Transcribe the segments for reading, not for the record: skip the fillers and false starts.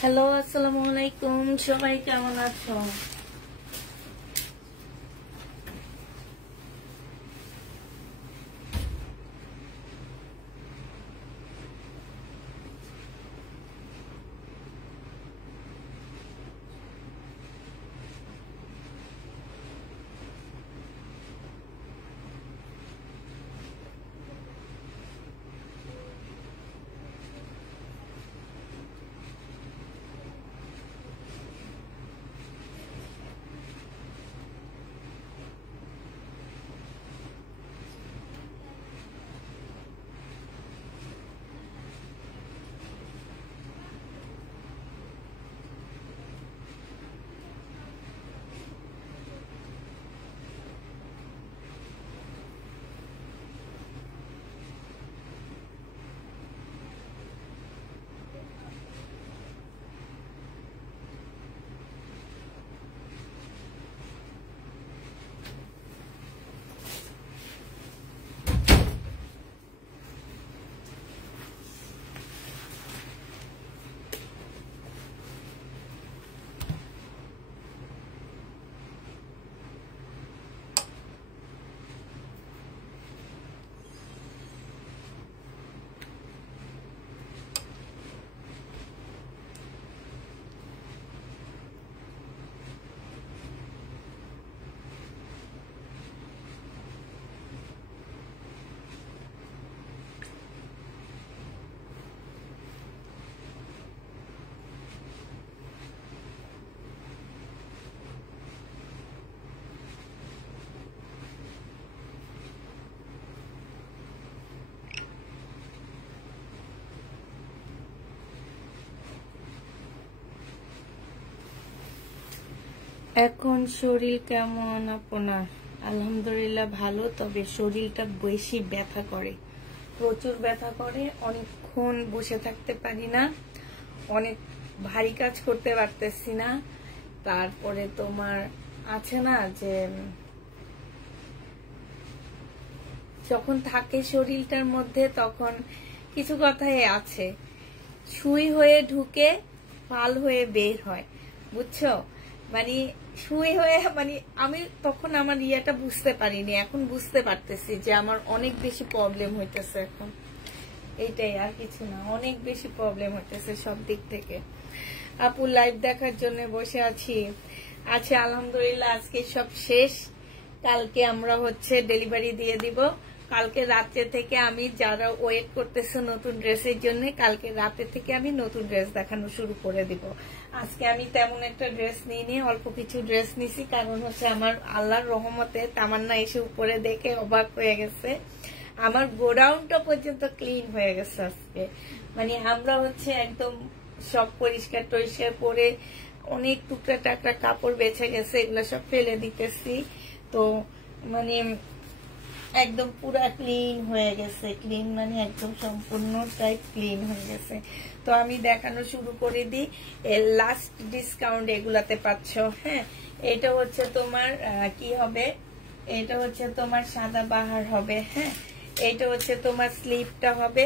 Hello, আসসালামু আলাইকুম। সবাই কেমন আছো? এখন শরীর কেমন আপনার? আলহামদুলিল্লাহ ভালো, তবে শরীরটা বেশি ব্যথা করে, প্রচুর ব্যথা করে। অনেকক্ষণ বসে থাকতে পারি না, অনেক ভারী কাজ করতে পারতেছি না। তারপরে তোমার আছে না যে যখন থাকে শরীরটার মধ্যে তখন কিছু কথাই আছে, সুই হয়ে ঢুকে ফাল হয়ে বের হয়, বুঝছো? মানে সুই হয়ে, মানে আমি তখন আমার ইয়াটা বুঝতে পারিনি, এখন বুঝতে পারতেছি যে আমার অনেক বেশি প্রবলেম হইতেছে এখন। এইটাই, আর কিছু না, অনেক বেশি প্রবলেম হইতেছে সব দিক থেকে। আপু লাইভ দেখার জন্য বসে আছি। আচ্ছা, আলহামদুলিল্লাহ আজকে সব শেষ। কালকে আমরা ডেলিভারি দিয়ে দিব। কালকে রাতে থেকে আমি, যারা ওয়েট করতেছে নতুন ড্রেসের জন্য, কালকে রাতে থেকে আমি নতুন ড্রেস দেখানো শুরু করে দিব। আজকে আমি তেমন একটা ড্রেস নিয়ে অল্প কিছু ড্রেস নিছি, কারণ আমার আল্লাহর রহমতে তামান্না এসে উপরে দেখে অবাক হয়ে গেছে, আমার গোডাউনটা পর্যন্ত ক্লিন হয়ে গেছে আজকে। মানে আমরা একদম সব পরিষ্কার টরিষ্কার করে, অনেক টুকরা টাকরা কাপড় বেঁচে গেছে, এগুলো সব ফেলে দিতেছি। তো মানে একদম পুরা ক্লিন হয়ে গেছে, ক্লিন মানে একদম সম্পূর্ণটাই ক্লিন হয়ে গেছে। তো আমি দেখানো শুরু করে দিই। লাস্ট ডিসকাউন্ট এগুলাতে পাচ্ছ। হ্যাঁ, এটা তোমার কি হবে, এটা তোমার সাদা বাহার হবে। হ্যাঁ, এটা তোমার স্লিপটা হবে,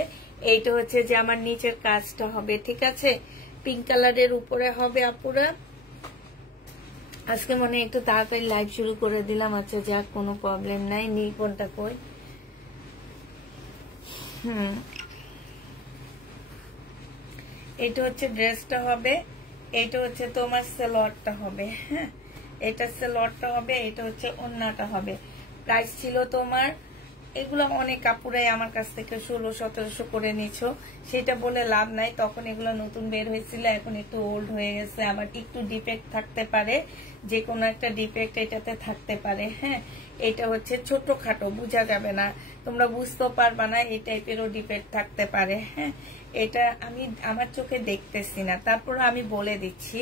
এইটা যে আমার নিচের কাজটা হবে, ঠিক আছে? পিঙ্ক কালারের উপরে হবে আপুরা। আজকে মনে একটু তাড়াতাড়ি লাইভ শুরু করে দিলাম। আচ্ছা যাক, কোনো প্রবলেম নাই। নীলপনটা কই? এটা ড্রেসটা হবে, এটা তোমার সালোয়ারটা হবে। হ্যাঁ, এটা সালোয়ারটা হবে, এটা ওড়নাটা হবে। প্রাইস ছিল তোমার, এগুলো অনেক কাপড়াই আমার কাছ থেকে 1600-1700 করে নিছো, সেটা বলে লাভ নাই। তখন এগুলো নতুন বের হয়েছিল, এখন একটু ওল্ড হয়ে গেছে, আবার একটু ডিফেক্ট থাকতে পারে, যে কোনো একটা ডিফেক্ট এটাতে থাকতে পারে। হ্যাঁ, এটা ছোটখাটো, বোঝা যাবে না, তোমরা বুঝতেও পারবা না, এই টাইপেরও ডিফেক্ট থাকতে পারে। হ্যাঁ, এটা আমি আমার চোখে দেখতেছি না, তারপর আমি বলে দিচ্ছি।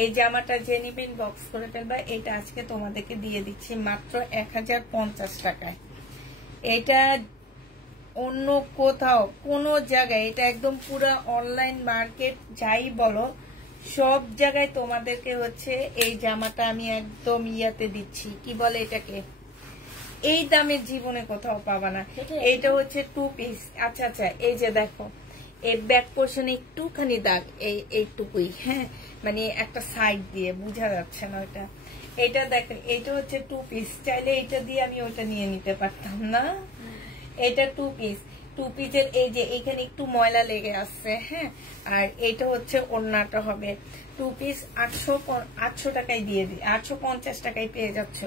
এই জামাটা যে নিবেন বক্স করে ফেলবা। এটা আজকে তোমাদেরকে দিয়ে দিচ্ছি মাত্র 1050 টাকায়। এটা অন্য কোথাও কোনো জায়গায়, এটা একদম পুরো অনলাইন মার্কেট যাই বলো, সব জায়গায় তোমাদেরকে এই জামাটা আমি একদম ইয়াতে দিচ্ছি, কি বলে এটাকে, এই দামের জীবনে কোথাও পাবা না। এইটা হচ্ছে 2 পিস। আচ্ছা আচ্ছা, এই যে দেখো এই ব্যাক পোর্শনে একটুখানি দাগ, এইটুকুই, হ্যাঁ, মানে একটা সাইড দিয়ে বোঝা যাচ্ছে না ওটা। এটা দেখো, এইটা হচ্ছে 2 পিস। চাইলে এইটা দিয়ে আমি ওটা নিয়ে নিতে পারতাম না। এটা 2 পিস। 2 পিসের এই যে এখানে একটু ময়লা লেগে আসছে, হ্যাঁ। আর এটা হচ্ছে ওড়নাটা হবে 2 পিস 800 টাকায় দিয়ে দিই, 850 টাকায় পেয়ে যাচ্ছ।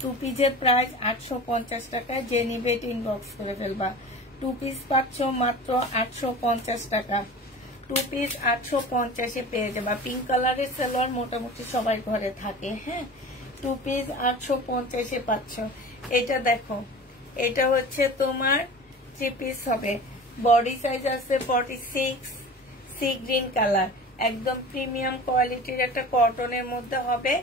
2 পিসের প্রাইস 850 টাকায়, যে নিবে ইনবক্স করে ফেলবা। 2 পিস পাচ্ছ মাত্র 850 টাকা। 2 পিস 850-এ পেয়ে যাবা। পিঙ্ক কালারের সালোয়ার মোটামুটি সবাই ঘরে থাকে, হ্যাঁ। 2 পিস 850-এ পাচ্ছ। এটা দেখো, এটা হচ্ছে তোমার 3 পিস হবে। বডি সাইজ আছে 46, সি গ্রিন কালার, একদম প্রিমিয়াম কোয়ালিটির একটা কটনের মধ্যে হবে।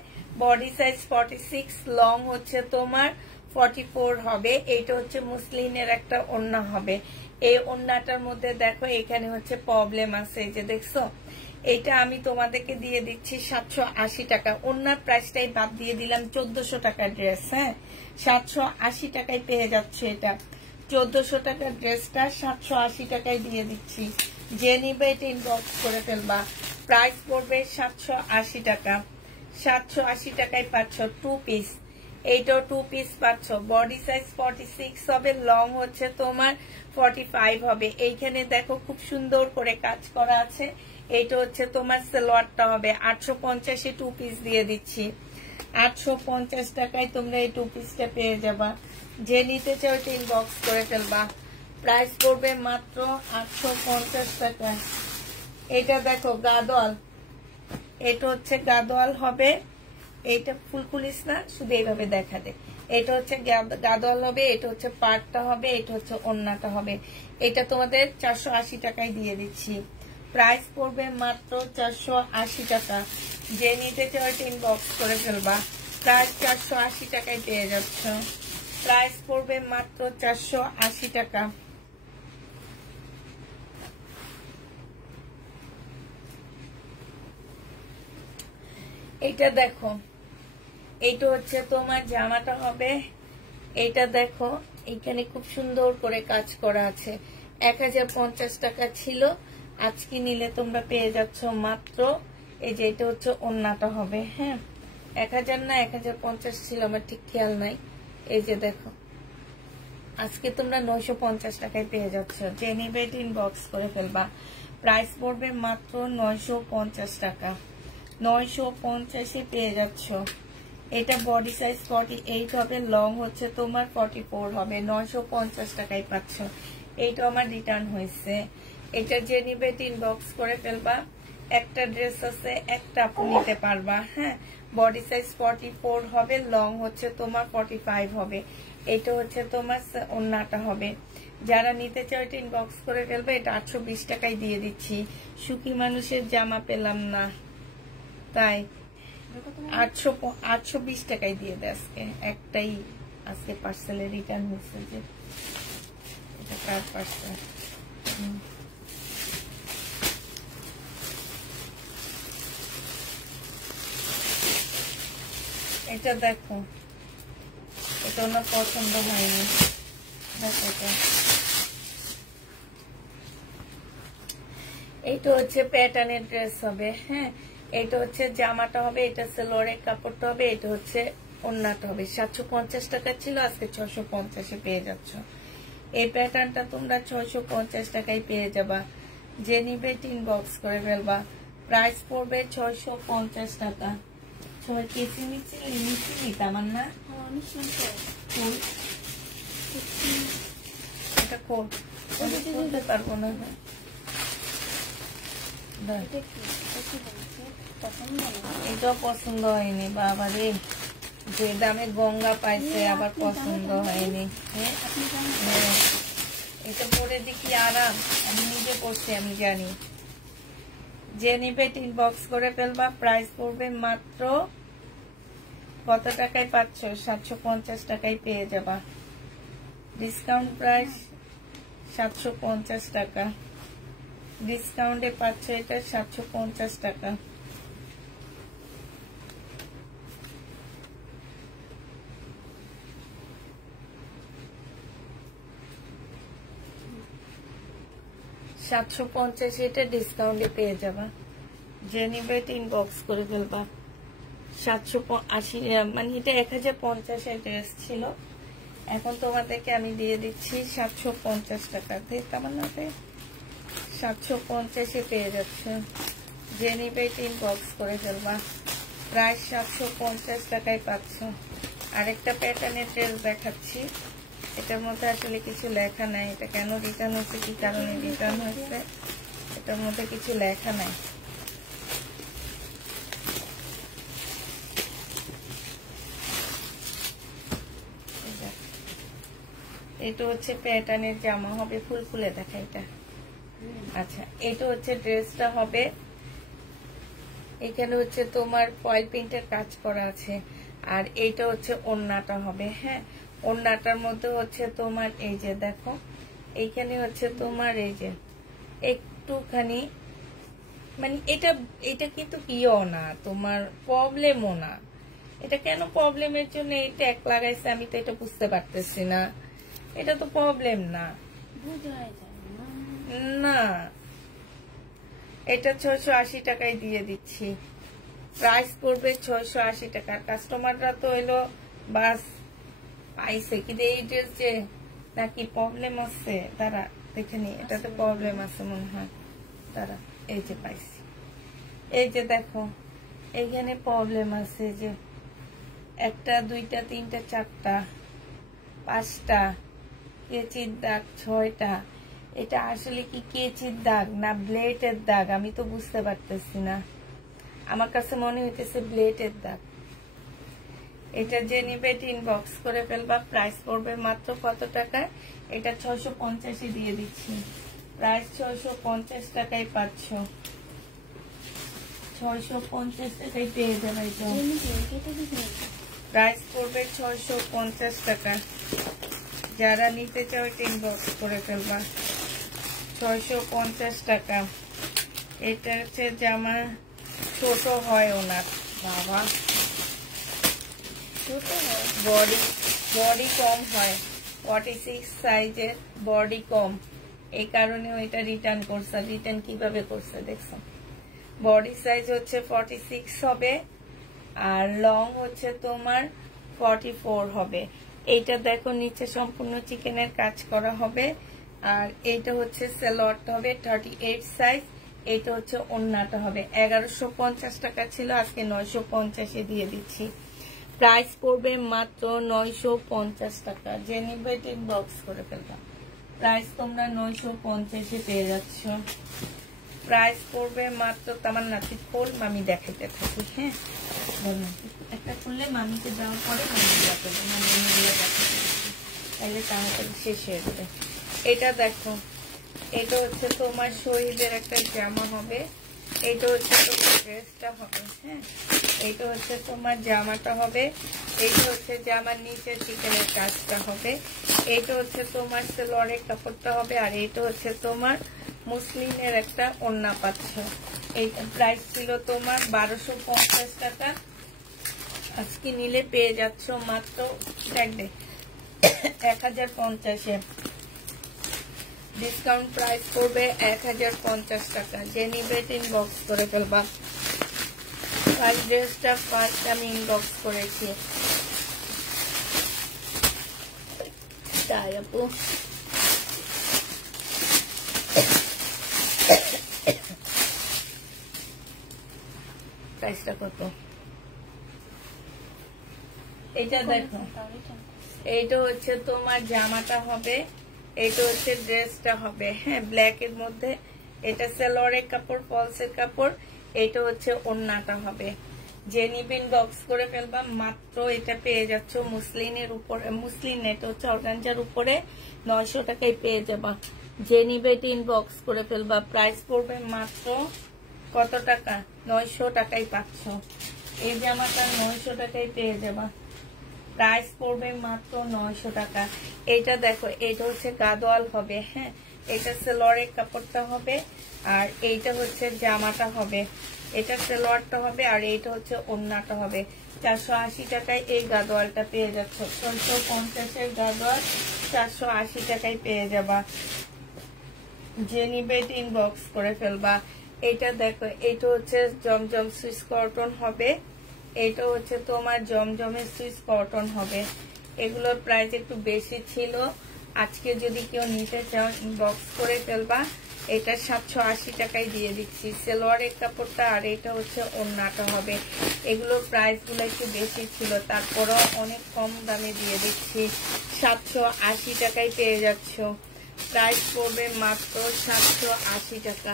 বডি সাইজ 46, লং হচ্ছে তোমার 44 হবে। এইটা হচ্ছে মুসলিনের একটা ওড়না হবে। এই ওড়নাটার মধ্যে দেখো এখানে হচ্ছে প্রবলেম আছে, এই যে দেখছো। এটা আমি তোমাদেরকে দিয়ে দিচ্ছি 780 টাকা। ওড়নার প্রাইসটাই বাদ দিয়ে দিলাম 1400 টাকার ড্রেস, হ্যাঁ। 780 টাকায় পেয়ে যাচ্ছে এটা। 1400 টাকার ড্রেসটা 780 টাকায় দিয়ে দিচ্ছি। যে নিবে এটা ইনবক্স করে ফেলবা। প্রাইস পড়বে 780 টাকা। 780 টাকায় পাচ্ছ 2 পিস। এইটাও 2 পিস পাচ্ছ। বডি সাইজ 46 হবে, লং হচ্ছে তোমার 45 হবে। এইখানে দেখো খুব সুন্দর করে কাজ করা আছে। এইটা হচ্ছে তোমার সালোয়ারটা হবে। 850-এ 2 পিস দিয়ে দিচ্ছি। 850 টাকায় তোমরা এই 2 পিসটা পেয়ে যাবা। যে নিতে চাও এটা ইনবক্স করে ফেলবা। প্রাইস পড়বে মাত্র 850 টাকা। এটা দেখো গাদোয়াল, এটা হচ্ছে গাদোয়াল হবে। এইটা ফুল খুলিস না, শুধু এইভাবে দেখা দে। এটা হচ্ছে গাদোয়াল হবে, এটা হচ্ছে পাটটা হবে, এটা হচ্ছে ওড়নাটা হবে। এটা তোমাদের 480 টাকায় দিয়ে দিচ্ছি। প্রাইস পড়বে মাত্র 480 টাকা। যে নিতে চাও এটা ইনবক্স করে ফেলবা। প্রাইস 480 টাকায় পেয়ে যাচ্ছ। প্রাইস পড়বে মাত্র 480 টাকা। এটা দেখো, এইটা হচ্ছে তোমার জামাটা হবে। এইটা দেখো এখানে খুব সুন্দর করে কাজ করা আছে। 1050 টাকা ছিল, আজকে নিলে তোমরা পেয়ে যাচ্ছ মাত্র, এই যে এটা হচ্ছে ওড়নাটা হবে, হ্যাঁ। 1000 না 1050 ছিল, আমার ঠিক খেয়াল নাই। এই যে দেখো আজকে তোমরা 950 টাকায় পেয়ে যাচ্ছ। যে নিবে এটা ইনবক্স করে ফেলবা। প্রাইস পড়বে মাত্র 950 টাকা। 950-এ পেয়ে যাচ্ছ। এটা বডি সাইজ 48 হবে, লং হচ্ছে তোমার 44 হবে। 950 টাকায় পাচ্ছ। এইটা আমার রিটার্ন হয়েছে। এটা যে নিবে ইনবক্স করে ফেলবা। একটা ড্রেস আছে, একটা আপু নিতে পারবা, হ্যাঁ। বডি সাইজ 44 হবে, লং হচ্ছে তোমার 45 হবে। এটা হচ্ছে তোমার ওড়নাটা হবে। যারা নিতে চাও এটা ইনবক্স করে ফেলবে। এটা 820 টাকায় দিয়ে দিচ্ছি। সুখী মানুষের জামা পেলাম না, তাই 820 টাকায় দিয়ে দেয় আজকে। একটাই আজকে পার্সেলে রিটার্ন হচ্ছে, যে এটা কার পার্সেল। এটা দেখো, এটা ওনার পছন্দ হয়নি। দেখো এইটা হচ্ছে প্যাটার্নের ড্রেস হবে, হ্যাঁ। এটা হচ্ছে জামাটা হবে, এটা সালোয়ারের কাপড়টা হবে, এটা হচ্ছে ওড়নাটা হবে। 750 টাকা ছিল, আজকে 650-এ পেয়ে যাচ্ছ। এই প্যাটার্নটা তোমরা 650 টাকায় পেয়ে যাবা। যে নিবে ইনবক্স করে ফেলবা। প্রাইস পড়বে 650 টাকা। 6 কেজি নিচে নিতাম না, এটা কোট বলতে পারবো না। এটাও পছন্দ হয়নি বাবা রে, যে দামে গঙ্গা পাইছে আবার পছন্দ হয়নি। এটা পরে দেখি আরাম, আমি নিজে পড়ছি, আমি জানি। যে নিবে ইনবক্স করে ফেলবা। প্রাইস পড়বে মাত্র কত টাকায় পাচ্ছ? 750 টাকায় পেয়ে যাবা। ডিসকাউন্ট প্রাইস 750 টাকা। ডিসকাউন্টে পাচ্ছ এটা 750 টাকা। 750 এটা ডিসকাউন্টে পেয়ে যাবা, যে নিবে ইনবক্স করে ফেলবা। 780 মানে এটা 1050 এর ড্রেস ছিল, এখন তোমাদেরকে আমি দিয়ে দিচ্ছি 750 টাকাতে। কেমন হবে? 750 পেয়ে যাচ্ছে, যে নিবে ইনবক্স করে ফেলবা। প্রায় 750 টাকায় পাচ্ছ। আরেকটা প্যাটার্নের ড্রেস দেখাচ্ছি, এটার মধ্যে আসলে কিছু লেখা নাই, এটা কেন রিটার্ন হচ্ছে, কি কারণে রিটার্ন হচ্ছে, এটার মধ্যে কিছু লেখা নাই। এটা হচ্ছে প্যাটার্নের জামা হবে, ফুল ফুলে দেখা এটা। আচ্ছা, এটা হচ্ছে ড্রেসটা হবে, এখানে হচ্ছে তোমার ফয়েল প্রিন্টের কাজ করা আছে, আর এইটা হচ্ছে ওড়নাটা হবে। হ্যাঁ, ওড়নাটার মধ্যে হচ্ছে তোমার এই যে দেখো, এইখানে হচ্ছে তোমার এই যে একটুখানি মানে এটা কিন্তু কিও না, তোমার প্রবলেমও না। এটা কেন প্রবলেমের জন্য এই ট্যাগ লাগাইছে আমি তো এটা বুঝতে পারতেছি না। এটা তো প্রবলেম না, না এটা 680 টাকায় দিয়ে দিচ্ছি। প্রাইস পড়বে 680 টাকা। কাস্টমাররা তো এলো বাস পাইছে, কিন্তু এই ড্রেস যে নাকি প্রবলেম আছে, তারা দেখে নি, এটাতে প্রবলেম আছে মনে হয়। তারা এই যে পাইছি, এই যে দেখো এইখানে প্রবলেম আছে, যে 1টা 2টা 3টা 4টা 5টা কেচির দাগ, 6টা। এটা আসলে কি কেচির দাগ না ব্লেডের দাগ আমি তো বুঝতে পারতেছি না, আমার কাছে মনে হইতেছে ব্লেডের দাগ। এটা যে নিবে ইনবক্স করে ফেলবা। প্রাইস পড়বে মাত্র কত টাকা? এটা 650 দিয়ে দিচ্ছি। প্রাইস 650 টাকায় পাচ্ছ, 650 টাকায় পেয়ে যাবে। প্রাইস পড়বে 650 টাকা। যারা নিতে চাও এটা ইনবক্স করে ফেলবা। 650 টাকা। এটা হচ্ছে জামা, ছোট হয় ওনার, বাবা ছোট হয়, বডি কম হয়, 46 সাইজের, বডি কম, এই কারণে ওইটা রিটার্ন করছে। রিটার্ন কিভাবে করছে দেখছো? বডি সাইজ হচ্ছে 46 হবে, আর লং হচ্ছে তোমার 44 হবে। এইটা দেখো নিচে সম্পূর্ণ চিকেনের কাজ করা হবে, আর এইটা হচ্ছে সালোয়ারটা হবে 38 সাইজ। এইটা হচ্ছে ওড়নাটা হবে। 1150 টাকা ছিল, আজকে 950 দিয়ে দিচ্ছি। প্রাইস পড়বে মাত্র 950 টাকা। যে নিবে ইনবক্স করে ফেলবা। প্রাইস তোমরা 950 পেয়ে যাচ্ছ। প্রাইস পড়বে মাত্র, তামান্না তুই খোল, মামি দেখাইতে থাকি। হ্যাঁ, একটা খুললে মামিকে দেওয়ার পরে মামি দেখাবো, তাইলে তাড়াতাড়ি শেষ হয়ে যাবে। এটা দেখো, এটা হচ্ছে তোমার শহীদের একটা জামা হবে, এটা হচ্ছে তোমার ড্রেসটা হবে। হ্যাঁ, এইটা হচ্ছে তোমার জামাটা হবে, এইটা হচ্ছে জামার নিচে চিকেনের কাজটা হবে, এইটা হচ্ছে তোমার সালোয়ারের কাপড়টা হবে, আর এইটা হচ্ছে তোমার মুসলিমের একটা ওড়না পাচ্ছ। এইটা প্রাইস ছিল তোমার 1250 টাকা, আজকে নিলে পেয়ে যাচ্ছ মাত্র 1050-এ। ডিসকাউন্ট প্রাইস করবে 1050 টাকা। যে নিবে ইনবক্স করে ফেলবা। ফার্স্ট ড্রেসটা ফার্স্ট আমি ইনবক্স করেছি, তাই আপু। প্রাইসটা কত? এটা দেখো, এইটা হচ্ছে তোমার জামাটা হবে, এইটা হচ্ছে ড্রেসটা হবে। হ্যাঁ, ব্ল্যাক এর মধ্যে। এটা সালোয়ারের কাপড়, ফলসের কাপড়, এইটা হচ্ছে ওড়নাটা হবে। যে নিবেন বক্স করে ফেলবা। মাত্র এটা পেয়ে যাচ্ছ মুসলিনের উপরে, মুসলিন এটা হচ্ছে অর্গানজার উপরে 900 টাকায় পেয়ে যাবা। যে নিবে ইনবক্স করে ফেলবা। প্রাইস পড়বে মাত্র কত টাকা? 900 টাকায় পাচ্ছ। এই জামাটা 900 টাকায় পেয়ে যাবা। প্রাইস পড়বে মাত্র 900 টাকা। এটা দেখো, এটা হচ্ছে গাদোয়াল হবে। হ্যাঁ, এটা সালোয়ারের কাপড়টা হবে, আর এইটা হচ্ছে জামাটা হবে। এটা সালোয়ারটা হবে, আর এইটা হচ্ছে ওড়নাটা হবে। 480 টাকায় এই গাদোয়ালটা পেয়ে যাচ্ছ। 650 এর গাদোয়াল 480 টাকায় পেয়ে যাবা। যে নিবে ইনবক্স করে ফেলবা। এটা দেখো, এটা হচ্ছে জমজম সুইস কটন হবে, এটা হচ্ছে তোমার জমজমের সুইস কটন হবে। এগুলোর প্রাইস একটু বেশি ছিল, আজকে যদি কেউ নিতে চাও ইনবক্স করে ফেলবা। এটা 780 টাকায় দিয়ে দিচ্ছি সালোয়ারের কাপড়টা, আর এটা হচ্ছে ওড়নাটা হবে। এগুলোর প্রাইস গুলো একটু বেশি ছিল, তারপরও অনেক কম দামে দিয়ে দিচ্ছি। 780 টাকায় পেয়ে যাচ্ছ। প্রাইস পড়বে মাত্র 780 টাকা।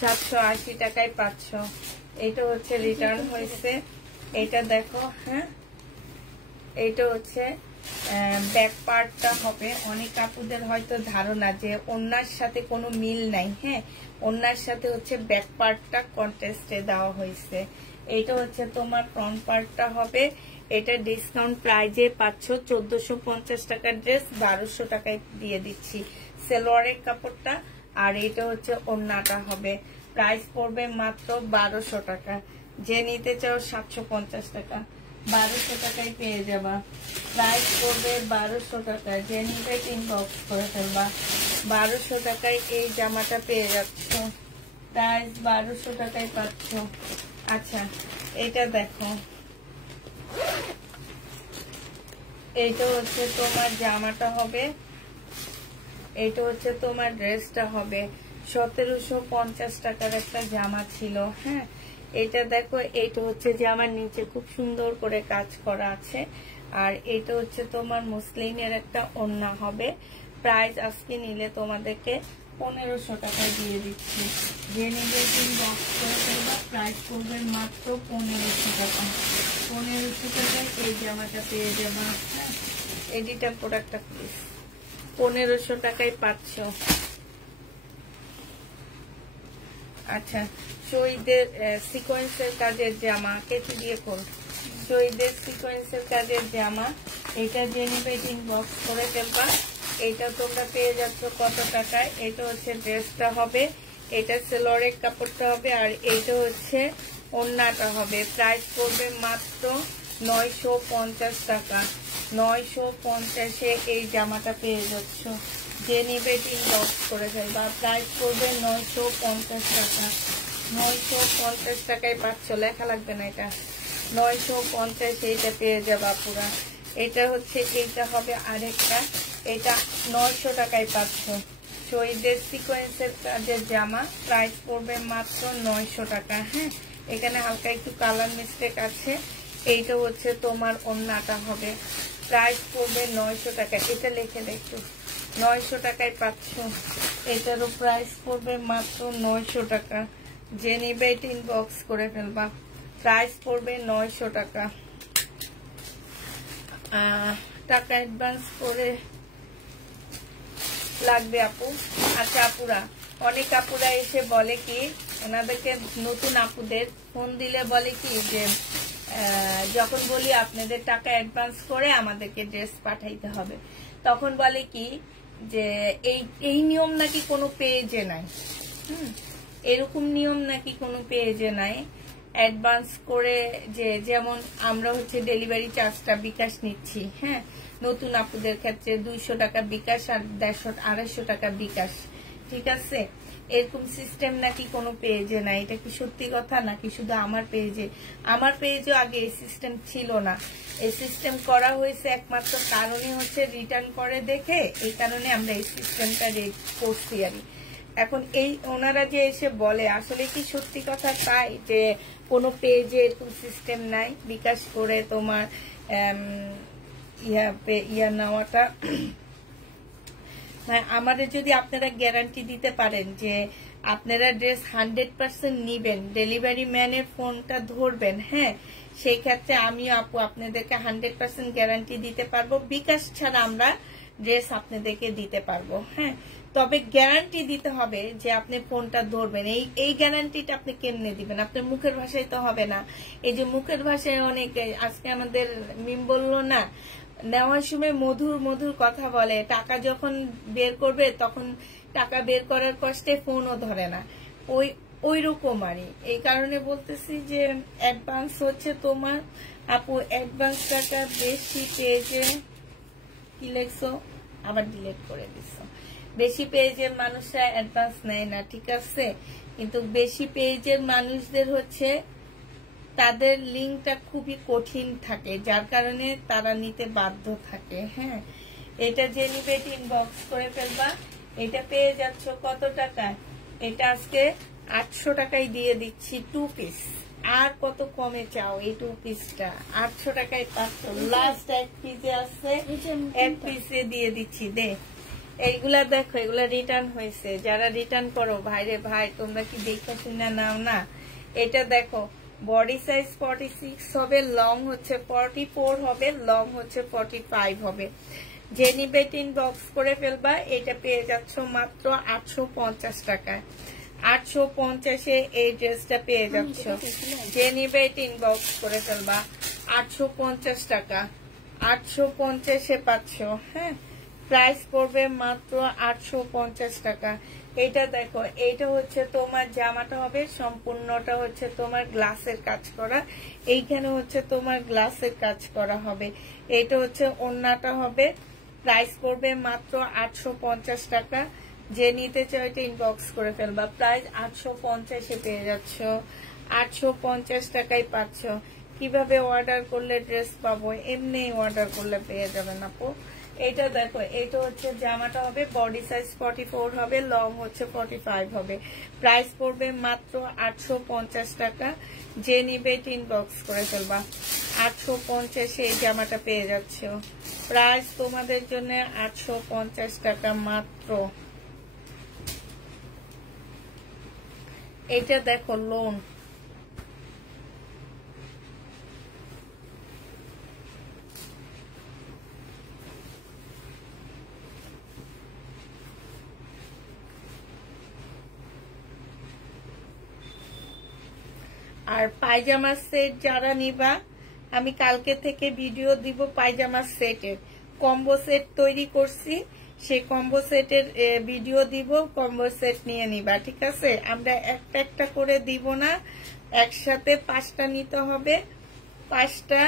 780 টাকায় পাচ্ছ। এটা হচ্ছে রিটার্ন হয়েছে। এটা দেখো, হ্যাঁ এটা হচ্ছে ব্যাক পার্টটা হবে। অনেক আপুদের হয়তো ধারণা যে ওড়নার সাথে কোনো মিল নাই, হ্যাঁ ওড়নার সাথে হচ্ছে ব্যাক পার্টটা কন্ট্রাস্টে দেওয়া হয়েছে। এটা হচ্ছে তোমার ফ্রন্ট পার্টটা হবে। এটা ডিসকাউন্ট প্রাইজে পাচ্ছ 1450 টাকার ড্রেস 1200 টাকায় দিয়ে দিচ্ছি সালোয়ারের কাপড়টা, আর এটা হচ্ছে ওড়নাটা হবে। প্রাইস পড়বে মাত্র 1200 টাকা। যে নিতে চাও 750 টাকা, 1200 টাকায় পেয়ে যাবা। প্রাইস পড়বে 1200 টাকা। যে নিতে ইনবক্স করে ফেলবা। 1200 টাকায় এই জামাটা পেয়ে যাচ্ছ। প্রাইস 1200 টাকায় পাচ্ছ। আচ্ছা, এটা দেখো, এটা হচ্ছে তোমার জামাটা হবে, এটা হচ্ছে তোমার ড্রেসটা হবে। 1750 টাকার একটা জামা ছিল, হ্যাঁ এটা দেখো, এটা হচ্ছে যে আমার নিচে খুব সুন্দর করে কাজ করা আছে, আর এটা হচ্ছে তোমার মুসলিনের একটা ওড়না হবে। প্রাইস আজকে নিলে তোমাদেরকে 1500 টাকায় দিয়ে দিচ্ছি। যে নিবে ইনবক্স করে ফেলবা। প্রাইস পড়বে মাত্র 1500 টাকা। 1500 টাকায় এই জামাটা পেয়ে যাবা। হ্যাঁ এডিটার প্রোডাক্টটা প্লিজ। 1500 টাকায় পাচ্ছ। আচ্ছা, শহীদের সিকোয়েন্সের কাজের জামা, কেটে দিয়ে কোন শহীদের সিকোয়েন্সের কাজের জামা, এটা যে নিবে ইনবক্স করে ফেলবা। এটা তোমরা পেয়ে যাচ্ছ কত টাকায়? এটা হচ্ছে ড্রেসটা হবে, এটা সালোয়ারের কাপড়টা হবে, আর এটা হচ্ছে ওড়নাটা হবে। প্রাইস পড়বে মাত্র 950 টাকা। 950-এ এই জামাটা পেয়ে যাচ্ছ। যে নিবে ইনবক্স করে ফেলবা। প্রাইস পড়বে 950 টাকা। 950 টাকায় পাচ্ছ, লেখা লাগবে না, এটা 950 এইটা পেয়ে যাবা পুরা। এটা হচ্ছে এইটা হবে আরেকটা, এটা 900 টাকায় পাচ্ছ। শহীদের সিকোয়েন্সের কাজের জামা, প্রাইস পড়বে মাত্র 900 টাকা। হ্যাঁ এখানে হালকা একটু কালার মিস্টেক আছে। এইটা হচ্ছে তোমার ওড়নাটা হবে। প্রাইস পড়বে 900 টাকা। এটা লিখে দেখো, 900 টাকায় পাচ্ছ। এটারও প্রাইস পড়বে মাত্র 900 টাকা। যে নিবে এটা ইনবক্স করে ফেলবা। প্রাইস পড়বে 900 টাকা। টাকা অ্যাডভান্স করে লাগবে আপু। আচ্ছা আপুরা, অনেক আপুরা এসে বলে কি, ওনাদেরকে নতুন আপুদের ফোন দিলে বলে কি যে যখন বলি আপনাদের টাকা অ্যাডভান্স করে আমাদেরকে ড্রেস পাঠাইতে হবে, তখন বলে কি যে এই নিয়ম নাকি কোনো পেজে নাই। এরকম নিয়ম নাকি কোনো পেজে নাই। অ্যাডভান্স করে যে, যেমন আমরা হচ্ছে ডেলিভারি চার্জটা বিকাশ নিচ্ছি, হ্যাঁ নতুন আপুদের ক্ষেত্রে 200 টাকা বিকাশ আর 150-250 টাকা বিকাশ, ঠিক আছে। এরকম সিস্টেম নাকি কোনো পেজে নাই। এটা কি সত্যি কথা নাকি শুধু আমার পেজে? আমার পেজেও আগে এই সিস্টেম ছিল না। এই সিস্টেম করা হয়েছে একমাত্র কারণে হচ্ছে রিটার্ন করে দেখে, এই কারণে আমরা এই সিস্টেমটা করছি আর। এখন এই ওনারা যে এসে বলে, আসলে কি সত্যি কথা তাই যে কোনো পেজে এরকম সিস্টেম নাই বিকাশ করে তোমার ইয়া নেওয়াটা? হ্যাঁ, আমাদের যদি আপনারা গ্যারান্টি দিতে পারেন যে আপনারা ড্রেস 100% নিবেন, ডেলিভারি ম্যানের ফোনটা ধরবেন, হ্যাঁ সেই ক্ষেত্রে আমিও আপু আপনাদেরকে 100% গ্যারান্টি দিতে পারবো। বিকাশ ছাড়া আমরা ড্রেস আপনাদেরকে দিতে পারবো, হ্যাঁ তবে গ্যারান্টি দিতে হবে যে আপনি ফোনটা ধরবেন। এই গ্যারান্টিটা আপনি কেমনে দিবেন? আপনার মুখের ভাষায় তো হবে না। এই যে মুখের ভাষায় অনেক, আজকে আমাদের মিম বললো না, নেওয়ার সময় মধুর মধুর কথা বলে, টাকা যখন বের করবে তখন টাকা বের করার কষ্টে ফোনও ধরে না, ওই রকম আরই। এই কারণে বলতেছি যে অ্যাডভান্স হচ্ছে তোমার আপু, অ্যাডভান্স টাকা বেশি পেয়েছে। কি লেখছো? আবার ডিলিট করে দিচ্ছ। বেশি পেজের মানুষরা অ্যাডভান্স নেয় না, ঠিক আছে? কিন্তু বেশি পেজের মানুষদের হচ্ছে তাদের লিঙ্কটা খুবই কঠিন থাকে, যার কারণে তারা নিতে বাধ্য থাকে। হ্যাঁ, এটা যে নিবে ইনবক্স করে ফেলবা। এটা পেয়ে যাচ্ছ কত টাকায়? এটা আজকে 800 টাকায় দিয়ে দিচ্ছি 2 পিস। আর কত কমে চাও? এই 2 পিসটা 800 টাকায় পাচ্ছ। লাস্ট 1 পিসে আছে, 1 পিসে দিয়ে দিচ্ছি। দে, এইগুলা দেখো, এগুলা রিটার্ন হয়েছে। যারা রিটার্ন করো ভাইরে ভাই, তোমরা কি দেখে শুনে নাও না? এটা দেখো, বডি সাইজ 46 হবে, লং হচ্ছে 44 হবে, লং হচ্ছে 45 হবে। যে নিবে ইনবক্স করে ফেলবা। এটা পেয়ে যাচ্ছ মাত্র 850 টাকায়। 850-এ এই ড্রেসটা পেয়ে যাচ্ছ। যে নিবে ইনবক্স করে ফেলবা। 850 টাকা, 850-এ পাচ্ছ। হ্যাঁ, প্রাইস পড়বে মাত্র 850 টাকা। এটা দেখো, এইটা হচ্ছে তোমার জামাটা হবে সম্পূর্ণটা হচ্ছে তোমার গ্লাসের কাজ করা। এইখানে হচ্ছে তোমার গ্লাসের কাজ করা হবে। এটা হচ্ছে ওড়নাটা হবে। প্রাইস পড়বে মাত্র 850 টাকা। যে নিতে চাও এটা ইনবক্স করে ফেলবা। প্রাইস 850-এ পেয়ে যাচ্ছ। 850 টাকায় পাচ্ছ। কিভাবে অর্ডার করলে ড্রেস পাবো? এমনি অর্ডার করলে পেয়ে যাবেন আপু। এটা দেখো, এটা হচ্ছে জামাটা হবে, বডি সাইজ 44 হবে, লং হচ্ছে 45 হবে। প্রাইস পড়বে মাত্র 850 টাকা। যে নিবে ইনবক্স করে ফেলবা। 850-এ এই জামাটা পেয়ে যাচ্ছ। প্রাইস তোমাদের জন্য 850 টাকা মাত্র। এটা দেখো, লোন। আর পায়জামা সেট যারা নিবা, আমি কালকে থেকে ভিডিও দিব পায়জামা সেটের। কম্বো সেট তৈরি করছি, সেই কম্বো সেটের ভিডিও দিব। কম্বো সেট নিয়ে নিবা, ঠিক আছে? আমরা একটা একটা করে দিব না, একসাথে 5টা নিতে হবে। 5টা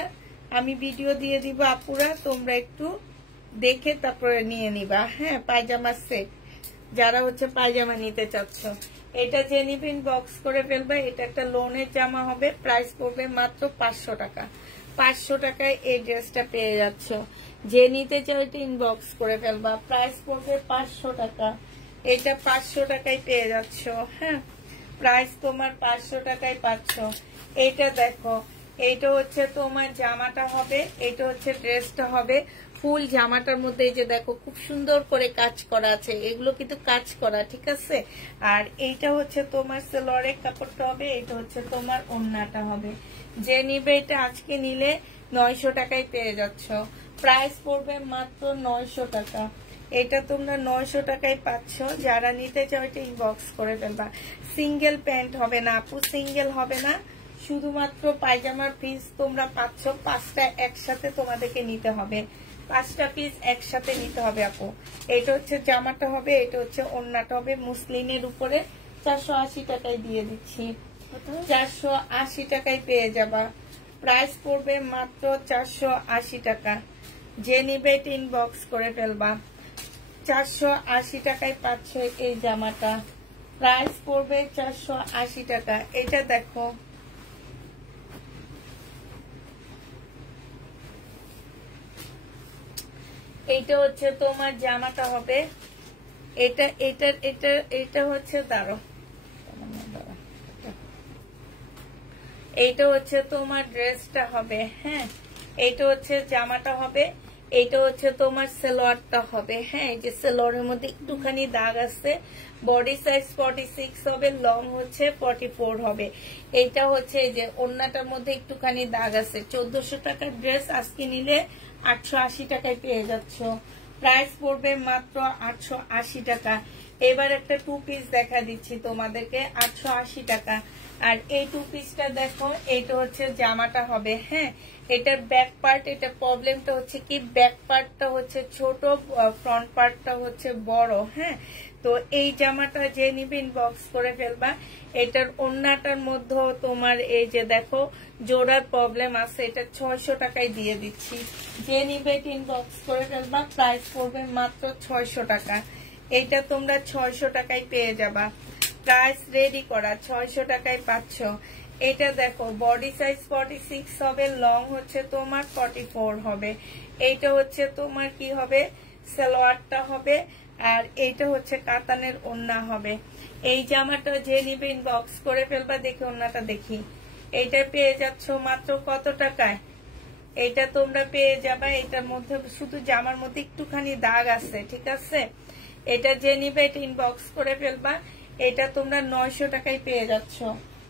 আমি ভিডিও দিয়ে দিব আপুরা, তোমরা একটু দেখে তারপরে নিয়ে নিবা। হ্যাঁ, পায়জামা সেট যারা হচ্ছে পায়জামা নিতে চাচ্ছ, এটা যে নিবে ইনবক্স করে ফেলবে। এটা একটা লোনের জামা হবে। প্রাইস পড়বে মাত্র 500 টাকা। 500 টাকায় এই ড্রেসটা পেয়ে যাচ্ছ। যে নিতে চাও এটা ইনবক্স করে ফেলবা। প্রাইস পড়বে 500 টাকা। এটা 500 টাকায় পেয়ে যাচ্ছ। হ্যাঁ, প্রাইস তোমার 500 টাকায় পাচ্ছ। এটা দেখো, এইটা হচ্ছে তোমার জামাটা হবে, এটা হচ্ছে ড্রেসটা হবে। ফুল জামাটার মধ্যে এই যে দেখো খুব সুন্দর করে কাজ করা আছে, এগুলো কিন্তু কাজ করা, ঠিক আছে? আর এইটা হচ্ছে তোমার সেলোয়ারের কাপড়টা হবে, এটা হচ্ছে তোমার ওড়নাটা হবে। যে নিবে এটা আজকে নিলে 900 টাকায় পেয়ে যাচ্ছ। প্রাইস পড়বে মাত্র 900 টাকা। এটা তোমরা 900 টাকায় পাচ্ছ। যারা নিতে চাও এটা ইনবক্স করে ফেলবা। সিঙ্গেল প্যান্ট হবে না আপু, সিঙ্গেল হবে না, শুধুমাত্র পায়জামার পিস তোমরা পাচ্ছ। 5টা একসাথে তোমাদেরকে নিতে হবে। 5টা পিস একসাথে নিতে হবে আপু। এটা হচ্ছে জামাটা হবে, এটা হচ্ছে ওড়নাটা হবে মুসলিনের উপরে। 480 টাকায় দিয়ে দিচ্ছি। 480 টাকায় পেয়ে যাবা। প্রাইস পড়বে মাত্র 480 টাকা। যে নিবে এটা ইনবক্স করে ফেলবা। 480 টাকায় পাচ্ছ এই জামাটা। প্রাইস পড়বে 480 টাকা। এটা দেখো, এইটা হচ্ছে তোমার জামাটা হবে। এটা এটা এটা এটা হচ্ছে দাঁড়ো, এইটা হচ্ছে তোমার ড্রেসটা হবে। হ্যাঁ, এইটা হচ্ছে জামাটা হবে, এইটা হচ্ছে তোমার সালোয়ারটা হবে। হ্যাঁ, এই যে সালোয়ারের মধ্যে একটুখানি দাগ আছে। বডি সাইজ 46 হবে, লং হচ্ছে 44 হবে। এইটা হচ্ছে এই যে ওড়নাটার মধ্যে একটুখানি দাগ আছে। 1400 টাকার ড্রেস আজকে নিলে 880 টাকায় পেয়ে যাচ্ছ। প্রাইস পড়বে মাত্র 880 টাকা। এবার একটা 2 পিস দেখা দিচ্ছি তোমাদেরকে, 880 টাকা। আর এই 2 পিসটা দেখো, এইটা হচ্ছে জামাটা হবে। হ্যাঁ, এটার ব্যাক পার্ট, এটা প্রবলেমটা হচ্ছে কি ব্যাক পার্টটা হচ্ছে ছোট, ফ্রন্ট পার্টটা হচ্ছে বড়। হ্যাঁ, তো এই জামাটা যে নিবে ইনবক্স করে ফেলবা। এটার ওড়নাটার মধ্যে তোমার এই যে দেখো জোড়ার প্রবলেম আছে, এটা 600 টাকায় দিয়ে দিচ্ছি। যে নিবে ইনবক্স করে ফেলবা। প্রাইস পড়বে মাত্র 600 টাকা। এটা তোমরা 600 টাকায় পেয়ে যাবা, প্রাইস রেডি করা 600 টাকায় পাচ্ছ। এটা দেখো বডি সাইজ 46 হবে, লং হচ্ছে তোমার 44 হবে। এইটা হচ্ছে তোমার কি হবে, সালোয়ারটা হবে, আর এইটা হচ্ছে কাতানের ওড়না হবে। এই জামাটা যে নিবে ইনবক্স করে ফেলবা। দেখি ওড়নাটা দেখি, এইটা পেয়ে যাচ্ছ মাত্র কত টাকায়? এইটা তোমরা পেয়ে যাবা, এটার মধ্যে শুধু জামার মধ্যে একটুখানি দাগ আছে, ঠিক আছে। এটা যে নিবে এটা ইনবক্স করে ফেলবা। এটা তোমরা 900 টাকায় পেয়ে যাচ্ছ,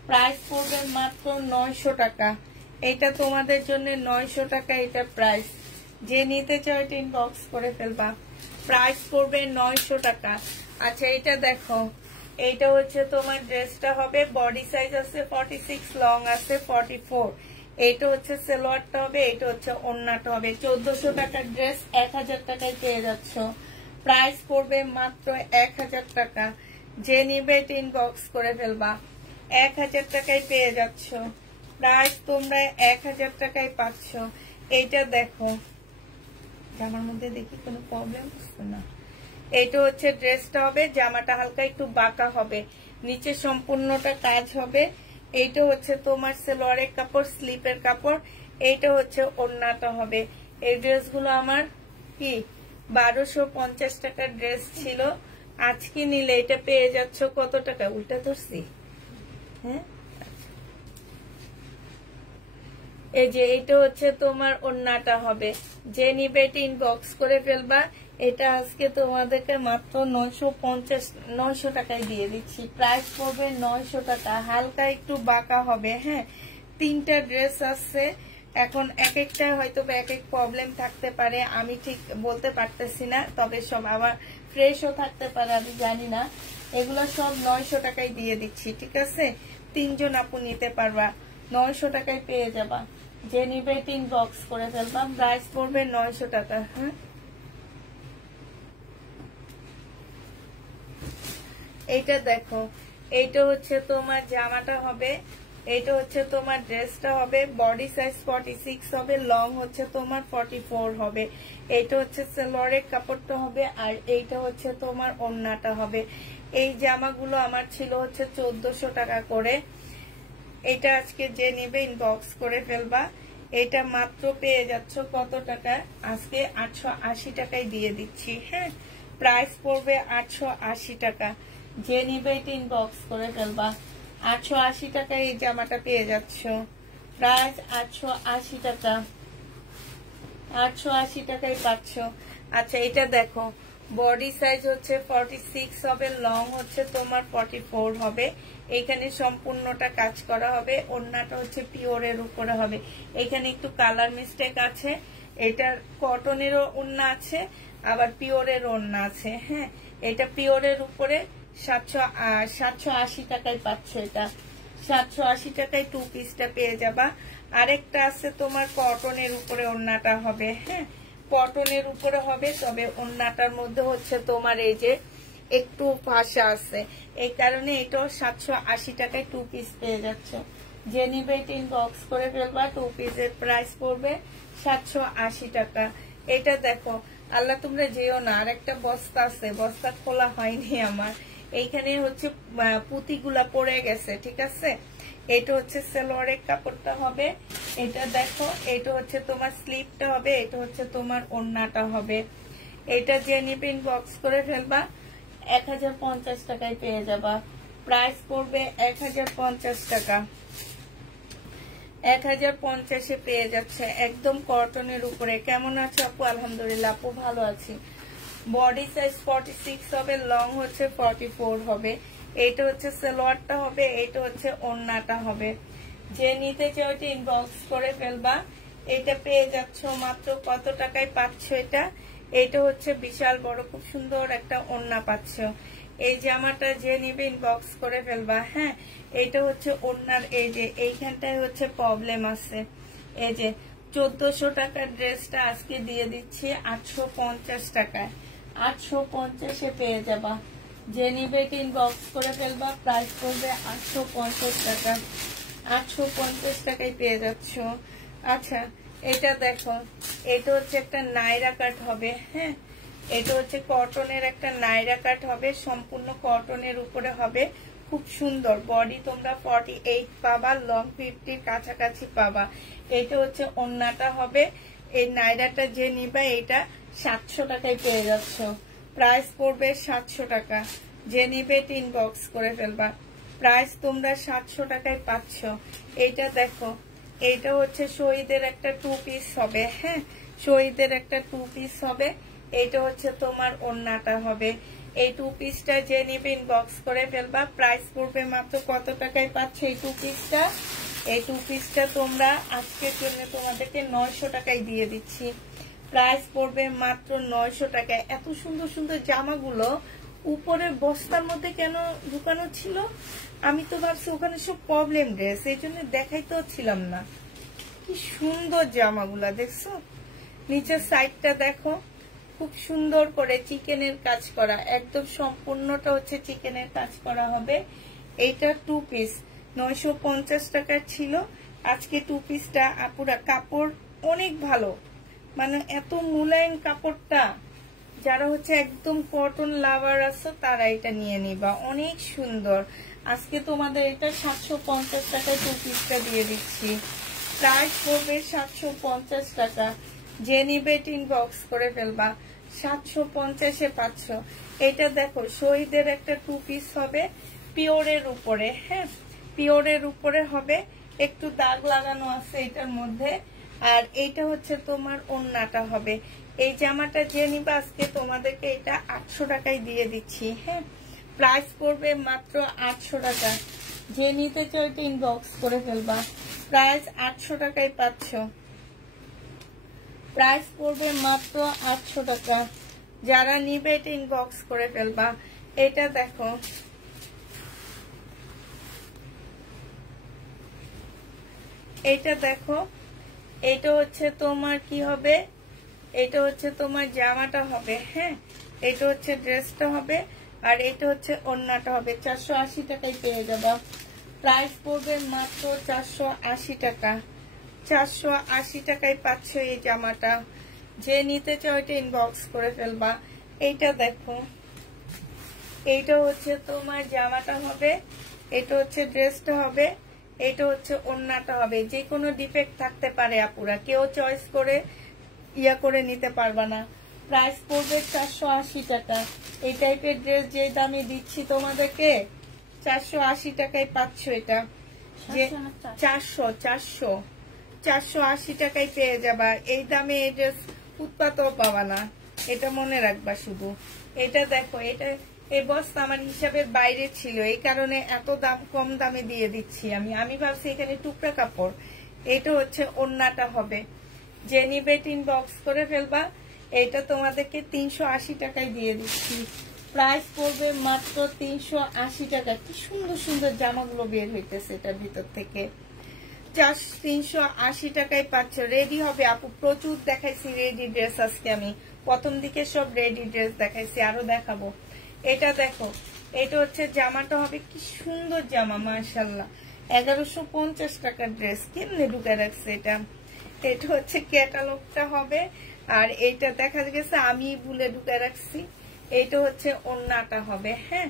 প্রাইস পড়বে মাত্র 900 টাকা। এটা তোমাদের জন্য 900 টাকা এটা প্রাইস। যে নিতে চাও এটা ইনবক্স করে ফেলবা, প্রাইস পড়বে 900 টাকা। আচ্ছা এটা দেখো, এইটা হচ্ছে তোমার ড্রেসটা হবে, বডি সাইজ আছে 46, লং আছে 44। এইটা হচ্ছে সালোয়ারটা হবে, এইটা হচ্ছে ওড়নাটা হবে। 1400 টাকার ড্রেস 1000 টাকায় পেয়ে যাচ্ছ, প্রাইস পড়বে মাত্র 1000 টাকা। যে নিবে এটা ইনবক্স করে ফেলবা, 1000 টাকায় পেয়ে যাচ্ছ, প্রাইস তোমরা 1000 টাকায় পাচ্ছ। এইটা দেখো, জামার মধ্যে দেখি কোনো প্রবলেম হচ্ছে না। এইটা হচ্ছে ড্রেসটা হবে, জামাটা হালকা একটু বাঁকা হবে, নিচে সম্পূর্ণটা কাজ হবে। এইটা হচ্ছে তোমার সালোয়ারের কাপড়, স্লিপের কাপড়। এইটা হচ্ছে ওড়নাটা হবে। এই ড্রেসগুলো আমার কি 1250 টাকার ড্রেস ছিল, আজকে নিলে এটা পেয়ে যাচ্ছ কত টাকা? উল্টা ধরছি, হ্যাঁ। এই যে এটা হচ্ছে তোমার ওড়নাটা হবে, যে নিবে এটা ইনবক্স করে ফেলবা। এটা আজকে তোমাদেরকে মাত্র 900 টাকায় দিয়ে দিচ্ছি, প্রাইস পড়বে 900 টাকা। হালকা একটু বাঁকা হবে, হ্যাঁ। 3টা ড্রেস আছে, এখন এক একটা হয়তো এক এক প্রবলেম থাকতে পারে, আমি ঠিক বলতে পারতেছি না, তবে সব আবার ফ্রেশও থাকতে পারে, আমি জানি না। এগুলো সব 900 টাকায় দিয়ে দিচ্ছি, ঠিক আছে। 3 জন আপু নিতে পারবা, 900 টাকায় পেয়ে যাবা। যে নিবে ইনবক্স করে ফেলবা, প্রাইস পড়বে 900 টাকা। হ্যাঁ, এইটা দেখো, এইটা হচ্ছে তোমার জামাটা হবে, এইটা হচ্ছে তোমার ড্রেসটা হবে। বডি সাইজ 46 হবে, লং হচ্ছে তোমার 44 হবে। এইটা হচ্ছে সালোয়ারের কাপড়টা হবে, আর এইটা হচ্ছে তোমার ওড়নাটা হবে। এই জামাগুলো আমার ছিল হচ্ছে 1400 টাকা করে। এটা আজকে যে নিবে ইনবক্স করে ফেলবা। এটা মাত্র পেয়ে যাচ্ছ কত টাকা? আজকে 880 টাকায় দিয়ে দিচ্ছি, হ্যাঁ। প্রাইস পড়বে 880 টাকা। যে নিবে এটা ইনবক্স করে ফেলবা, 880 টাকায় এই জামাটা পেয়ে যাচ্ছ, প্রাইস 880 টাকা। 880 টাকায় পাচ্ছ। আচ্ছা এটা দেখো, বডি সাইজ হচ্ছে 46 হবে, লং হচ্ছে তোমার 44 হবে। এখানে সম্পূর্ণটা কাজ করা হবে, ওড়নাটা হচ্ছে পিওরের উপরে হবে। এখানে একটু কালার মিস্টেক আছে, এটার কটনেরও ওড়না আছে, আবার পিওরের ওড়না আছে, হ্যাঁ। এটা পিওরের উপরে 780 টাকায় পাচ্ছ। এটা 780 টাকায় 2 পিসটা পেয়ে যাবা। আরেকটা আছে তোমার কটনের উপরে ওড়নাটা হবে, হ্যাঁ, কটনের উপরে হবে, তবে ওড়নাটার মধ্যে হচ্ছে তোমার এই যে একটু ফাঁসা আছে, এই কারণে এটাও 780 টাকায় 2 পিস পেয়ে যাচ্ছ। যে নিবে এটা ইনবক্স করে ফেলবা, 2 পিসের প্রাইস পড়বে 780 টাকা। এটা দেখো, আল্লাহ তোমরা যেও না, আরেকটা বস্তা আছে, বস্তা খোলা হয়নি আমার, এইখানে হচ্ছে পুঁতিগুলা পড়ে গেছে, ঠিক আছে। এটা হচ্ছে সালোয়ারের কাপড়টা হবে, এটা দেখো, এটা হচ্ছে তোমার স্লিপটা হবে, এটা হচ্ছে তোমার ওড়নাটা হবে। এটা যে নিবে ইনবক্স করে ফেলবা, 1050 টাকায় পেয়ে যাবা। প্রাইস পড়বে 1050 টাকা। 1050-এ পেয়ে যাচ্ছে, একদম কটনের উপরে। কেমন আছে আপু? আলহামদুলিল্লাহ আপু ভালো আছি। বডি সাইজ 46 হবে, লং হচ্ছে 44 হবে। এইটা হচ্ছে সালোয়ারটা হবে, এইটা হচ্ছে ওড়নাটা হবে। যে নিতে চাও এটা ইনবক্স করে ফেলবা। এটা পেয়ে যাচ্ছ মাত্র কত টাকায় পাচ্ছ? এটা হচ্ছে বিশাল বড় খুব সুন্দর একটা ওড়না পাচ্ছ। এই জামাটা যে নিবে ইনবক্স করে ফেলবা, হ্যাঁ। এইটা হচ্ছে ওড়নার, এই যে এইখানটায় হচ্ছে প্রবলেম আছে। এই যে 1400 টাকার ড্রেসটা আজকে দিয়ে দিচ্ছি 850 টাকায়। 850-এ পেয়ে যাবা। যে নিবে ইনবক্স করে ফেলবা, প্রাইস করবে 850 টাকা। 850 টাকায় পেয়ে যাচ্ছ। আচ্ছা এটা দেখো, এটা হচ্ছে একটা নাইরা কাট হবে, হ্যাঁ। এটা হচ্ছে কটনের একটা নাইরা কাট হবে, সম্পূর্ণ কটনের উপরে হবে, খুব সুন্দর। বডি তোমরা 48 পাবা, লং 50 কাছাকাছি পাবা। এটা হচ্ছে ওন্নাটা হবে। এই নাইরাটা যে নিবা এটা 700 টাকায় পেয়ে যাচ্ছ। প্রাইস পড়বে 700 টাকা। যে নিবে 3 বক্স করে ফেলবা। প্রাইস তোমরা 700 টাকায় পাচ্ছ। এইটা দেখো, এইটা হচ্ছে শহীদের একটা 2 পিস হবে। হ্যাঁ, শহীদের একটা 2 পিস হবে। এইটা হচ্ছে তোমার ওন্নাটা হবে। এই 2 পিসটা যে নিবে ইনবক্স করে ফেলবা। প্রাইস পড়বে মাত্র কত টাকায় পাচ্ছ এই 2 পিসটা? এই 2 পিসটা তোমরা আজকের জন্য তোমাদেরকে 900 টাকায় দিয়ে দিচ্ছি। প্রাইস পড়বে মাত্র 900 টাকায়। এত সুন্দর সুন্দর জামাগুলো উপরে বস্তার মধ্যে কেন ঢুকানো ছিল? আমি তো ভাবছি ওখানে সব প্রবলেম ড্রেস, এই জন্য দেখাইতেও ছিলাম না। কি সুন্দর জামাগুলা দেখছো? নিচের সাইডটা দেখো, খুব সুন্দর করে চিকেনের কাজ করা, একদম সম্পূর্ণটা হচ্ছে চিকেনের কাজ করা হবে। এইটা 2 পিস 950 টাকার ছিল। আজকে 2 পিসটা আপুরা, কাপড় অনেক ভালো, মানে এত মোলায়েম কাপড়টা। যারা হচ্ছে একদম কটন লাভার আছে তারা এটা নিয়ে নিবা, অনেক সুন্দর। আজকে তোমাদের এটা 750 টাকায় 2 পিসটা দিয়ে দিচ্ছি। প্রাইস পড়বে 750 টাকা। যে নিবে 3 বক্স করে ফেলবা। 750-এ পাচ্ছ। এটা দেখো, শহীদের একটা 2 পিস হবে পিওরের উপরে। হ্যাঁ, পিওরের উপরে হবে, একটু দাগ লাগানো আছে এটার মধ্যে। আর এইটা হচ্ছে তোমার ওন্নাটা হবে। এই জামাটা যে নিবা আজকে তোমাদেরকে এটা 800 টাকায় দিয়ে দিচ্ছি। হ্যাঁ, প্রাইস পড়বে মাত্র 800 টাকা। যে নিতে চাও এটা ইনবক্স করে ফেলবা। প্রাইস 800 টাকায় পাচ্ছ। প্রাইস পড়বে মাত্র 800 টাকা। যারা নিবে এটা ইনবক্স করে ফেলবা। এটা দেখো, এটা দেখো, এটা হচ্ছে তোমার কি হবে, এটা হচ্ছে তোমার জামাটা হবে। হ্যাঁ, এটা হচ্ছে ড্রেসটা হবে, আর এটা হচ্ছে ওন্নাটা হবে। 480 টাকায় পেয়ে যাবা। প্রাইস পড়বে মাত্র 480 টাকা। 480 টাকায় পাচ্ছ এই জামাটা। যে নিতে চাও এটা ইনবক্স করে ফেলবা। এইটা দেখো, এইটা হচ্ছে তোমার জামাটা হবে, এটা হচ্ছে ড্রেসটা হবে, এটা হচ্ছে ওন্নাটা হবে। যে কোনো ডিফেক্ট থাকতে পারে আপুরা, কেউ চয়েস করে ইয়া করে নিতে পারবা না। প্রাইস পড়বে 480 টাকা। এই টাইপের ড্রেস যে দামে দিচ্ছি তোমাদেরকে 480 টাকায় পাচ্ছ। এটা যে 480 টাকায় পেয়ে যাবা। এই দামে এই ড্রেস উৎপাতও পাবা না, এটা মনে রাখবা শুধু। এটা দেখো, এটা এই বস্তা আমার হিসাবের বাইরে ছিল, এই কারণে এত দাম, কম দামে দিয়ে দিচ্ছি আমি ভাবছি এখানে টুকরা কাপড়। এটা হচ্ছে ওন্নাটা হবে। যে নিবে 3 বক্স করে ফেলবা। এটা তোমাদেরকে 380 টাকায় দিয়ে দিচ্ছি। প্রাইস পড়বে মাত্র 380 টাকা। কি সুন্দর সুন্দর জামাগুলো বের হইতেছে এটার ভিতর থেকে। 380 টাকায় পাচ্ছ। রেডি হবে আপু, প্রচুর দেখাইছি রেডি ড্রেস আজকে। আমি প্রথম দিকে সব রেডি ড্রেস দেখাইছি, আরো দেখাবো। এটা দেখো, এটা হচ্ছে জামাটা হবে, কি সুন্দর জামা মাশাআল্লাহ। 1150 টাকার ড্রেস, কেমনে ঢুকে রাখছে এটা। এটা হচ্ছে ক্যাটালগটা হবে, আর এইটা দেখা গেছে আমি ভুলে ঢুকে রাখছি। এইটা হচ্ছে ওন্নাটা হবে। হ্যাঁ,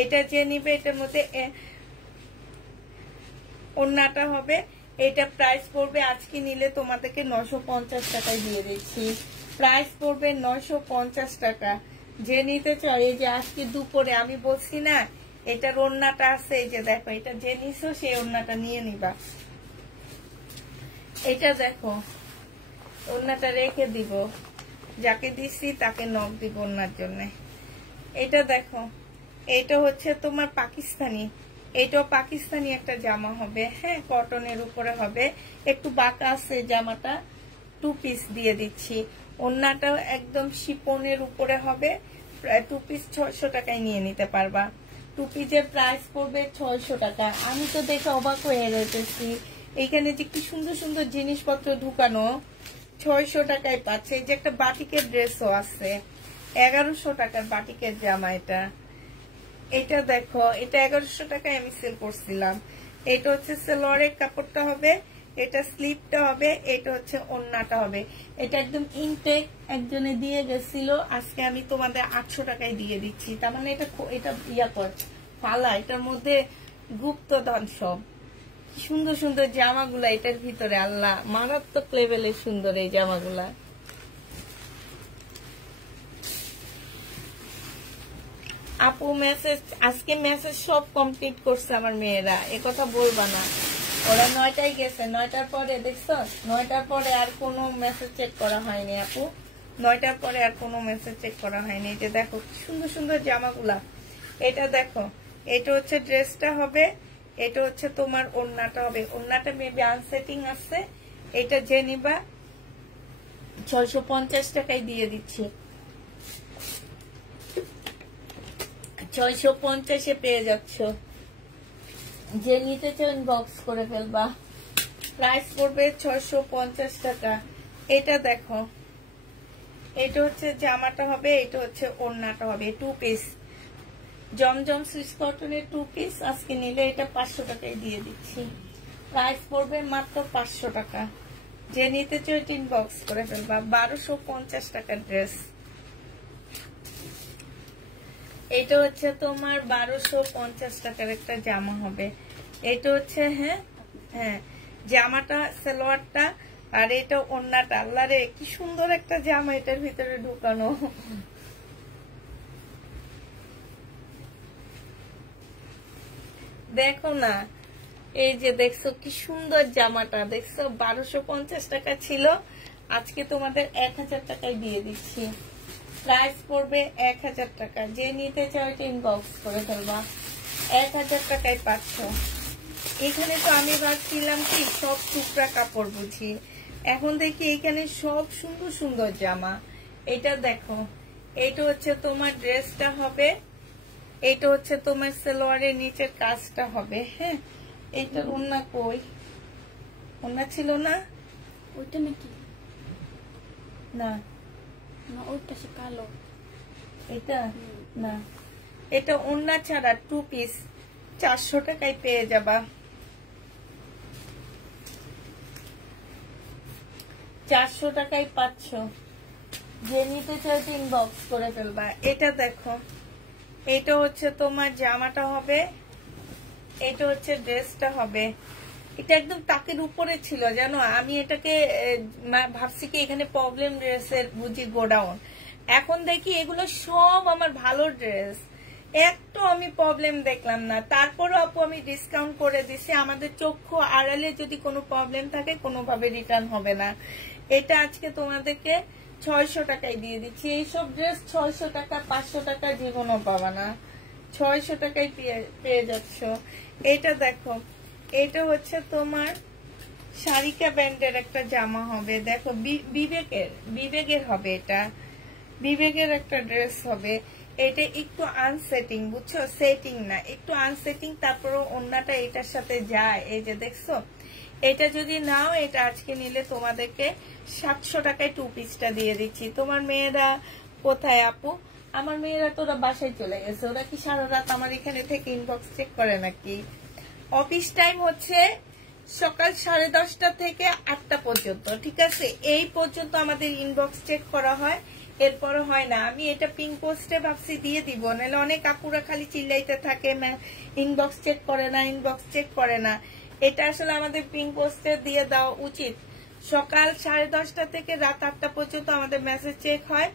এটা যে নিবে এটার মধ্যে ওন্নাটা হবে। এটা প্রাইস পড়বে আজকে নিলে তোমাদেরকে 950 টাকায় দিয়ে দিচ্ছি। প্রাইস পড়বে 950 টাকা। যে নিতে চাও, এই যে আজকে দুপুরে আমি বলছি না এটার ওন্নাটা আছে, এই যে দেখো, এটা যে নিছো সেই ওন্নাটা নিয়ে নিবা। এটা দেখো, ওন্নাটা রেখে দিব, যাকে দিচ্ছি তাকে নক দিব ওন্নার জন্য। এটা দেখো, এটা হচ্ছে তোমার পাকিস্তানি, এটাও পাকিস্তানি একটা জামা হবে। হ্যাঁ, কটনের উপরে হবে, একটু বাঁকা আছে জামাটা। 2 পিস দিয়ে দিচ্ছি। ওন্নাটাও একদম শিপনের উপরে হবে। 2 পিস 600 টাকায় নিয়ে নিতে পারবা। 2 পিসের প্রাইস পড়বে 600 টাকা। আমি তো দেখে অবাক হয়ে রয়েছি, এইখানে যে কি সুন্দর সুন্দর জিনিসপত্র ঢুকানো। 600 টাকায় পাচ্ছে। এই যে একটা বাটিকের ড্রেসও আছে, 1100 টাকার বাটিকের জামা। এটা দেখো, এটা 1100 টাকায় আমি সেল করছিলাম। এটা হচ্ছে সালোয়ারের কাপড়টা হবে, এটা স্লিপটা হবে, এটা হচ্ছে ওড়নাটা হবে। এটা একদম ইনটেক একজনে দিয়ে গেছিল, আজকে আমি তোমাদের 800 টাকায় দিয়ে দিচ্ছি। তার মানে এটা ইয়া কর ফালা, এটার মধ্যে গুপ্তধন সব। সুন্দর সুন্দর জামাগুলা এটার ভিতরে, আল্লাহ মারাত্মক লেভেলের সুন্দর এই জামাগুলা। আপু মেসেজ, আজকে মেসেজ সব কমপ্লিট করছে আমার মেয়েরা, এ কথা বলবা না। ওরা 9টায় গেছে, 9টার পরে দেখছো, 9টার পরে আর কোনো মেসেজ চেক করা হয়নি আপু, 9টার পরে আর কোনো মেসেজ চেক করা হয়নি। যে দেখো সুন্দর সুন্দর জামাগুলা, এটা দেখো, এটা হচ্ছে ড্রেসটা হবে, এটা হচ্ছে তোমার ওড়নাটা হবে। ওড়নাটা মেবি আনসেটিং আছে, এটা যে নিবা 650 টাকায় দিয়ে দিচ্ছি, 650-এ পেয়ে যাচ্ছ। যে নিতে চাও ইনবক্স করে ফেলবা। প্রাইস পড়বে 650 টাকা। এটা দেখো, এটা হচ্ছে জামাটা হবে, এটা হচ্ছে ওড়নাটা হবে, 2 পিস জমজম সুইস কটনের 2 পিস। আজকে নিলে এটা 500 টাকায় দিয়ে দিচ্ছি। প্রাইস পড়বে মাত্র 500 টাকা। যে নিতে চাও ইনবক্স করে ফেলবা। 1250 টাকার ড্রেস। এটা হচ্ছে তোমার 1250 টাকার একটা জামা হবে। এটা হচ্ছে হ্যাঁ জামাটা সালোয়ারটা, আর এটা ওড়নাটা। আল্লাহ রে কি সুন্দর একটা জামা এটার ভিতরে ঢুকানো। দেখো না, এই যে দেখছো কি সুন্দর জামাটা, দেখছো 1250 টাকা ছিল, আজকে তোমাদের 1000 টাকায় দিয়ে দিচ্ছি। প্রাইস পড়বে 1000 টাকা। যে নিতে চাও এটা ইনবক্স করে ফেলবা। 1000 টাকায় পাচ্ছ। এখানে তো আমি ভাবছিলাম কি সব টুকরা কাপড় বুঝি, এখন দেখি এখানে সব সুন্দর সুন্দর জামা। এটা দেখো, এটা হচ্ছে তোমার ড্রেসটা হবে, এটা হচ্ছে তোমার সালোয়ারের নিচের কাজটা হবে। হ্যাঁ, এটা ওড়না কই, ওড়না ছিল না ওইটা নাকি না, ওইটা সে কালো, এটা না, এটা ওড়না ছাড়া 2 পিস 400 টাকায় পেয়ে যাবা। 400 টাকায় পাচ্ছ। যে নিতে চাও ইনবক্স করে ফেলবা। এটা দেখো, এটা হচ্ছে তোমার জামাটা হবে, এটা হচ্ছে ড্রেসটা হবে। এটা একদম তাকের উপরে ছিল জানো, আমি এটাকে ভাবছি কি এখানে প্রবলেম ড্রেসের বুঝি গোডাউন। এখন দেখি এগুলো সব আমার ভালো ড্রেস, একটু আমি প্রবলেম দেখলাম না। তারপরও আপু আমি ডিসকাউন্ট করে দিছি, আমাদের চক্ষু আড়ালে যদি কোনো প্রবলেম থাকে কোনোভাবে রিটার্ন হবে না। এটা আজকে তোমাদেরকে 600 টাকায় দিয়ে দিচ্ছি। এইসব ড্রেস 600 টাকা 500 টাকা জীবনও পাবা না, 600 টাকায় পেয়ে যাচ্ছ। এটা দেখো, এটা হচ্ছে তোমার সারিকা ব্র্যান্ডের একটা জামা হবে। দেখো বিবেকের হবে, এটা বিবেকের একটা ড্রেস হবে। এটা একটু আনসেটিং বুঝছো, সেটিং না, একটু আনসেটিং। তারপরে ওড়নাটা এটার সাথে যায়, এই যে দেখছো। এটা যদি নাও, এটা আজকে নিলে তোমাদেরকে 700 টাকায় 2 পিসটা দিয়ে দিচ্ছি। তোমার মেয়েরা কোথায় আপু? আমার মেয়েরা তো ওরা বাসায় চলে গেছে। ওরা কি সারা রাত আমার এখানে থেকে ইনবক্স চেক করে নাকি? অফিস টাইম হচ্ছে সকাল 10:30 থেকে 8টা পর্যন্ত, ঠিক আছে? এই পর্যন্ত আমাদের ইনবক্স চেক করা হয়, এরপরে হয় না। আমি এটা পিঙ্ক পোস্টে ভাবছি দিয়ে দিব, নাহলে অনেক আপুরা খালি চিল্লাইতে থাকে ইনবক্স চেক করে না, ইনবক্স চেক করে না। এটা আসলে আমাদের পিঙ্ক পোস্টে দিয়ে দেওয়া উচিত। সকাল 10:30 থেকে রাত 8টা পর্যন্ত আমাদের মেসেজ চেক হয়,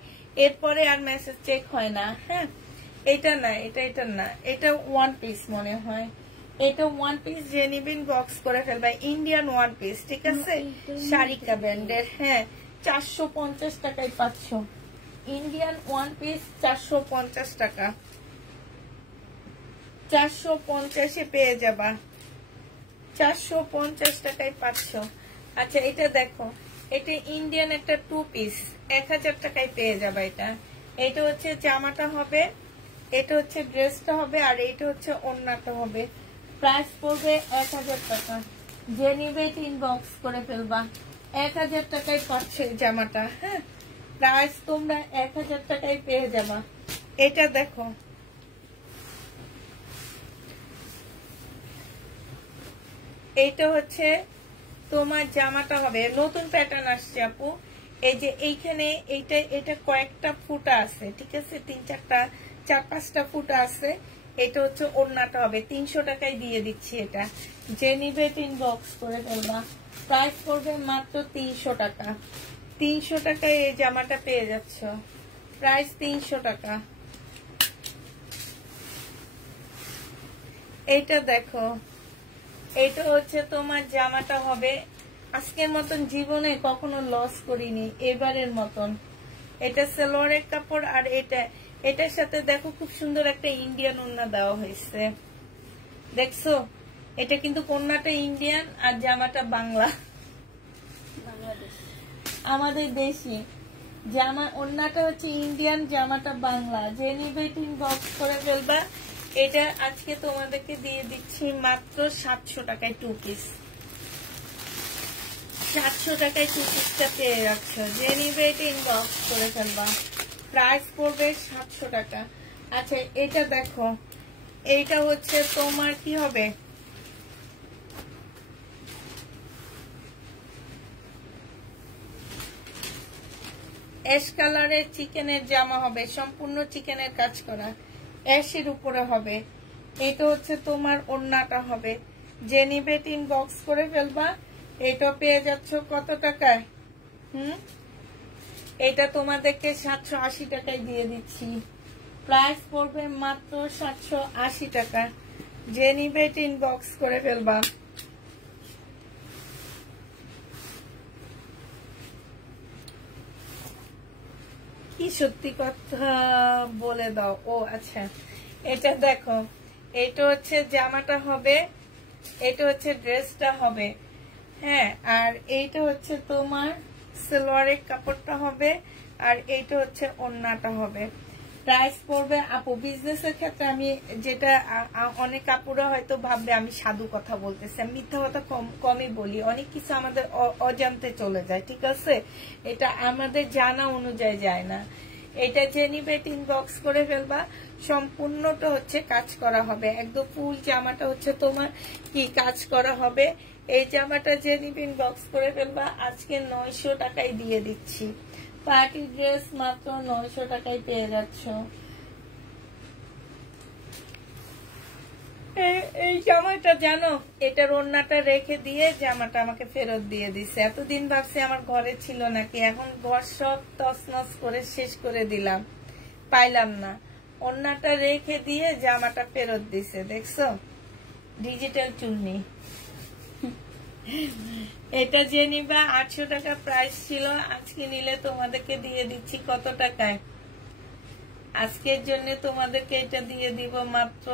এরপরে আর মেসেজ চেক হয় না। হ্যাঁ, এটা না, এটা না, এটা 1 পিস মনে হয়। এটা 1 পিস, যে নিবেন বক্স করে ফেলবা। ইন্ডিয়ান 1 পিস, ঠিক আছে, সারিকা ব্র্যান্ডের। হ্যাঁ, 450 টাকায় পাচ্ছ। ইন্ডিয়ান 1 পিস 450 টাকা, 450-এ পেয়ে যাবা। 450 টাকায় পাচ্ছ। আচ্ছা, এটা দেখো, এটা ইন্ডিয়ান একটা 2 পিস 1000 টাকায় পেয়ে যাবা। এটা হচ্ছে জামাটা হবে, এটা হচ্ছে ড্রেসটা হবে, আর এটা হচ্ছে ওড়নাটা হবে। প্রাইস পড়বে 1000 টাকা। যে নিবে ইনবক্স করে ফেলবা। 1000 টাকায় পাচ্ছে জামাটা। হ্যাঁ, প্রাইস তোমরা 1000 টাকায় পেয়ে যাবা। এটা দেখো, এইটা হচ্ছে তোমার জামাটা হবে নতুন প্যাটার্ন আসছে আপু। এই যে এইখানে এটা কয়েকটা ফুটা আছে, ঠিক আছে, 4-5টা ফুটা আছে। এটা হচ্ছে ওড়নাটা হবে 300 টাকায় দিয়ে দিচ্ছি। এটা যে নিবে ইনবক্স করে ফেলবা। প্রাইস পড়বে মাত্র 300 টাকা। 300 টাকায় এই জামাটা পেয়ে যাচ্ছ, প্রাইস 300 টাকা। এইটা দেখো, এটা হচ্ছে তোমার জামাটা হবে, আজকের মতন জীবনে কখনো লস করিনি, এবারের মতন। এটা সালোয়ারের কাপড়, আর এটার সাথে দেখো খুব সুন্দর একটা ইন্ডিয়ান ওড়না দেওয়া হয়েছে, দেখছো? এটা কিন্তু ওড়নাটা ইন্ডিয়ান আর জামাটা বাংলা, আমাদের দেশি। জামা ওড়নাটা হচ্ছে ইন্ডিয়ান, জামাটা বাংলা। যে নিবে ইনবক্স করে ফেলবা। এটা আজকে তোমাদেরকে দিয়ে দিচ্ছি মাত্র 700 টাকায় 2 পিস। 700 টাকায় 2 পিসটা পেয়ে যাচ্ছ। যে নিবে এটা ইনবক্স করে ফেলবা। প্রাইস পড়বে 700 টাকা। আচ্ছা এটা দেখো, এইটা হচ্ছে তোমার কি হবে, অ্যাশ কালারের চিকেনের জামা হবে, সম্পূর্ণ চিকেনের কাজ করা, অ্যাশের উপরে হবে। এটা হচ্ছে তোমার ওড়নাটা হবে। যে নিবে ইনবক্স করে ফেলবা। এটা পেয়ে যাচ্ছ কত টাকায়? এটা তোমাদেরকে 780 টাকায় দিয়ে দিচ্ছি। প্রাইস পড়বে মাত্র 780 টাকা। যে নিবে ইনবক্স করে ফেলবা। কি সত্যি কথা বলে দাও। ও আচ্ছা, এটা দেখো, এটা হচ্ছে জামাটা হবে, এটা হচ্ছে ড্রেসটা হবে, হ্যাঁ। আর এইটা হচ্ছে তোমার সালোয়ারের কাপড়টা হবে, আর এইটা হচ্ছে ওড়নাটা হবে। প্রাইস পড়বে আপু বিজনেসের ক্ষেত্রে আমি যেটা, অনেক আপুরা হয়তো ভাববে আমি সাধু কথা বলতেছি, আমি মিথ্যা কথা কমই বলি, অনেক কিছু আমাদের অজান্তে চলে যায়, ঠিক আছে? এটা আমাদের জানা অনুযায়ী যায় না। এটা যে নিবে ইনবক্স করে ফেলবা। সম্পূর্ণটা হচ্ছে কাজ করা হবে, একদম ফুল জামাটা হচ্ছে তোমার কি কাজ করা হবে। এই জামাটা যে নিবে ইনবক্স করে ফেলবা। আজকে 900 টাকায় দিয়ে দিচ্ছি। পার্টি ড্রেস মাত্র 900 টাকায় পেয়ে যাচ্ছ। এই জামাটা জানো, এটার ওড়নাটা রেখে দিয়ে জামাটা আমাকে ফেরত দিয়ে দিছে। এতদিন ভাবছি আমার ঘরে ছিল নাকি, এখন ঘর সব তছনছ করে শেষ করে দিলাম, পাইলাম না। ওড়নাটা রেখে দিয়ে জামাটা ফেরত দিছে, দেখছো? ডিজিটাল চুন্নি। এটা যে নিবা 800 টাকা প্রাইস ছিল, আজকে নিলে তোমাদেরকে দিয়ে দিচ্ছি কত টাকায়? আজকের জন্য তোমাদেরকে এটা দিয়ে দিব মাত্র,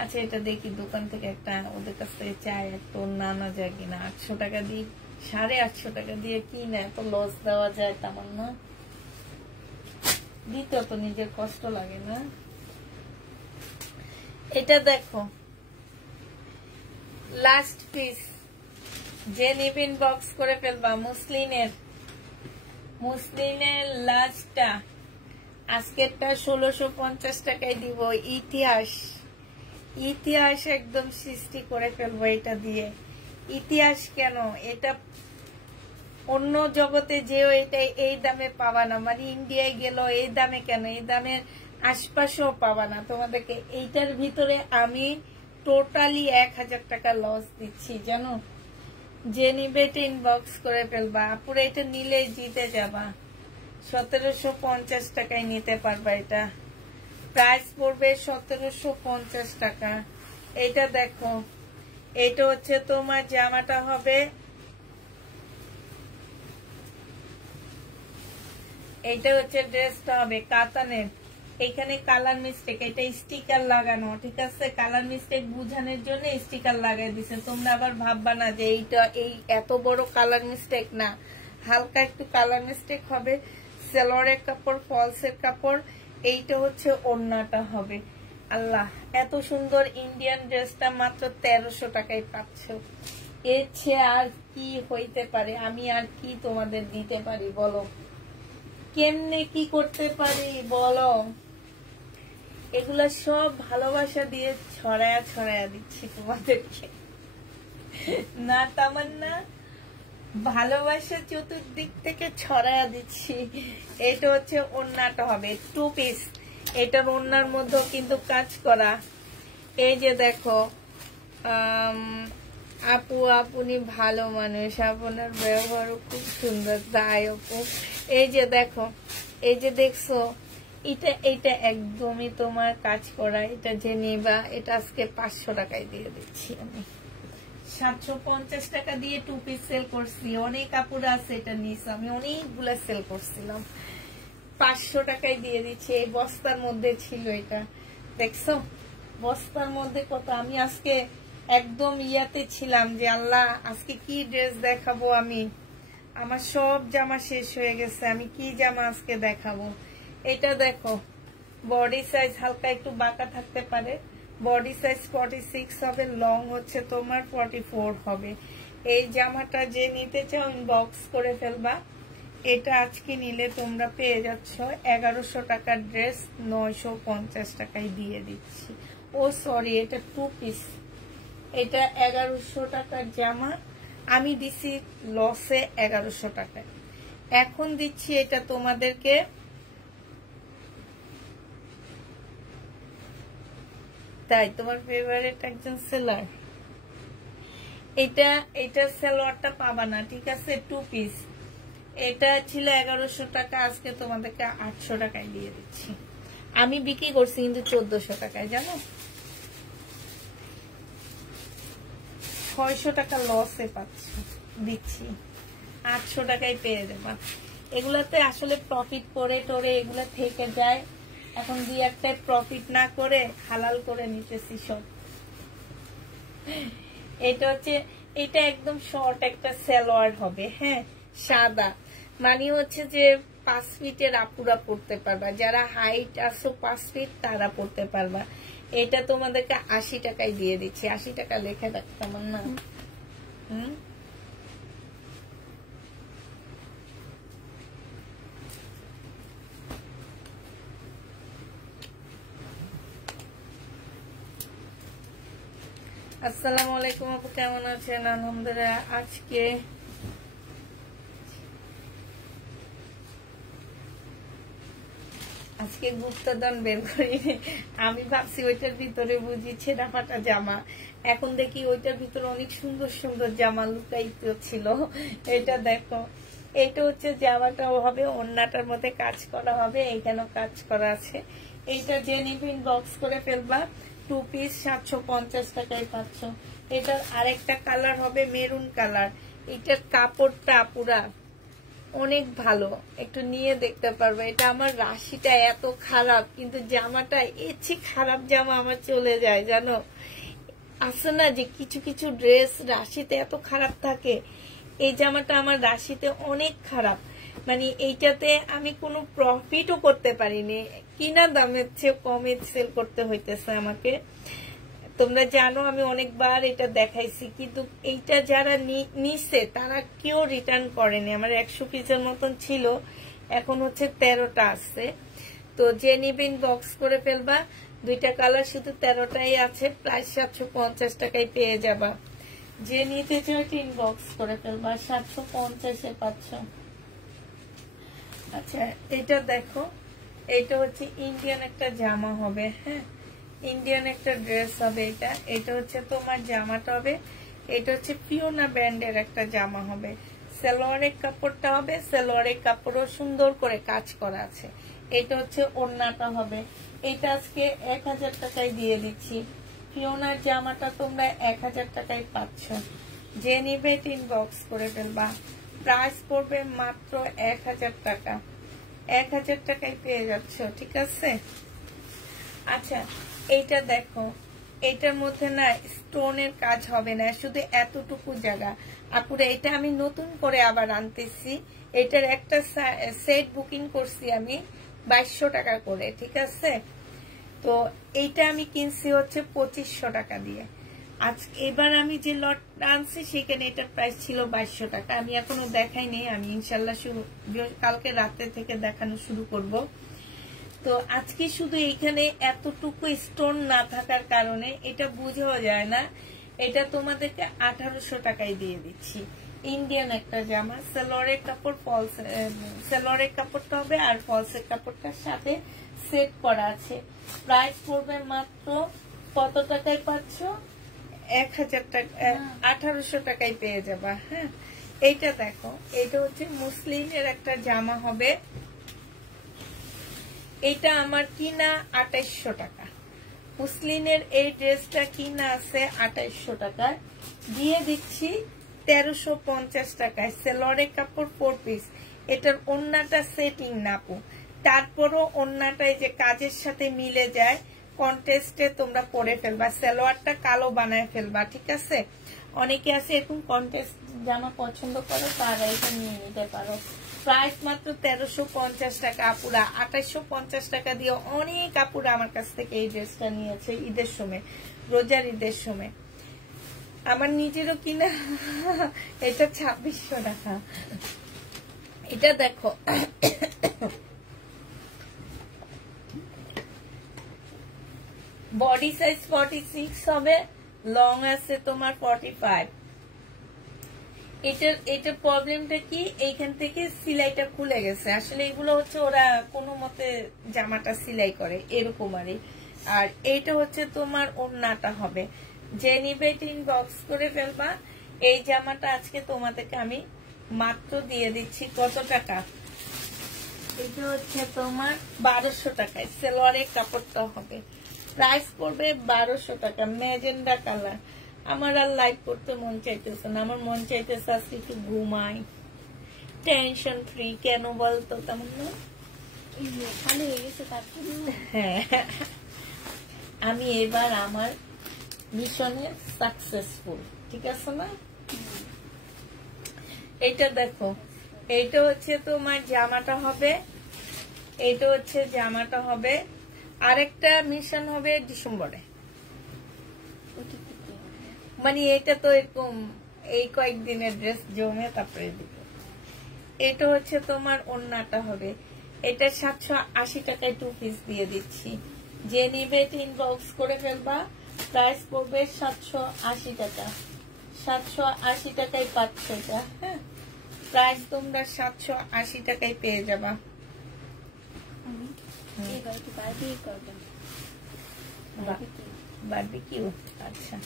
আচ্ছা এটা দেখি দোকান থেকে একটা ওদের কাছ থেকে চাই একটু নানা যায় কিনা। 800 টাকা দিই, 850 টাকা দিয়ে কি না এত লস দেওয়া যায়, তেমন না দিতে তো নিজের কষ্ট লাগে না। এটা দেখো লাস্ট পিস। যে নিবিন বক্স করে ফেলবা। মুসলিনের লাস্টটা আজকেরটা 1650 টাকায় দিব। ইতিহাস একদম সৃষ্টি করে ফেলবো এটা দিয়ে। ইতিহাস কেন, এটা অন্য জগতে যেও এটা এই দামে পাবা না, মানে ইন্ডিয়ায় গেল এই দামে কেন, এই দামের আশপাশেও পাবা না। তোমাদেরকে এইটার ভিতরে আমি টোটালি 1000 টাকা লস দিচ্ছি জানো। যে নিবে ইনবক্স করে ফেলবা। আপুরা এটা নিলে জিতে যাবা। 1750 টাকায় নিতে পারবা। এটা প্রাইস পড়বে 1750 টাকা। এটা দেখো, এটা হচ্ছে তোমার জামাটা হবে, এইটা হচ্ছে ড্রেসটা হবে কাতানের। এখানে কালার মিস্টেক, এটা স্টিকার লাগানো, ঠিক আছে? কালার মিস্টেক বুঝানোর জন্য স্টিকার লাগাই দিছে। তোমরা আবার ভাববা না যে এইটা এই এত বড় কালার মিস্টেক না, হালকা একটু কালার মিস্টেক হবে। সালোয়ারের কাপড়, ফলসের কাপড়। এইটা হচ্ছে ওড়নাটা হবে। আল্লাহ, এত সুন্দর ইন্ডিয়ান ড্রেসটা মাত্র 1300 টাকায় পাচ্ছ। এর চেয়ে আর কি হইতে পারে? আমি আর কি তোমাদের দিতে পারি বলো? কেমনে কি করতে পারি বলো? এগুলা সব ভালোবাসা দিয়ে ছড়ায়া ছড়ায়া দিচ্ছি তোমাদেরকে, না তামান্না? ভালোবাসা চতুর্দিক থেকে ছড়ায়া দিচ্ছি। এটা হচ্ছে ওড়নাটা হবে 2 পিস, এটার ওড়নার মধ্যেও কিন্তু কাজ করা। এই যে দেখো, আপু আপনি ভালো মানুষ, আপনার ব্যবহারও খুব সুন্দর, তাই আপু। এই যে দেখো, এই যে দেখছো, এটা একদমই তোমার কাজ করা। এটা যে নিবা, এটা আজকে 500 টাকায় দিয়ে দিচ্ছি আমি। 750 টাকা দিয়ে 2 পিস সেল করছি। অনেক কাপড় আছে, এটা নিয়েছি আমি, অনেকগুলা সেল করছিলাম। 500 টাকায় দিয়ে দিচ্ছি। এই বস্তার মধ্যে ছিল এটা, দেখছো বস্তার মধ্যে কত। আমি আজকে একদম ইয়াতে ছিলাম যে আল্লাহ আজকে কি ড্রেস দেখাবো আমি। আমার সব জামা শেষ হয়ে গেছে, আমি কি জামা আজকে দেখাবো। এটা দেখো, বডি সাইজ হালকা একটু বাঁকা থাকতে পারে, বডি সাইজ 46 হবে, লং হচ্ছে তোমার 44 হবে। এই জামাটা যে নিতে চাও ইনবক্স করে ফেলবা। এটা আজকে নিলে তোমরা পেয়ে যাচ্ছ 1100 টাকার ড্রেস 950 টাকায় দিয়ে দিচ্ছি। ও সরি, এটা 2 পিস, এটা 1100 টাকার জামা, আমি দিছি লসে 1100 টাকায়। এখন দিচ্ছি এটা তোমাদেরকে তাই তোমার ফেভারিট একজন সেলার। এটা সেলোয়ারটা পাবা না, ঠিক আছে? 2 পিস, এটা ছিল 1100 টাকা, আজকে তোমাদেরকে 800 টাকায় দিয়ে দিচ্ছি। আমি বিক্রি করছি কিন্তু 1400 টাকায়, জানো? 600 টাকা লসে দিচ্ছি, 800 টাকায় পেয়ে যাবা। এগুলাতে আসলে প্রফিট করে টোরে এগুলা থেকে যায়। এখন দুই একটাই প্রফিট না করে হালাল করে নিতেছি সব। এটা হচ্ছে, এটা একদম শর্ট একটা সালোয়ার হবে, হ্যাঁ, সাদা, মানে হচ্ছে যে 5 ফিটের আপুরা পড়তে পারবা, যারা হাইট আছে 5 ফিট তারা পড়তে পারবা। এটা তোমাদেরকে 80 টাকায় দিয়ে দিচ্ছি। 80 টাকা লেখা রাখতাম না। আসসালামু আলাইকুম আপু, কেমন আছেন? আলহামদুলিল্লাহ। আজকে গুপ্তধন বের করি। আমি ভাবছি ওইটার ভিতরে বুঝি ছেঁড়া ফাটা জামা, এখন দেখি ওইটার ভিতরে অনেক সুন্দর সুন্দর জামা লুকায়িত ছিল। এটা দেখো, এটা হচ্ছে জামাটাও হবে, ওড়নাটার মধ্যে কাজ করা হবে, এইখানেও কাজ করা আছে। এইটা যে নিবে ইনবক্স করে ফেলবা। 2 পিস 750 টাকায় পাচ্ছ। এটার আরেকটা কালার হবে মেরুন কালার। এটার কাপড়টা পুরা অনেক ভালো, একটু নিয়ে দেখতে পারবে। এটা আমার রাশিটা এত খারাপ, কিন্তু জামাটা এর চেয়ে খারাপ জামা আমার চলে যায়, জানো? আছে না যে কিছু কিছু ড্রেস রাশিতে এত খারাপ থাকে, এই জামাটা আমার রাশিতে অনেক খারাপ। মানে এইটাতে আমি কোনো প্রফিটও করতে পারিনি, কিনা দামের চেয়ে কমে সেল করতে হইতেছে আমাকে। তোমরা জানো আমি অনেকবার এটা দেখাইছি, কিন্তু এইটা যারা নিছে তারা কেউ রিটার্ন করেনি। আমার 100 পিসের মতন ছিল, এখন হচ্ছে 13টা আছে। তো যে নিবেন বক্স করে ফেলবা। 2টা কালার, শুধু 13টাই আছে, প্রায় 750 টাকায় পেয়ে যাবা। যে নিতে চাও ইনবক্স করে ফেলবা, 750-এ পাচ্ছ। আচ্ছা, এটা দেখো, এটা হচ্ছে ইন্ডিয়ান একটা জামা হবে, হ্যাঁ, ইন্ডিয়ান একটা ড্রেস হবে। এটা হচ্ছে তোমার জামাটা হবে, এটা হচ্ছে ফিওনা ব্র্যান্ডের একটা জামা হবে। সালোয়ারের কাপড়টা হবে, সালোয়ারের কাপড়ও সুন্দর করে কাজ করা আছে। এটা হচ্ছে ওড়নাটা হবে। এটা আজকে 1000 টাকায় দিয়ে দিচ্ছি। ফিওনার জামাটা তোমরা 1000 টাকায় পাচ্ছ। যে নিবে ইনবক্স করে ফেলবা। প্রাইস পড়বে মাত্র 1000 টাকা। 1000 টাকায় পেয়ে যাচ্ছ, ঠিক আছে? আচ্ছা, এইটা দেখো, এটার মধ্যে না স্টোনের কাজ হবে না, শুধু এতটুকু জায়গা। আপুরা এটা আমি নতুন করে আবার আনতেছি। এটার একটা সেট বুকিং করছি আমি 2200 টাকা করে, ঠিক আছে? তো এইটা আমি কিনছি হচ্ছে 2500 টাকা দিয়ে। আজ এবার আমি যে লট আনছি সেখানে এটার প্রাইস ছিল 2200 টাকা। আমি এখনো দেখাইনি, আমি ইনশাল্লাহ কালকে রাতে থেকে দেখানো শুরু করব। তো আজকে শুধু এইখানে এতটুকু স্টোন না থাকার কারণে এটা বুঝাও যায় না। এটা তোমাদেরকে 1800 টাকায় দিয়ে দিচ্ছি। ইন্ডিয়ান একটা জামা, সালোয়ারের কাপড়, ফলস সালোয়ারের কাপড়টা হবে আর ফলসের কাপড়টার সাথে সেট করা আছে। প্রাইস পড়বে মাত্র কত টাকায় পাচ্ছ? 1000 টাকা, 1800 টাকায় পেয়ে যাবা। হ্যাঁ, এইটা দেখো, এটা হচ্ছে মুসলিমের একটা জামা হবে। এটা আমার কিনা 2800 টাকা। মুসলিমের এই ড্রেসটা কিনা আছে 2800 টাকায়, দিয়ে দিচ্ছি 1350 টাকায়। সেলরের কাপড় 4 পিস। এটার ওড়নাটা সেটিং নাপু, তারপরও ওড়নাটা এই যে কাজের সাথে মিলে যায়। কন্টেস্টে তোমরা পরে ফেলবা, সালোয়ারটা কালো বানায় ফেলবা, ঠিক আছে? অনেকে আছে এরকম কন্টেস্ট জামা পছন্দ করো, তারা এটা নিয়ে নিতে পারো। প্রাইস মাত্র 1350 টাকা। আপুরা 2850 টাকা দিয়ে অনেক আপুরা আমার কাছ থেকে এই ড্রেসটা নিয়েছে ঈদের সময়, রোজার ঈদের সময়। আমার নিজেরও কিনা এটা 2600 টাকা। এটা দেখো, বডি সাইজ 46 হবে, লং আছে তোমার 45। এটার প্রবলেমটা কি, এইখান থেকে সিলাইটা খুলে গেছে। আসলে এগুলো হচ্ছে ওরা কোনো মতে জামাটা সিলাই করে এরকম। আর এইটা হচ্ছে তোমার ওড়নাটা হবে। যে নিবে ইনবক্স করে ফেলবা। এই জামাটা আজকে তোমাদেরকে আমি মাত্র দিয়ে দিচ্ছি কত টাকা? এটা হচ্ছে তোমার 1200 টাকায়। সেলোয়ারের কাপড়টা হবে, প্রাইস পড়বে 1200 টাকা। Magenta colour. আমার আর লাইভ করতে মন চাইতেছে না, আমার মন চাইতেছে আজকে একটু ঘুমাই, টেনশন ফ্রি। কেন বলতো? তেমন না, খালি হয়ে গেছে তার জন্য। হ্যাঁ, আমি এবার আমার মিশনে সাকসেসফুল, ঠিক আছে না? এইটা দেখো, এইটা হচ্ছে তোমার জামাটা হবে, এইটা হচ্ছে জামাটা হবে। আরেকটা মিশন হবে ডিসেম্বরে, মানে এটা তো এরকম এই কয়েকদিনের ড্রেস জমে তারপরে দিব। এটা হচ্ছে তোমার ওড়নাটা হবে। এটা 780 টাকায় 2 পিস দিয়ে দিচ্ছি। যে নিবে ইনবক্স করে ফেলবা। প্রাইস পড়বে 780 টাকা। 780 টাকায় পাচ্ছ এটা। হ্যাঁ, প্রাইস তোমরা 780 টাকায় পেয়ে যাবা। বারবিকিউ, আচ্ছা।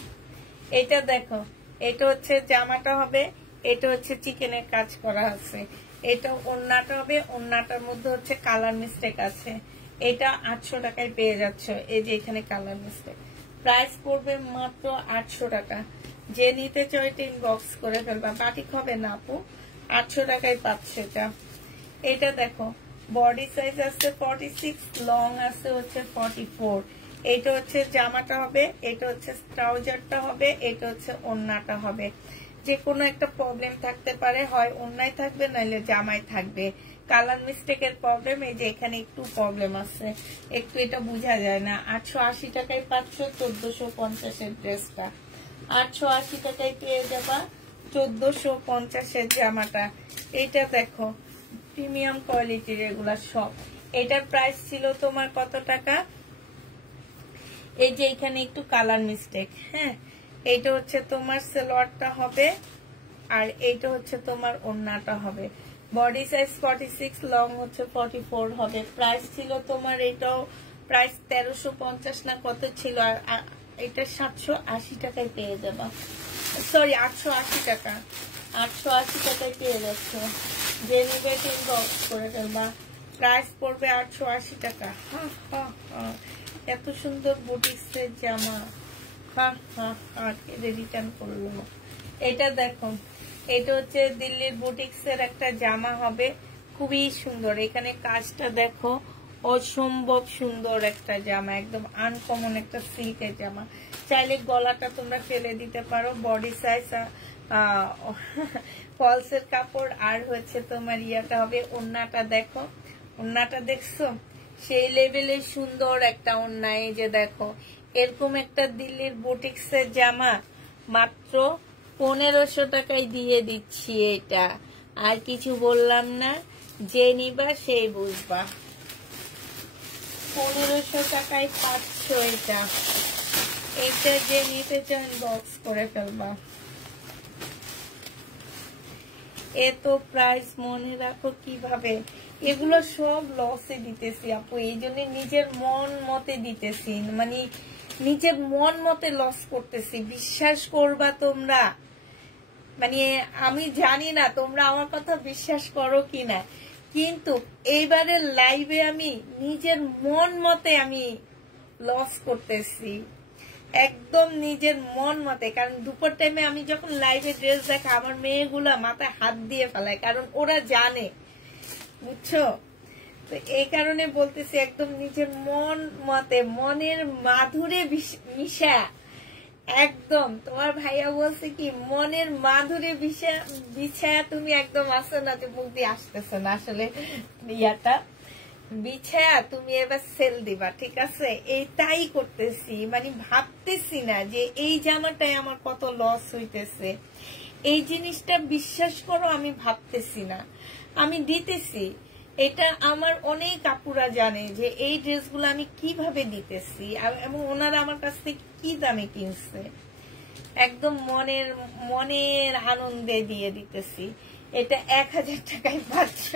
এটা দেখো, এটা হচ্ছে জামাটা হবে, এটা হচ্ছে চিকেনের কাজ করা আছে। এটা ওড়নাটা হবে, ওড়নাটার মধ্যে হচ্ছে কালার মিস্টেক আছে। এটা 800 টাকায় পেয়ে যাচ্ছ। এই যে এখানে কালার মিস্টেক। প্রাইস পড়বে মাত্র 800 টাকা। যে নিতে চাও এটা ইনবক্স করে ফেলবা। বাটিক হবে না আপু, 800 টাকায় পাচ্ছে এটা। এটা দেখো, বডি সাইজ আছে 46, লং আছে হচ্ছে 44। এটা হচ্ছে জামাটা হবে, এটা হচ্ছে ট্রাউজারটা হবে, এটা হচ্ছে ওড়নাটা হবে। যে কোনো একটা প্রবলেম থাকতে পারে, হয় ওড়নায় থাকবে নাহলে জামায় থাকবে। কালার মিস্টেকের প্রবলেম, এই যে এখানে একটু প্রবলেম আছে, একটু এটা বোঝা যায় না। 880 টাকায় পাচ্ছ 1450 এর ড্রেসটা। 880 টাকায় পেয়ে যাবা 1450 এর জামাটা। এইটা দেখো, প্রিমিয়াম কোয়ালিটির এগুলা সব। এটার প্রাইস ছিল তোমার কত টাকা? এই যে এখানে একটু কালার মিস্টেক। হ্যাঁ, এইটা হচ্ছে তোমার সালোয়ারটা হবে, আর এইটা হচ্ছে তোমার ওড়নাটা হবে। বডি সাইজ 46, লং হচ্ছে 44 হবে। প্রাইস ছিল তোমার, এটাও প্রাইস 1350 না কত ছিল, আর এটা 780 টাকায় পেয়ে যাবা। সরি, 880 টাকা। 880 টাকায় পেয়ে যাচ্ছ। যে নিবে ইনবক্স করে ফেলবা। প্রাইস পড়বে 880 টাকা। এত সুন্দর বুটিক্সের জামা। রিটার্ন করলো। এটা দেখো, এটা হচ্ছে দিল্লির বুটিক্সের একটা জামা হবে, খুবই সুন্দর। এখানে কাজটা দেখো, অসম্ভব সুন্দর একটা জামা, একদম আনকমন একটা সিল্কের জামা। চাইলে গলাটা তোমরা ফেলে দিতে পারো। বডি সাইজ ফলসের কাপড়, আর হচ্ছে তোমার ইয়াটা হবে। ওড়নাটা দেখো, ওড়নাটা দেখছো সেই লেভেলে সুন্দর একটা ওড়না। এই যে দেখো, এরকম একটা দিল্লির বুটিক্সের জামা মাত্র 1500 টাকায় দিয়ে দিচ্ছি। এটা আর কিছু বললাম না, যে নিবা সেই বুঝবা। 1500 টাকায় 500 এটা। এটা যে নিতে চান বক্স করে ফেলবা। এত প্রাইস মনে রাখো কিভাবে? এগুলো সব লসে দিতেছি আপু, এই জন্য নিজের মন মতে দিতেছি, মানে নিজের মন মতে লস করতেছি। বিশ্বাস করবা তোমরা, মানে আমি জানি না তোমরা আমার কথা বিশ্বাস করো কিনা, কিন্তু এইবারে লাইভে আমি নিজের মন মতে আমি লস করতেছি, একদম নিজের মন মতে। কারণ দুপুর টাইমে আমি যখন লাইভে ড্রেস দেখা, আমার মেয়েগুলা মাথায় হাত দিয়ে ফেলায়, কারণ ওরা জানে, বুঝছো? তো এই কারণে বলতেছি একদম নিজের মন মতে, মনের মাধুরে মিশা। একদম তোমার ভাইয়া বলছে কি, মনের মাধুরে বিছায়া তুমি একদম আসো না, যে মুখ দিয়ে আসতেছো না, আসলে ইয়াটা বিছায়া তুমি এবার সেল দিবা, ঠিক আছে? এইটাই করতেছি, মানে ভাবতেছি না যে এই জামাটাই আমার কত লস হইতেছে। এই জিনিসটা বিশ্বাস করো আমি ভাবতেছি না, আমি দিতেছি। এটা আমার অনেক আপুরা জানে যে এই ড্রেসগুলো আমি কিভাবে দিতেছি, এবং ওনারা আমার কাছ থেকে কি দামে কিনছে, একদম মনের আনন্দে দিয়ে দিতেছি। এটা 1000 টাকায় পাচ্ছ,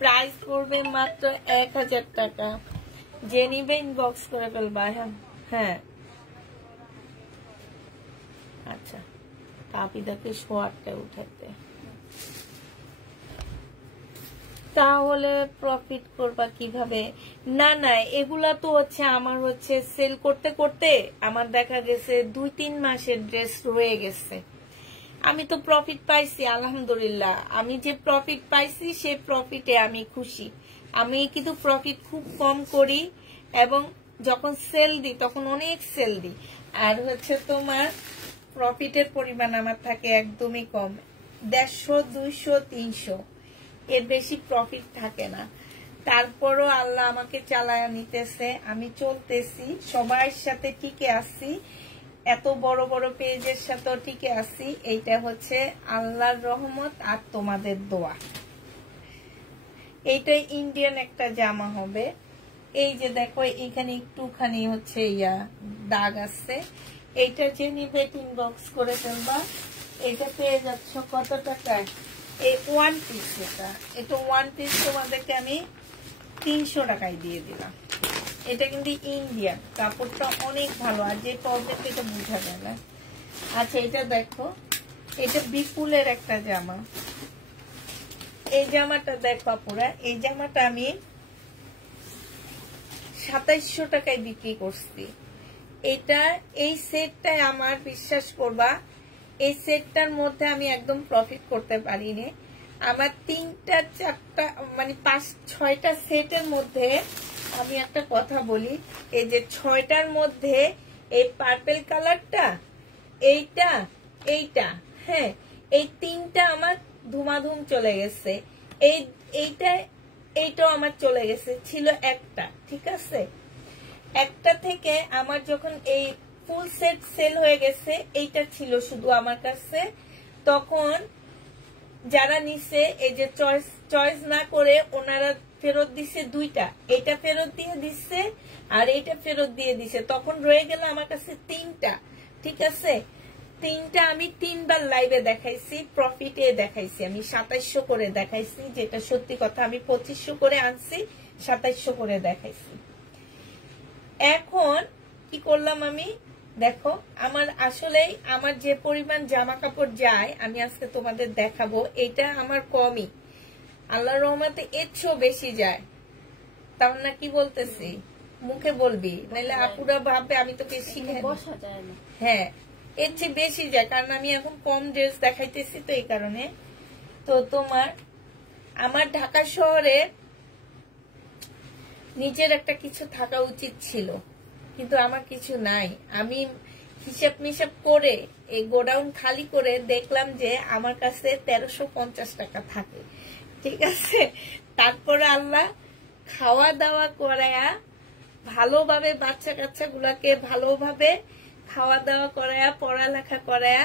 প্রাইস পড়বে মাত্র 1000 টাকা। যে নিবে ইনবক্স করে ফেলবা। হ্যাঁ আচ্ছা, কাপিদাকে শোয়ারটা উঠাতে, তাহলে প্রফিট করবা কিভাবে? না না, এগুলা তো হচ্ছে আমার হচ্ছে সেল করতে করতে আমার দেখা গেছে 2-3 মাসের ড্রেস রয়ে গেছে। আমি তো প্রফিট পাইছি আলহামদুলিল্লাহ। আমি যে প্রফিট পাইছি সে প্রফিটে আমি খুশি। আমি কিন্তু প্রফিট খুব কম করি, এবং যখন সেল দিই তখন অনেক সেল দিই। আর হচ্ছে তোমার প্রফিটের পরিমাণ আমার থাকে একদমই কম, 150, 200, 300, এর বেশি প্রফিট থাকে না। তারপরও আল্লাহ আমাকে চালায়া নিতেছে, আমি চলতেছি, সবার সাথে টিকে আসছি, এত বড় বড় পেজের সাথেও টিকে আসছি। এইটা হচ্ছে আল্লাহর রহমত আর তোমাদের দোয়া। এইটাই ইন্ডিয়ান একটা জামা হবে। এই যে দেখো এখানে একটুখানি হচ্ছে দাগ আছে। এইটা যে নিবে ইনবক্স করে ফেলবা। এটা পেয়ে যাচ্ছ কত টাকায়? এই 1 পিস, এটা 1 পিস তোমাদেরকে আমি 300 টাকায় দিয়ে দিলাম। এটা কিন্তু ইন্ডিয়ান, কাপড়টা অনেক ভালো, আর যে প্রবলেম এটা বোঝা যায় না। আচ্ছা এটা দেখো, এটা বিপুলের একটা জামা। এই জামাটা দেখো আপুরা, এই জামাটা আমি 2700 টাকায় বিক্রি করছি। এটা এই সেটটাই আমার, বিশ্বাস করবা এই সেটটার মধ্যে আমি একদম প্রফিট করতে পারিনি। আমার 3টা 4টা মানে 5-6টা সেটের মধ্যে আমি একটা কথা বলি, এই যে 6টার মধ্যে এই পার্পল কালারটা, এইটা হ্যাঁ, এই 3টা আমার ধুমাধুম চলে গেছে। এইটাও আমার চলে গেছে, ছিল একটা, ঠিক আছে? একটা থেকে আমার যখন এই ফুল সেট সেল হয়ে গেছে, এইটা ছিল শুধু আমার কাছে। তখন যারা নিছে, এই যে চয়েস না করে ওনারা ফেরত দিছে 2টা, এটা ফেরত দিয়ে দিচ্ছে আর এইটা ফেরত দিয়ে দিছে। তখন রয়ে গেল আমার কাছে 3টা, ঠিক আছে? 3টা আমি 3বার লাইভে দেখাইছি, প্রফিটে দেখাইছি, আমি 2700 করে দেখাইছি, যেটা সত্যি কথা। আমি 2500 করে আনছি, 2700 করে দেখাইছি। এখন কি করলাম আমি, দেখো আমার আসলেই আমার যে পরিমাণ জামা কাপড় যায় আমি আজকে তোমাদের দেখাবো। এটা আমার কমই, আল্লাহর রহমতে এর চেয়েও বেশি যায়। তার না কি বলতেছি, মুখে বলবি, নাহলে আপুরা ভাববে আমি তোকে শিখে বসা যায় না। হ্যাঁ, এর চেয়ে বেশি যায়, কারণ আমি এখন কম ড্রেস দেখাইতেছি, তো এই কারণে। তো তোমার আমার ঢাকা শহরে নিজের একটা কিছু থাকা উচিত ছিল, কিন্তু আমার কিছু নাই। আমি হিসাব করে এই গোডাউন খালি করে দেখলাম যে আমার কাছে 1350 টাকা থাকে, ঠিক আছে? তারপরে আল্লাহ খাওয়া দাওয়া করায়া, ভালোভাবে বাচ্চা কাচ্চা গুলাকে ভালোভাবে খাওয়া দাওয়া করায়া, পড়ালেখা করায়া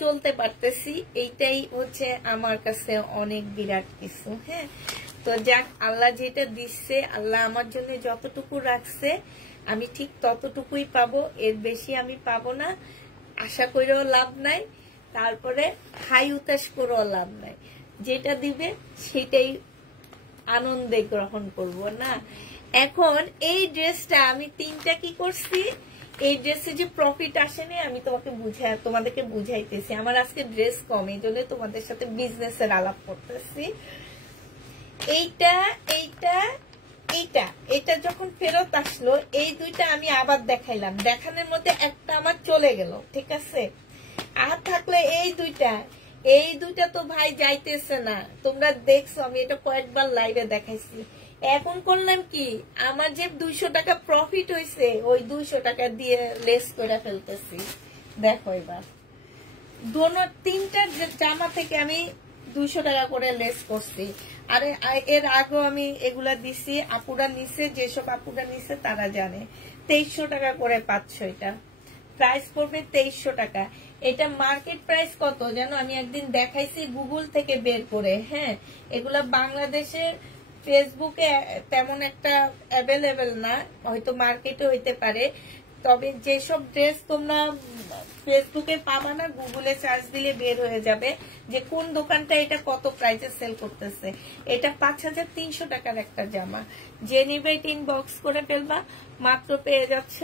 চলতে পারতেছি। এইটাই হচ্ছে আমার কাছে অনেক বিরাট কিছু। হ্যাঁ, তো যাক, আল্লাহ যেটা দিচ্ছে, আল্লাহ আমার জন্য যতটুকু রাখছে আমি ঠিক ততটুকুই পাবো, এর বেশি আমি পাবো না। আশা করেও লাভ নাই, তারপরে হাই উতাস করেও লাভ নাই। যেটা দিবে সেটাই আনন্দে গ্রহণ করব না। এখন এই ড্রেসটা আমি 3টা কি করছি, এই ড্রেসে যে প্রফিট আসেনি আমি তোমাদেরকে বুঝাইতেছি। আমার আজকে ড্রেস কম, এই জন্য তোমাদের সাথে বিজনেসের আলাপ করতেছি। এইটা এইটা এইটা এটা যখন ফেরত আসলো, এই দুইটা আমি আবার দেখাইলাম, দেখানোর মধ্যে একটা আমার চলে গেল, ঠিক আছে। আর থাকলে এই দুইটা তো ভাই যাইতেছে না, তোমরা দেখছো, আমি এটা কয়েকবার লাইভে দেখাইছি। এখন করলাম কি, আমার যে 200 টাকা প্রফিট হয়েছে, ওই 200 টাকা দিয়ে লেস করে ফেলতেছি। দেখো এবার তিনটা জামা থেকে আমি 200 টাকা করে লেস করছি। আর এর আগেও আমি এগুলা দিছি, আপুরা নিছে, যেসব আপুরা নিছে তারা জানে। 2300 টাকা করে পাচ্ছ, এটা প্রাইস পড়বে 2300 টাকা। এটা মার্কেট প্রাইস কত জানো, আমি একদিন দেখাইছি গুগল থেকে বের করে। হ্যাঁ, এগুলা বাংলাদেশের ফেসবুকে তেমন একটা অ্যাভেলেবেল না, হয়তো মার্কেটে হইতে পারে। তবে যেসব ড্রেস তোমরা ফেসবুকে পাবা না, গুগলে সার্চ দিলে বের হয়ে যাবে যে কোন দোকানটা এটা কত প্রাইসে সেল করতেছে। এটা 5300 টাকার একটা জামা, যে নিবে ইনবক্স করে ফেলবা, মাত্র পেয়ে যাচ্ছ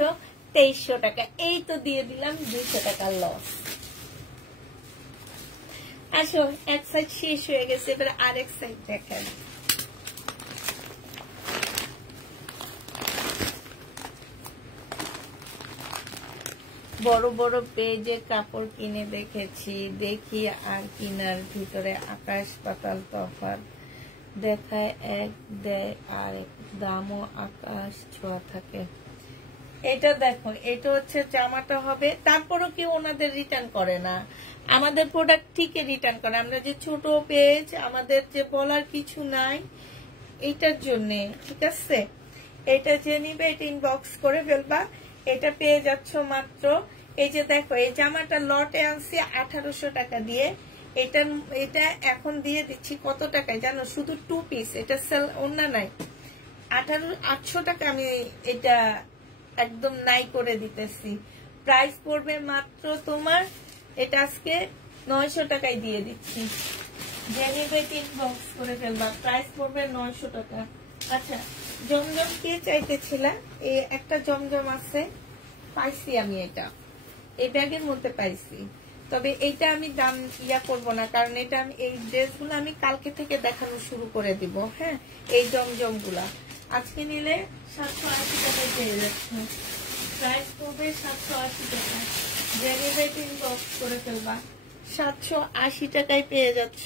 2300 টাকা। এই তো দিয়ে দিলাম 200 টাকা লস। আসো, এক সাইড শেষ হয়ে গেছে, এবার আরেক সাইড দেখেন। বড় বড় পেজে কাপড় কিনে দেখেছি, দেখি আর কিনার ভিতরে আকাশ পাতাল তফাৎ দেখায়, এক দেয় আর দামও আকাশ ছোঁয়া থাকে। এটা দেখো, এটা হচ্ছে জামাটা হবে, তারপরও কেউ ওনাদের রিটার্ন করে না, আমাদের প্রোডাক্ট ঠিকই রিটার্ন করে। আমরা যে ছোট পেজ, আমাদের যে বলার কিছু নাই এটার জন্যে, ঠিক আছে। এটা যে নিবে এটা ইনবক্স করে ফেলবা, এটা পেয়ে যাচ্ছ মাত্র। এই যে দেখো, এই জামাটা লটে আনছি 1800 টাকা দিয়ে, এটা এখন দিয়ে দিচ্ছি কত টাকায় জানো, শুধু 2 পিস, এটা সেল অন্য নাই, 800 টাকা আমি এটা একদম নাই করে দিতেছি। প্রাইস পড়বে মাত্র তোমার, এটা আজকে 900 টাকায় দিয়ে দিচ্ছি, যে নিবে ইনবক্স করে ফেলবা, প্রাইস পড়বে 900 টাকা। আচ্ছা, জমজম কে চাইতেছিল, এই একটা জমজম আছে, পাইছি আমি, এটা এই ব্যাগের মধ্যে পাইছি। তবে এইটা আমি দাম করব না, কারণ এটা আমি এই ড্রেসগুলো আমি কালকে থেকে দেখানো শুরু করে দিব। হ্যাঁ, এই জমজম গুলা আজকে নিলে 780 টাকায় পেয়ে যাচ্ছে, প্রাইস পড়বে 780 টাকা, জেনিভেট ইনবক্স করে ফেলবা, 780 টাকায় পেয়ে যাচ্ছ।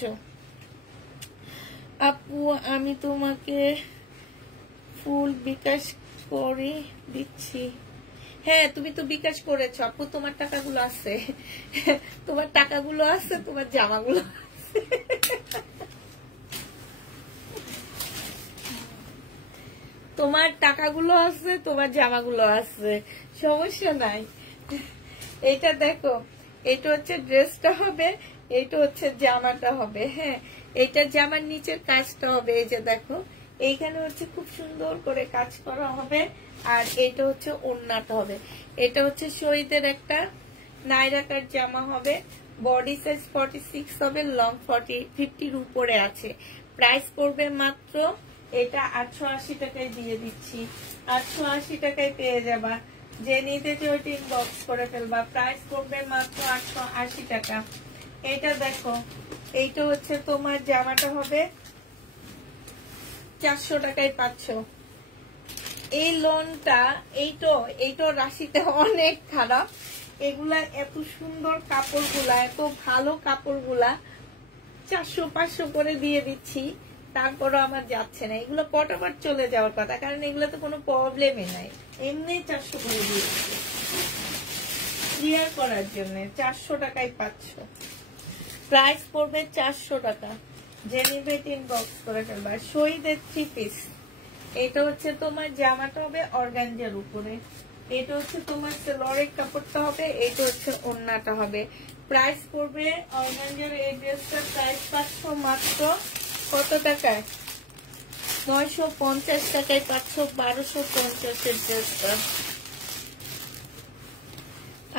আপু, আমি তোমাকে ফুল বিকাশ করে দিচ্ছি। হ্যাঁ, তুমি তো বিকাশ করেছো আপু, তোমার টাকাগুলো আছে, তোমার টাকাগুলো আছে, তোমার জামাগুলো আছে, তোমার টাকাগুলো আছে, তোমার জামাগুলো আছে, সমস্যা নাই। এটা দেখো, এটা হচ্ছে ড্রেসটা হবে, এটা হচ্ছে জামাটা হবে। হ্যাঁ, এটা জামার নিচের কাজটা হবে, এই যে দেখো, এইখানে হচ্ছে খুব সুন্দর করে কাজ করা হবে, আর এটা হচ্ছে ওড়নাটা হবে। এটা হচ্ছে শহীদের একটা নাইরাকার জামা হবে, বডি সাইজ 46 হবে, লং 50-50 উপরে আছে। প্রাইস পড়বে মাত্র, এটা 880 টাকায় দিয়ে দিচ্ছি, 880 টাকায় পেয়ে যাবা, যে নিতে ওইটা ইনবক্স করে ফেলবা, প্রাইস পড়বে মাত্র 880 টাকা। এটা দেখো, এইটা হচ্ছে তোমার জামাটা হবে 400 টাকায় পাচ্ছ। এই লোনটা, এইটো রাশিতে অনেক খারাপ, এগুলা এত সুন্দর কাপড়গুলা, এত ভালো কাপড়গুলা 400-500 করে দিয়ে দিচ্ছি, তারপরও আমার যাচ্ছে না। এগুলো পটাপট চলে যাওয়ার কথা, কারণ এগুলো তো কোনো প্রবলেমই নাই, এমনি 400 করে দিয়ে দিচ্ছি ক্লিয়ার করার জন্য। 400 টাকায় পাচ্ছ, প্রাইস পড়বে 400 টাকা, জেনিভেট ইনবক্স করে ফেলবা। শহীদের 3 পিস, এটা হচ্ছে তোমার জামাটা হবে অর্গানজার উপরে, এটা হচ্ছে তোমার সেলরের কাপড়টা হবে, এটা হচ্ছে ওড়নাটা হবে। প্রাইস পড়বে অর্গানজার এই ড্রেসটার প্রাইস পাচ্ছ মাত্র কত টাকায়, 950 টাকায় পাচ্ছ 1250-এর ড্রেসটা।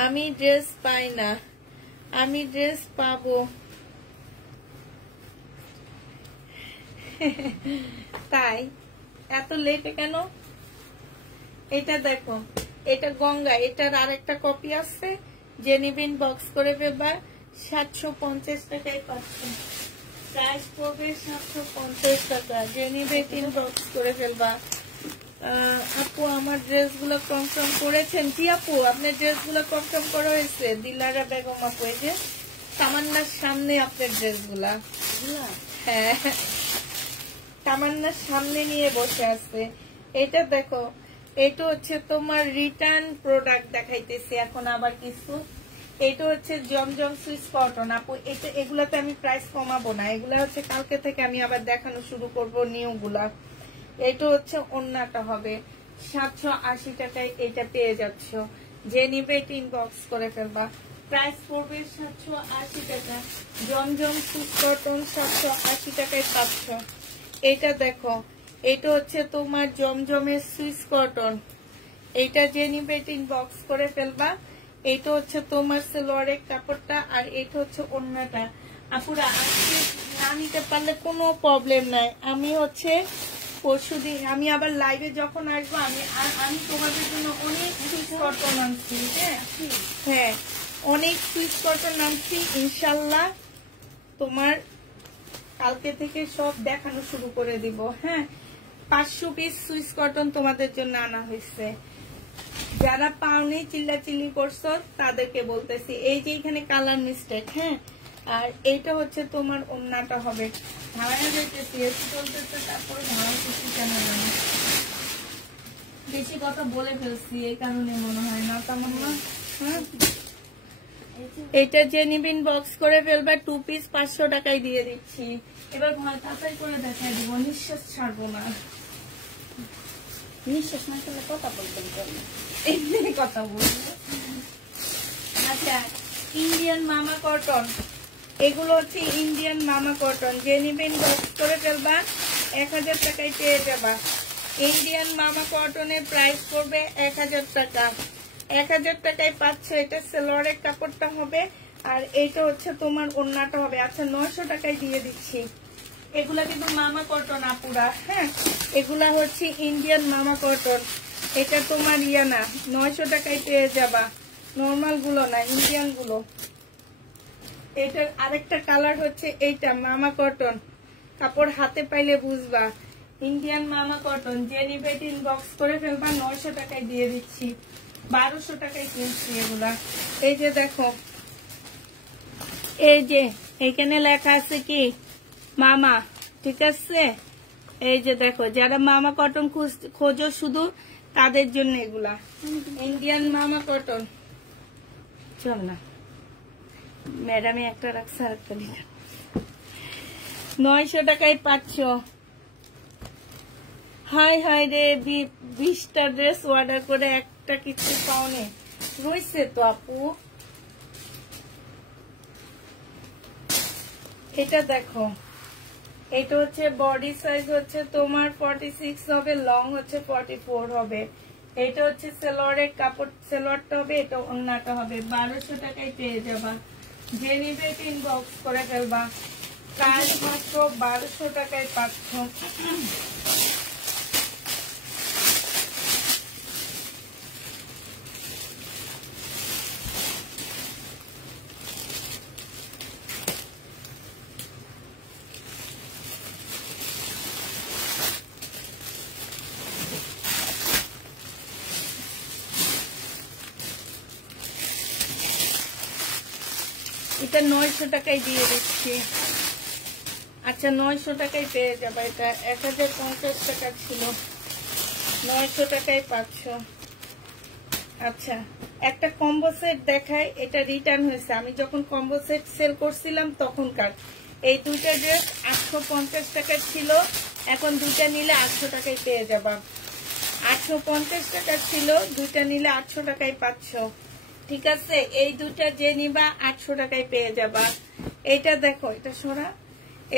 আমি ড্রেস পাই না, আমি ড্রেস পাবো। তাই এত লেটে কেন? এটা দেখো, এটা গঙ্গা, এটার আরেকটা কপি আছে, যে নিবেন বক্স করে ফেলবা। 750 টাকায় পাচ্ছ, প্রাইস পড়বে 750 টাকা। যে নিবে 3 বক্স করে ফেলবা। আপু আমার ড্রেস গুলো কনফার্ম করেছেন? জি আপু, আপনার ড্রেস গুলো কনফার্ম করা হয়েছে। দিলারা বেগম আপু, এই যে তামান্নার সামনে আপনার ড্রেস গুলা। হ্যাঁ, তামান্নার সামনে নিয়ে বসে আছে। এটা দেখো, এটা হচ্ছে তোমার রিটার্ন প্রোডাক্ট দেখাইতেছি এখন আবার কিছু। এটা হচ্ছে জমজম সুইস কটন আপু। এটা এগুলাতে আমি প্রাইস কমাবো না, এগুলা হচ্ছে কালকে থেকে আমি আবার দেখানো শুরু করব নিউ গুলা। এটা হচ্ছে ওন্নাটা হবে 780 টাকায়, এটা পেয়ে যাচ্ছ। যে নিবে 3 বক্স করে ফেলবা। প্রাইস পড়বে 780 টাকা। জমজম সুইস কটন 780 টাকায় পাচ্ছ। এটা দেখো, এটা হচ্ছে তোমার জমজমের সুইস কটন, এটা যে নিবে 3 বক্স করে ফেলবা। এটা হচ্ছে তোমার সালোয়ারের কাপড়টা, আর এটা হচ্ছে ওন্নাটা। আপুরা আজকে না নিতে পারলে কোনো প্রবলেম নাই, আমি হচ্ছে পরশুদিন আমি আবার লাইভে যখন আসবো আমি তোমাদের জন্য অনেক সুইস কটন আনছি। হ্যাঁ, অনেক সুইস কটন আনছি, ইনশাল্লাহ তোমার কালকে থেকে সব দেখানো শুরু করে দিব। হ্যাঁ, 500 পিস সুইস কটন তোমাদের জন্য আনা হয়েছে। যারা পাওনি চিল্লাচিল্লি করছো তাদেরকে বলতেছি, এই যে এখানে কালার মিস্টেক। হ্যাঁ, আর এইটা হচ্ছে তোমার ওন্নাটা হবে। ধারণা যাইতেছি এসে চলতেছে, তারপরে ধারণা কিছু কেন জানি বেশি কথা বলে ফেলছি, এই কারণে মনে হয় না তেমন না। হ্যাঁ, এটা যে নিবিন বক্স করে ফেলবা। 2 পিস 500 টাকায় দিয়ে দিচ্ছি। এবার ভয় তাড়াতাড়ি করে দেখাই দিব, নিঃশ্বাস ছাড়বো না। নিঃশ্বাস না করলে কথা বলবেন কেন? এমনি কথা বলবো। আচ্ছা, ইন্ডিয়ান মামা কটন, এগুলো হচ্ছে ইন্ডিয়ান মামা কটন। যে নিবেন বক্স করে ফেলবা, 1000 টাকায় পেয়ে যাবা। ইন্ডিয়ান মামা কটনের প্রাইস পড়বে 1000 টাকা। 1000 টাকায় পাচ্ছ। এটা সালোয়ারের কাপড়টা হবে, আর এটা হচ্ছে তোমার ওন্নাটা হবে। আচ্ছা, 900 টাকায় দিয়ে দিচ্ছি। এগুলা কিন্তু মামা কটন আপুরা। হ্যাঁ, এগুলা হচ্ছে ইন্ডিয়ান মামা কটন। এটা তোমার ইয়া না, 900 টাকায় পেয়ে যাবা। নর্মাল গুলো না, ইন্ডিয়ান গুলো। এটার আরেকটা কালার হচ্ছে এইটা মামা কটন, কাপড় হাতে পাইলে বুঝবা। ইন্ডিয়ান মামা কটন, যে নিবে 3 বক্স করে ফেলবা। 900 টাকায় দিয়ে দিচ্ছি, 1200 টাকায় কিনছি এগুলা। এই যে দেখো, এই যে এখানে লেখা আছে কি মামা, ঠিক আছে? এই যে দেখো, যারা মামা কটন খোঁজো শুধু তাদের জন্য এগুলা ইন্ডিয়ান মামা কটন। চল না ম্যাডামে একটা রাখছে, আরেকটা নিলাম। 900 টাকায় পাচ্ছ। হাই হাই রে, 20টা ড্রেস অর্ডার করে একটা কিছু পাওনে রয়েছে তো আপু। এটা দেখো, এটা হচ্ছে বডি সাইজ হচ্ছে তোমার 46 হবে, লং হচ্ছে 44 হবে। এটা হচ্ছে সালোয়ারের কাপড়, সালোয়ারটা হবে, এটা ওন্নাটা হবে। 1200 টাকায় পেয়ে যাবা। যে নিবে 3 বক্স করে ফেলবা। প্রাইস মাত্র 1200 টাকায় পাচ্ছ। এটা 900 টাকায় দিয়ে দিচ্ছি। আচ্ছা, 900 টাকায় পেয়ে যাবে। এটা 1050 টাকা ছিল, 900 টাকায় পাচ্ছ। আচ্ছা, একটা কম্বো সেট দেখায়, এটা রিটার্ন হয়েছে। আমি যখন কম্বো সেট সেল করছিলাম তখনকার। এই দুইটা ড্রেস 850 টাকা ছিল, এখন দুইটা নিলে 800 টাকায় পেয়ে যাবা। 850 টাকা ছিল, দুইটা নিলে 800 টাকায় পাচ্ছ। ঠিক আছে, এই দুইটা যে নিবা 800 টাকায় পেয়ে যাবা। এটা দেখো, এটা সরা,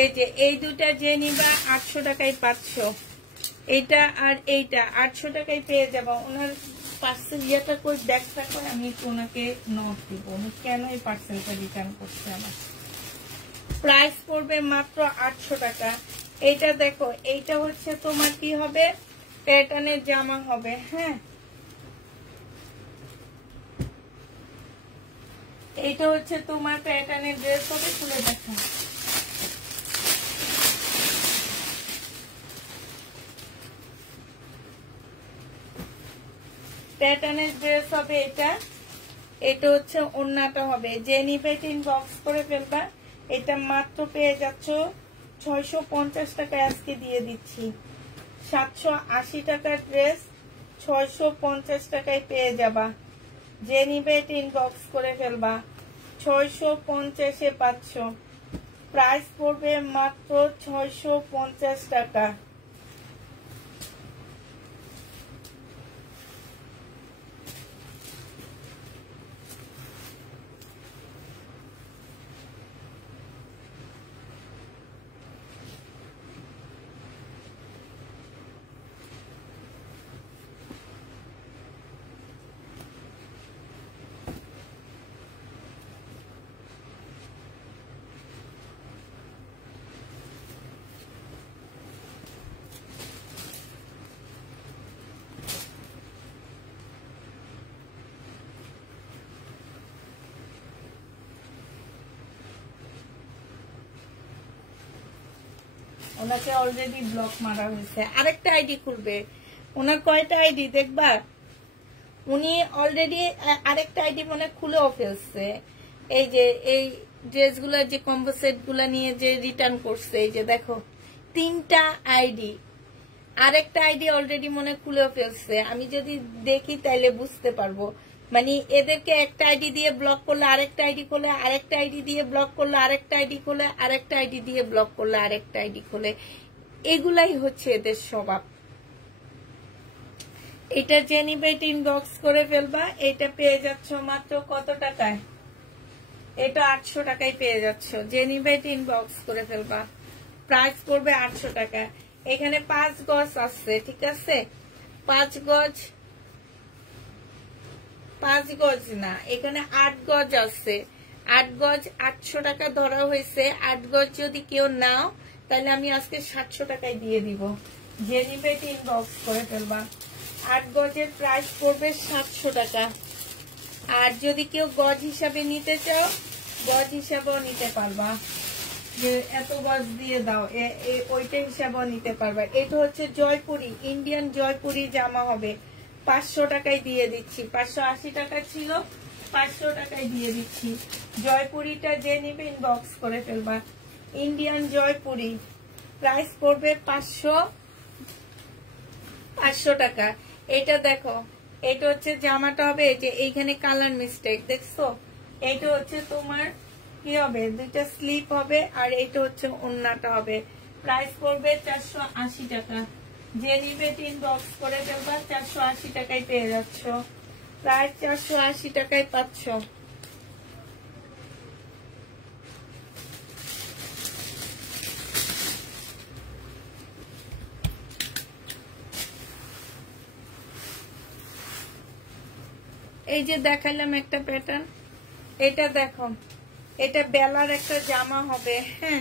এই যে এই দুইটা যে নিবা 800 টাকায় পাচ্ছ। এইটা আর এইটা 800 টাকায় পেয়ে যাবো। ওনার পার্সেল ইয়েটা করে দেখা করে আমি একটু ওনাকে নোট দিব উনি কেন এই পার্সেলটা রিটার্ন করছে। আমার প্রাইস পড়বে মাত্র 800 টাকা। এইটা দেখো, এইটা হচ্ছে তোমার কি হবে, প্যাটার্নের জামা হবে। হ্যাঁ, এইটা হচ্ছে তোমার প্যাটার্নের ড্রেস হবে। খুলে দেখো, প্যাটার্নের ড্রেস হবে এটা। এটা হচ্ছে ওড়নাটা হবে। যে নিবে ইনবক্স করে ফেলবা। এটা মাত্র পেয়ে যাচ্ছ 650 টাকায়, আজকে দিয়ে দিচ্ছি। 780 টাকার ড্রেস 650 টাকায় পেয়ে যাবা। যে নিবে ইনবক্স করে ফেলবা। 650-এ পাচ্ছ। প্রাইস পড়বে মাত্র 650 টাকা। ওনাকে অলরেডি ব্লক মারা হয়েছে। আরেকটা আইডি খুলবে। ওনার কয়টা আইডি দেখবা? উনি অলরেডি আরেকটা আইডি মনে খুলেও ফেলছে। এই যে এই ড্রেসগুলো যে কম্বো সেট গুলা নিয়ে যে রিটার্ন করছে, এই যে দেখো 3টা আইডি। আরেকটা আইডি অলরেডি মনে খুলেও ফেলছে। আমি যদি দেখি তাইলে বুঝতে পারবো। মানে এদেরকে একটা আইডি দিয়ে ব্লক করলে আরেকটা আইডি খোলে, আরেকটা আইডি দিয়ে ব্লক করলে আরেকটা আইডি খোলে, আরেকটা আইডি দিয়ে ব্লক করলে আরেকটা আইডি খোলে। এগুলাই হচ্ছে এদের স্বভাব। এটা জেনিবেট ইনবক্স করে ফেলবা। এটা পেয়ে যাচ্ছ মাত্র কত টাকায়? এটা 800 টাকায় পেয়ে যাচ্ছ। জেনিবেট ইনবক্স করে ফেলবা। প্রাইস পড়বে 800 টাকা। এখানে 5 গজ আছে, ঠিক আছে? 5 গজ না, এখানে 8 গজ আছে। 8 গজ 800 টাকা ধরা হয়েছে। 8 গজ যদি কেউ নাও তাহলে আমি আজকে 700 টাকায় দিয়ে দিব। জেনিবেট ইনবক্স করে ফেলবা। 8 গজের প্রাইস পড়বে 700 টাকা। আর যদি কেউ গজ হিসাবে নিতে চাও, গজ হিসাবেও নিতে পারবা। যে এত গজ দিয়ে দাও, ওইটা হিসাবেও নিতে পারবা। এটা হচ্ছে জয়পুরি, ইন্ডিয়ান জয়পুরি জামা হবে। 500 টাকায় দিয়ে দিচ্ছি। 580 টাকা ছিল, 500 টাকায় দিয়ে দিচ্ছি। জয়পুরিটা যে নিবে ইনবক্স করে ফেলবা। ইন্ডিয়ান জয়পুরি প্রাইস পড়বে 500 টাকা। এটা দেখো, এটা হচ্ছে জামাটা হবে। এই যে এইখানে কালার মিস্টেক দেখছো। এটা হচ্ছে তোমার কি হবে, 2টা স্লিপ হবে। আর এটা হচ্ছে ওড়নাটা হবে। প্রাইস পড়বে 480 টাকা। যে নিবে ইনবক্স করে ফেলবা। 480 টাকায় পেয়ে যাচ্ছ। প্রায় 480 টাকায় পাচ্ছ। এই যে দেখাইলাম একটা প্যাটার্ন। এটা দেখো, এটা বেলার একটা জামা হবে। হ্যাঁ,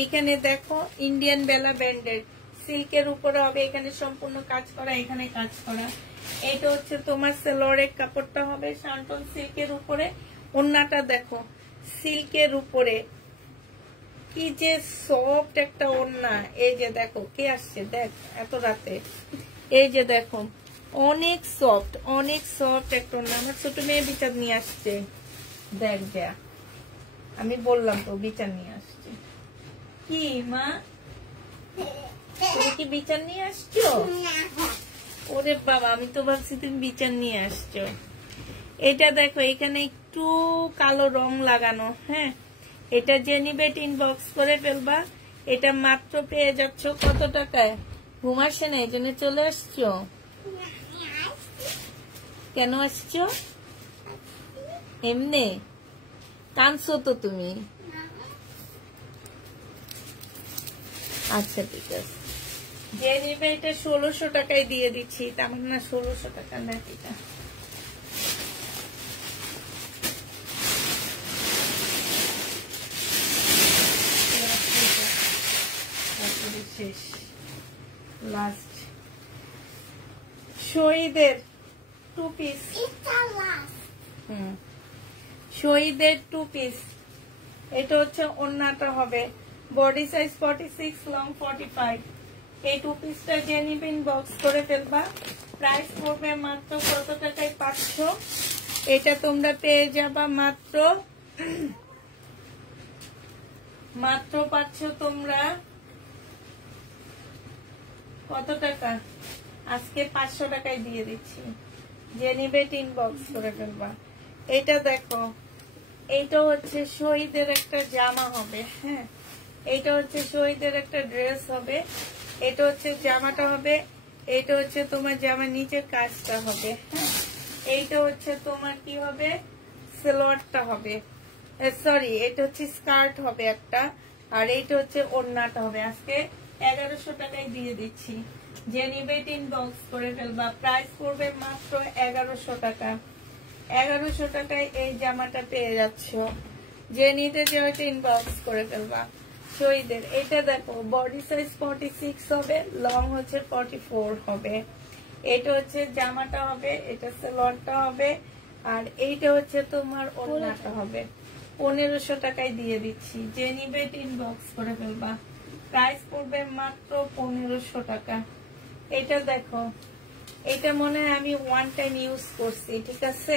এইখানে দেখো ইন্ডিয়ান বেলা ব্যান্ডেড সিল্কের উপরে হবে। এখানে সম্পূর্ণ কাজ করা, এখানে কাজ করা। এটা হচ্ছে তোমার সেলোয়ারের কাপড়টা হবে শান্তন সিল্কের উপরে। ওড়নাটা দেখো সিল্কের উপরে, কি যে সফট একটা ওড়না। এই যে দেখো, কে আসছে দেখ এত রাতে। এই যে দেখো, অনেক সফট, অনেক সফট একটা ওড়না। আমার ছোট মেয়ে বিচার নিয়ে আসছে। দেখ যা, আমি বললাম তো বিচার নিয়ে আসছে। কি মা, তুমি কি বিচার নিয়ে আসছো? ওরে বাবা, আমি তো ভাবছি তুমি বিচার নিয়ে আসছো। এটা দেখো, এখানে একটু কালো রং লাগানো। হ্যাঁ, এটা যে নিবে ইনবক্স করে ফেলবা। এটা মাত্র পেয়ে যাচ্ছ কত টাকায়? ঘুম আসে না, এই জন্য চলে আসছো? কেন আসছো? এমনি কাঁদছো তো তুমি? আচ্ছা ঠিক আছে। যে নিবে এটা 1600 টাকায় দিয়ে দিচ্ছি, তেমন না 1600 টাকা নেট এটা। শেষ লাস্ট শহীদের 2 পিস, শহীদের 2 পিস। এটা হচ্ছে ওন্নাটা হবে, বডি সাইজ 46, লং 45। এই 2 পিসটা যে নিবে ইনবক্স করে ফেলবা। প্রাইস পড়বে মাত্র কত টাকায় পাচ্ছ? এটা তোমরা পেয়ে যাবা মাত্র পাচ্ছ তোমরা কত টাকা? আজকে 500 টাকায় দিয়ে দিচ্ছি। যে নিবে ইনবক্স করে ফেলবা। এটা দেখো, এইটা হচ্ছে শহীদের একটা জামা হবে। হ্যাঁ, এইটা হচ্ছে শহীদের একটা ড্রেস হবে। এটা হচ্ছে জামাটা হবে, এইটা হচ্ছে তোমার জামার নিচের কাজটা হবে। হ্যাঁ, এইটা হচ্ছে তোমার কি হবে, সালোয়ারটা হবে, সরি এটা হচ্ছে স্কার্ট হবে একটা, আর এইটা হচ্ছে ওড়নাটা হবে। আজকে 1100 টাকায় দিয়ে দিচ্ছি। যে নিবে ইনবক্স করে ফেলবা। প্রাইস পড়বে মাত্র 1100 টাকা। 1100 টাকায় এই জামাটা পেয়ে যাচ্ছ। যে নিতে যে ইনবক্স করে ফেলবা। শহীদের এটা দেখো, বডি সাইজ 46 হবে, লং হচ্ছে 44 হবে। এটা হচ্ছে জামাটা হবে, এটা সালোয়ারটা হবে, আর এইটা হচ্ছে তোমার ওড়নাটা হবে। 1500 টাকায় দিয়ে দিচ্ছি। যে নিবে ইনবক্স করে ফেলবা। প্রাইস পড়বে মাত্র 1500 টাকা। এটা দেখো, এটা মনে হয় আমি ওয়ান টাইম ইউজ করছি, ঠিক আছে,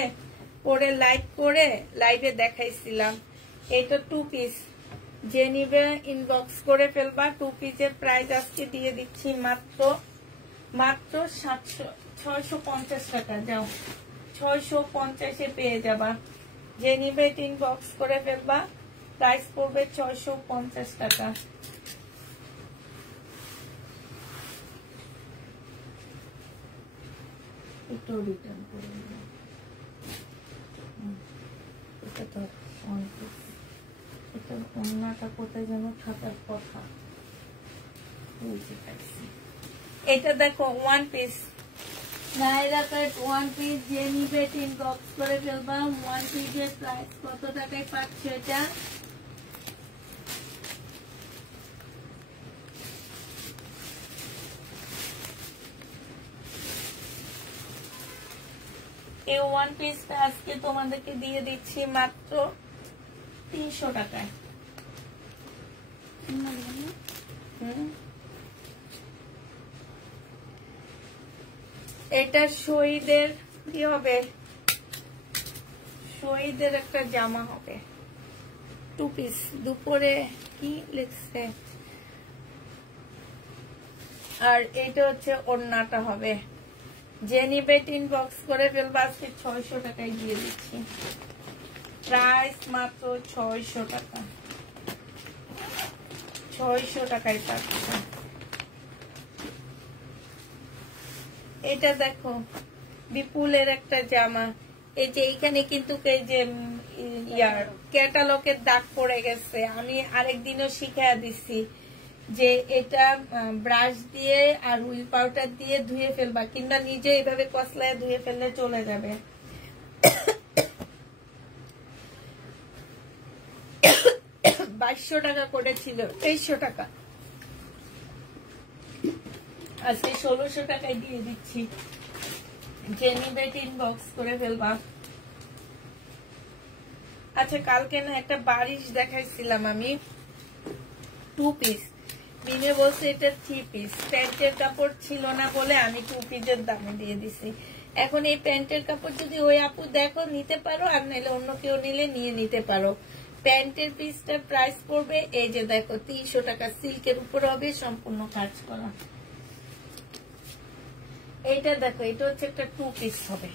পরে লাইভ করে লাইভে দেখাইছিলাম। এটা 2 পিস। যে নিবে ইনবক্স করে ফেলবা। 2 পিসের প্রাইস আজকে দিয়ে দিচ্ছি মাত্র 650 টাকা। যাও, 650-এ পেয়ে যাবা। যে নিবে ইনবক্স করে ফেলবা। প্রাইস পড়বে 650 টাকা। একটু রিটার্ন করে নেব। এটা তো এটা ওন্নাটা কোথায় যেন থাকার কথা। এটা দেখো 1 পিস, নাইরা কাট 1 পিস। যে নিবে ইনবক্স করে ফেলবা। 1 পিসের প্রাইস কত টাকায় পাচ্ছ? এটা এই 1 পিসটা আজকে তোমাদেরকে দিয়ে দিচ্ছি মাত্র 300 টাকায়। এটা শহীদের কি হবে, শহীদের একটা জামা হবে, 2 পিস। দুপুরে কি লিখছে, আর এটা হচ্ছে ওড়নাটা হবে। যে নিবে ইনবক্স করে ফেলবা। আজকে 600 টাকায় দিয়ে দিচ্ছি। প্রাইস মাত্র 600 টাকা। 600 টাকায় পাচ্ছ। এটা দেখো, বিপুলের একটা জামা। এই যে এইখানে কিন্তু এই যে ক্যাটালগের দাগ পড়ে গেছে। আমি আরেকদিনও শিখাইয়া দিচ্ছি যে এটা ব্রাশ দিয়ে আর হুইল পাউডার দিয়ে ধুয়ে ফেলবা, কিংবা নিজে এইভাবে কসলায় ধুয়ে ফেললে চলে যাবে। 2200 টাকা করে ছিল, 2300 টাকা। আজকে 1600 টাকায় দিয়ে দিচ্ছি। যে নিবে ইনবক্স করে ফেলবা। আচ্ছা, কালকে না একটা বারিশ দেখাইছিলাম আমি, 2 পিস। মিনে বলছে এটা 3 পিস। প্যান্টের কাপড় ছিল না বলে আমি 2 পিসের দামে দিয়ে দিছি। এখন এই প্যান্টের কাপড় যদি ওই আপু দেখো নিতে পারো, আর নাহলে অন্য কেউ নিলে নিয়ে নিতে পারো। প্যান্টের পিসটার প্রাইস পড়বে এই যে দেখো 300 টাকা। সিল্কের উপর হবে, সম্পূর্ণ কাজ করা। এইটা দেখো, এটা হচ্ছে একটা 2 পিস হবে।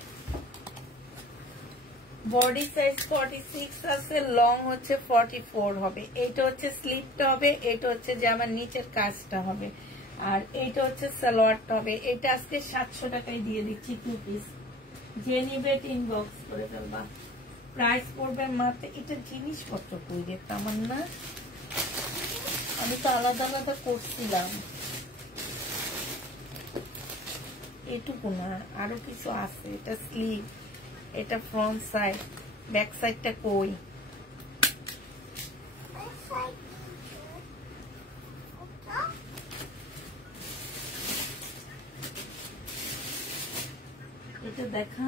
বডি সাইজ 46 আছে, লং হচ্ছে 44 হবে। এইটা হচ্ছে স্লিপটা হবে, এটা হচ্ছে জামার নিচের কাজটা হবে, আর এইটা হচ্ছে সালোয়ারটা হবে। এটা আজকে 700 টাকায় দিয়ে দিচ্ছি 2 পিস। যে নিবে ইনবক্স করে ফেলবা। প্রাইস পড়বে মাত্র। এটা জিনিসপত্র কই রে তামান্না, আমি তো আলাদা আলাদা করছিলাম। এটুকু না, আরো কিছু আছে। এটা স্লিভ, এটা ফ্রন্ট সাইড, ব্যাক সাইডটা কই? এটা দেখা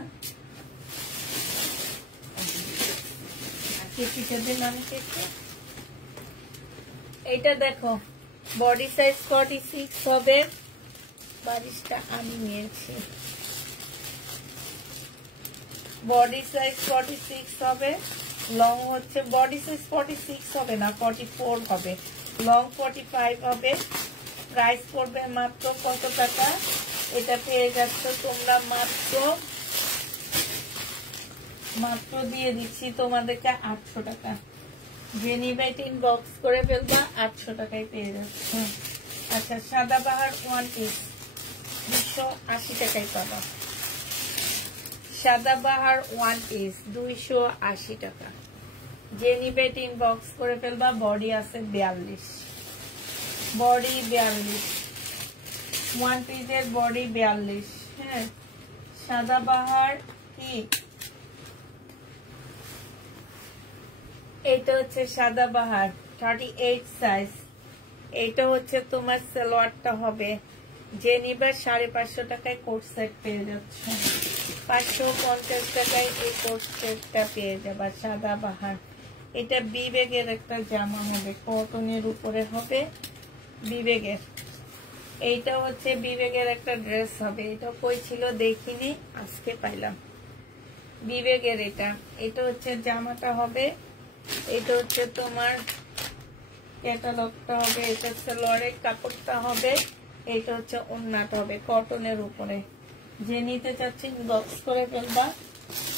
এইটা দেখো, বডি সাইজ 46 হবে, বারিশটা আমি নিয়েছি। বডি সাইজ 46 হবে, লং হচ্ছে বডি সাইজ 46 হবে না, 44 হবে, লং 45 হবে। প্রাইস পড়বে মাত্র কত টাকা? এটা পেয়ে যাচ্ছ তোমরা মাত্র দিয়ে দিচ্ছি তোমাদেরকে 800 টাকা। যে নিবে ইনবক্স করে ফেলবা, 800 টাকায় পেয়ে যাচ্ছ। আচ্ছা, সাদাবাহার 1 পিস 280 টাকায় পাবা। সাদাবাহার 1 পিস 280 টাকা। যে নিবে ইনবক্স করে ফেলবা। বডি আছে 42, বডি 42, 1 পিসের বডি 42। হ্যাঁ, সাদাবাহার কি? এটা হচ্ছে সাদাবাহার 38 সাইজ। এটা হচ্ছে তোমার সালোয়ারটা হবে। যে নিবে 550 টাকায় কোট সেট পেয়ে যাচ্ছ। 550 টাকায় এই কোট সেটটা পেয়ে যাবা। সাদাবাহার, এটা বিবেগের একটা জামা হবে, কটনের উপরে হবে, বিবেগের। এইটা হচ্ছে বিবেগের একটা ড্রেস হবে। এটা কই ছিল দেখিনি, আজকে পাইলাম। বিবেগের এটা হচ্ছে জামাটা হবে। এটা হচ্ছে তোমার ক্যাটালগটা হবে। এটা সালোয়ারের কাপড়টা হবে। এটা হচ্ছে ওড়নাটা হবে কটনের উপরে। যে নিতে চাচ্ছি বক্স করে ফেলবা।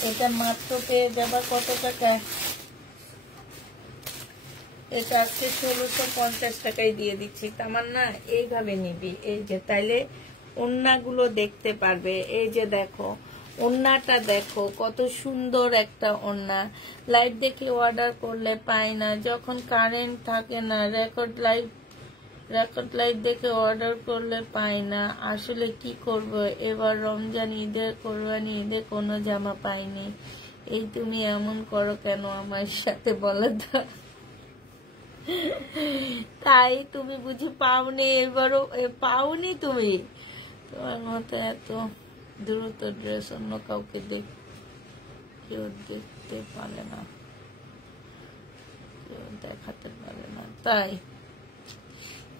এটা মাত্র পেয়ে যাবা কত টাকায়? এটা আজকে 1650 টাকায় দিয়ে দিচ্ছি। তামার না, এইভাবে নিবি। এই যে তাইলে ওড়নাগুলো দেখতে পারবে। এই যে দেখো, ওড়নাটা দেখো কত সুন্দর একটা ওড়না। লাইট দেখে অর্ডার করলে পাই না, যখন কারেন্ট থাকে না। রেকর্ড লাইট দেখে অর্ডার করলে পাই না। আসলে কি করব, এবার রমজান ঈদের, কোরবানি ঈদে কোনো জামা পাইনি। এই তুমি এমন করো কেন আমার সাথে, বলো তো? তাই তুমি বুঝি পাওনি? এবারও পাওনি তুমি? তোমার মতো এত দ্রুত ড্রেস অন্য কাউকে কেউ দেখতে পারে না, কেউ দেখাতে পারে না। তাই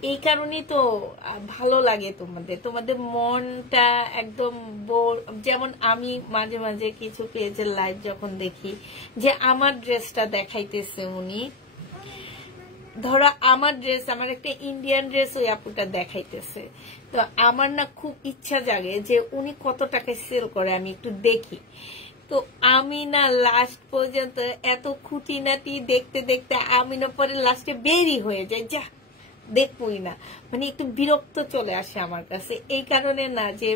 এই কারণেই তো ভালো লাগে তোমাদের মনটা একদম। যেমন আমি মাঝে মাঝে কিছু পেজের লাইভ যখন দেখি, যে আমার ড্রেসটা দেখাইতেছে উনি, ধরো আমার ড্রেস, আমার একটা ইন্ডিয়ান ড্রেস ওই আপুটা দেখাইতেছে, তো আমার না খুব ইচ্ছা জাগে যে উনি কত টাকায় সেল করে আমি একটু দেখি। তো আমি না লাস্ট পর্যন্ত এত খুঁটিনাটি দেখতে দেখতে আমি না পরে লাস্টে বেরি হয়ে যায়, যা দেখবই না, মানে একটু বিরক্ত চলে আসে আমার কাছে। এই কারণে না, যে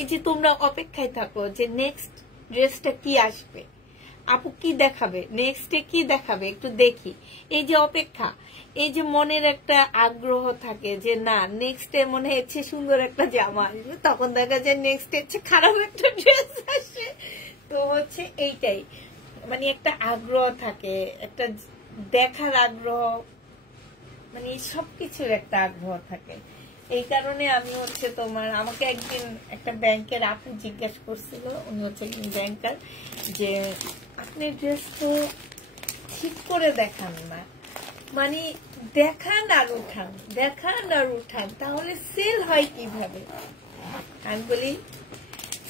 এই যে তোমরা অপেক্ষায় থাকো যে নেক্সট ড্রেসটা কি আসবে, আপু কি দেখাবে, নেক্সটে কি দেখাবে, একটু দেখি। এই যে অপেক্ষা, এই যে মনের একটা আগ্রহ থাকে যে না নেক্সটে মনে হচ্ছে সুন্দর একটা জামা আসবে, তখন দেখা যায় নেক্সটে হচ্ছে খারাপ একটা ড্রেস আসে। তো হচ্ছে এইটাই, মানে একটা আগ্রহ থাকে, একটা দেখার আগ্রহ, মানে সবকিছুর একটা আগ্রহ থাকে। এই কারণে আমি হচ্ছে তোমার, আমাকে একদিন একটা ব্যাংকের আপু জিজ্ঞাসা করছিল, উনি হচ্ছে ব্যাংকার, যে আপনি ড্রেস তো ঠিক করে দেখান না, মানে দেখান আর উঠান, দেখান আর উঠান, তাহলে সেল হয় কিভাবে? আমি বলি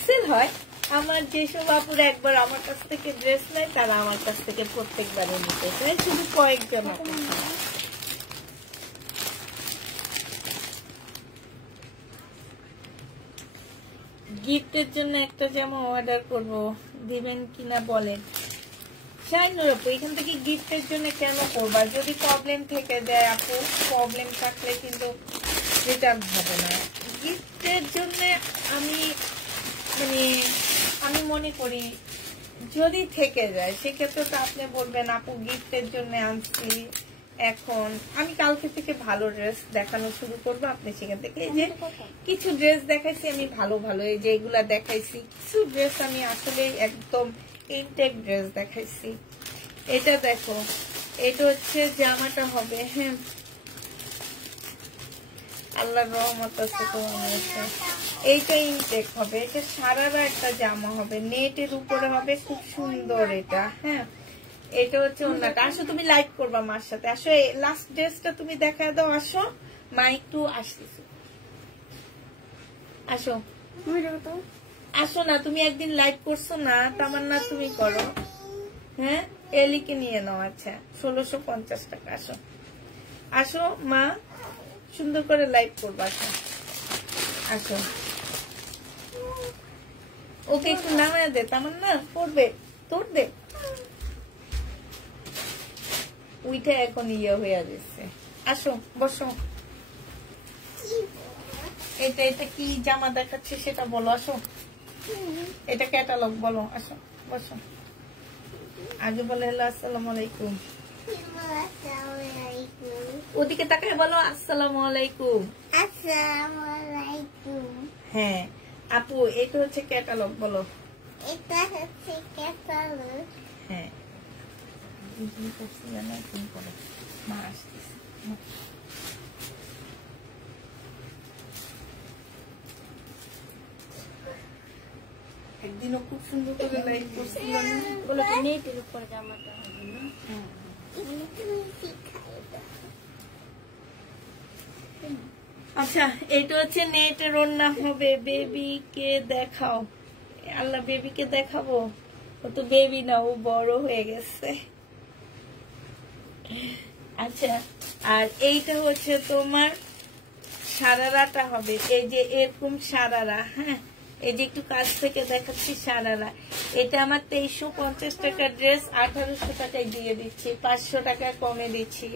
সেল হয়, আমার যেসব আপুরা একবার আমার কাছ থেকে ড্রেস নেয় তারা আমার কাছ থেকে প্রত্যেকবারে নিতে চায়, শুধু কয়েকজন। গিফটের জন্য একটা জামা অর্ডার করব, দিবেন কিনা বলেন। শাইনুর আপু, এখান থেকে গিফটের জন্য কেন করবা? যদি প্রবলেম থেকে দেয় আপু, প্রবলেম থাকলে কিন্তু রিটার্ন হবে না। গিফটের জন্য আমি মনে করি যদি থেকে যায় সেক্ষেত্রে তো আপনি বলবেন আপু গিফটের জন্য আনছি, এখন আমি কালকে থেকে ভালো ড্রেস দেখানো শুরু করবো, আপনি সেখান থেকে এই যে কিছু ড্রেস দেখাইছি আমি ভালো ভালো, এই যে এগুলা দেখাইছি, কিছু ড্রেস আমি আসলে একদম ইনটেক ড্রেস দেখাইছি। এটা দেখো, এটা হচ্ছে জামাটা হবে, হ্যাঁ আল্লাহর রহমত আছে তোমার, এইটা ইনটেক হবে, এটা সারারা একটা জামা হবে, নেটের উপরে হবে, খুব সুন্দর এটা। হ্যাঁ এটা হচ্ছে ওন্নাটা। আসো তুমি লাইভ করবা মার সাথে, আসো লাস্ট ড্রেসটা তুমি দেখা দাও, আসো মা একটু আসতেছে, আসো আসো না, তুমি একদিন লাইভ করছো না তামান্না, তুমি করো। হ্যাঁ এলিকে নিয়ে নাও, আচ্ছা 1650 টাকা। আসো আসো মা, সুন্দর করে লাইভ করবা, আসো আসো। ওকে একটু নামায় দে তামান্না, পড়বে তোর দে, উইটা এখন ইয়ে হয়ে যাচ্ছে। আসো বসো, এটা এটা কি জামা দেখাচ্ছে সেটা বলো, আসো এটা ক্যাটালগ বলো, আসো বসো। আগে বলে হলো আসসালামু আলাইকুম, ওদিকে তাকায় বলো আসসালামু আলাইকুম। আসসালামু আলাইকুম। হ্যাঁ আপু এটা হচ্ছে ক্যাটালগ বলো, এটা হচ্ছে ক্যাটালগ। হ্যাঁ মা আসতেছে, একদিনও খুব সুন্দর করে লাইভ করছিল না, বলো তো নেটের উপর জামাটা হবে না? আচ্ছা এইটা হচ্ছে নেটের ওড়না হবে, বেবিকে দেখাও। আল্লাহ বেবিকে দেখাবো, ও তো বেবি না, ও বড় হয়ে গেছে। আচ্ছা আর এইটা হচ্ছে তোমার সারারাটা হবে, এই যে এরকম সারারা, হ্যাঁ এই যে একটু কাছ থেকে দেখাচ্ছি সারারা। এটা আমার 2350 টাকার ড্রেস 1800 টাকায় দিয়ে দিচ্ছি, 500 টাকা কমে দিচ্ছি,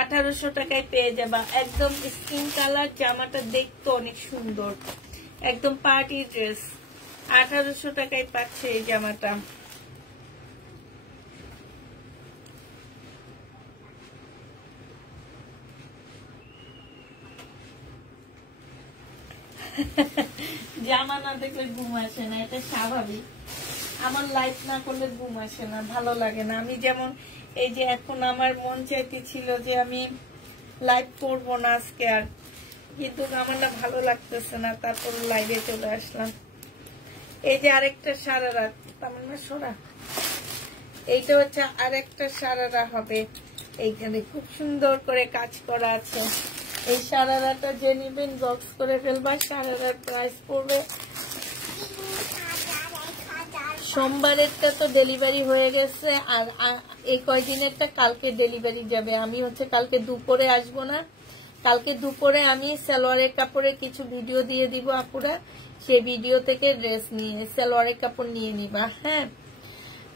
1800 টাকায় পেয়ে যাবা। একদম স্কিন কালার, জামাটা দেখতে অনেক সুন্দর, একদম পার্টি ড্রেস, 1800 টাকায় পাচ্ছে এই জামাটা। জামা না দেখলে ঘুম আসে না, এটা স্বাভাবিক। আমার লাইফ না করলে ঘুম আসে না, ভালো লাগে না। আমি যেমন এই যে এখন আমার মন চাইতে ছিল যে আমি লাইভ করবো না আজকে আর, কিন্তু আমার না ভালো লাগতেছে না, তারপর লাইভে চলে আসলাম। এই যে আরেকটা সারারা, তামান্না সরা, এইটা হচ্ছে আরেকটা সারারা হবে, এইখানে খুব সুন্দর করে কাজ করা আছে। এই সারারাটা যে নিবেন বক্স করে ফেলবা। সারারার প্রাইস পড়বে, সোমবারেরটা তো ডেলিভারি হয়ে গেছে, আর এই কয়দিনেরটা কালকে ডেলিভারি যাবে। আমি হচ্ছে কালকে দুপুরে আসবো না, কালকে দুপুরে আমি সালোয়ারের কাপড়ের কিছু ভিডিও দিয়ে দিব আপুরা, সেই ভিডিও থেকে ড্রেস নিয়ে সালোয়ারের কাপড় নিয়ে নিবা। হ্যাঁ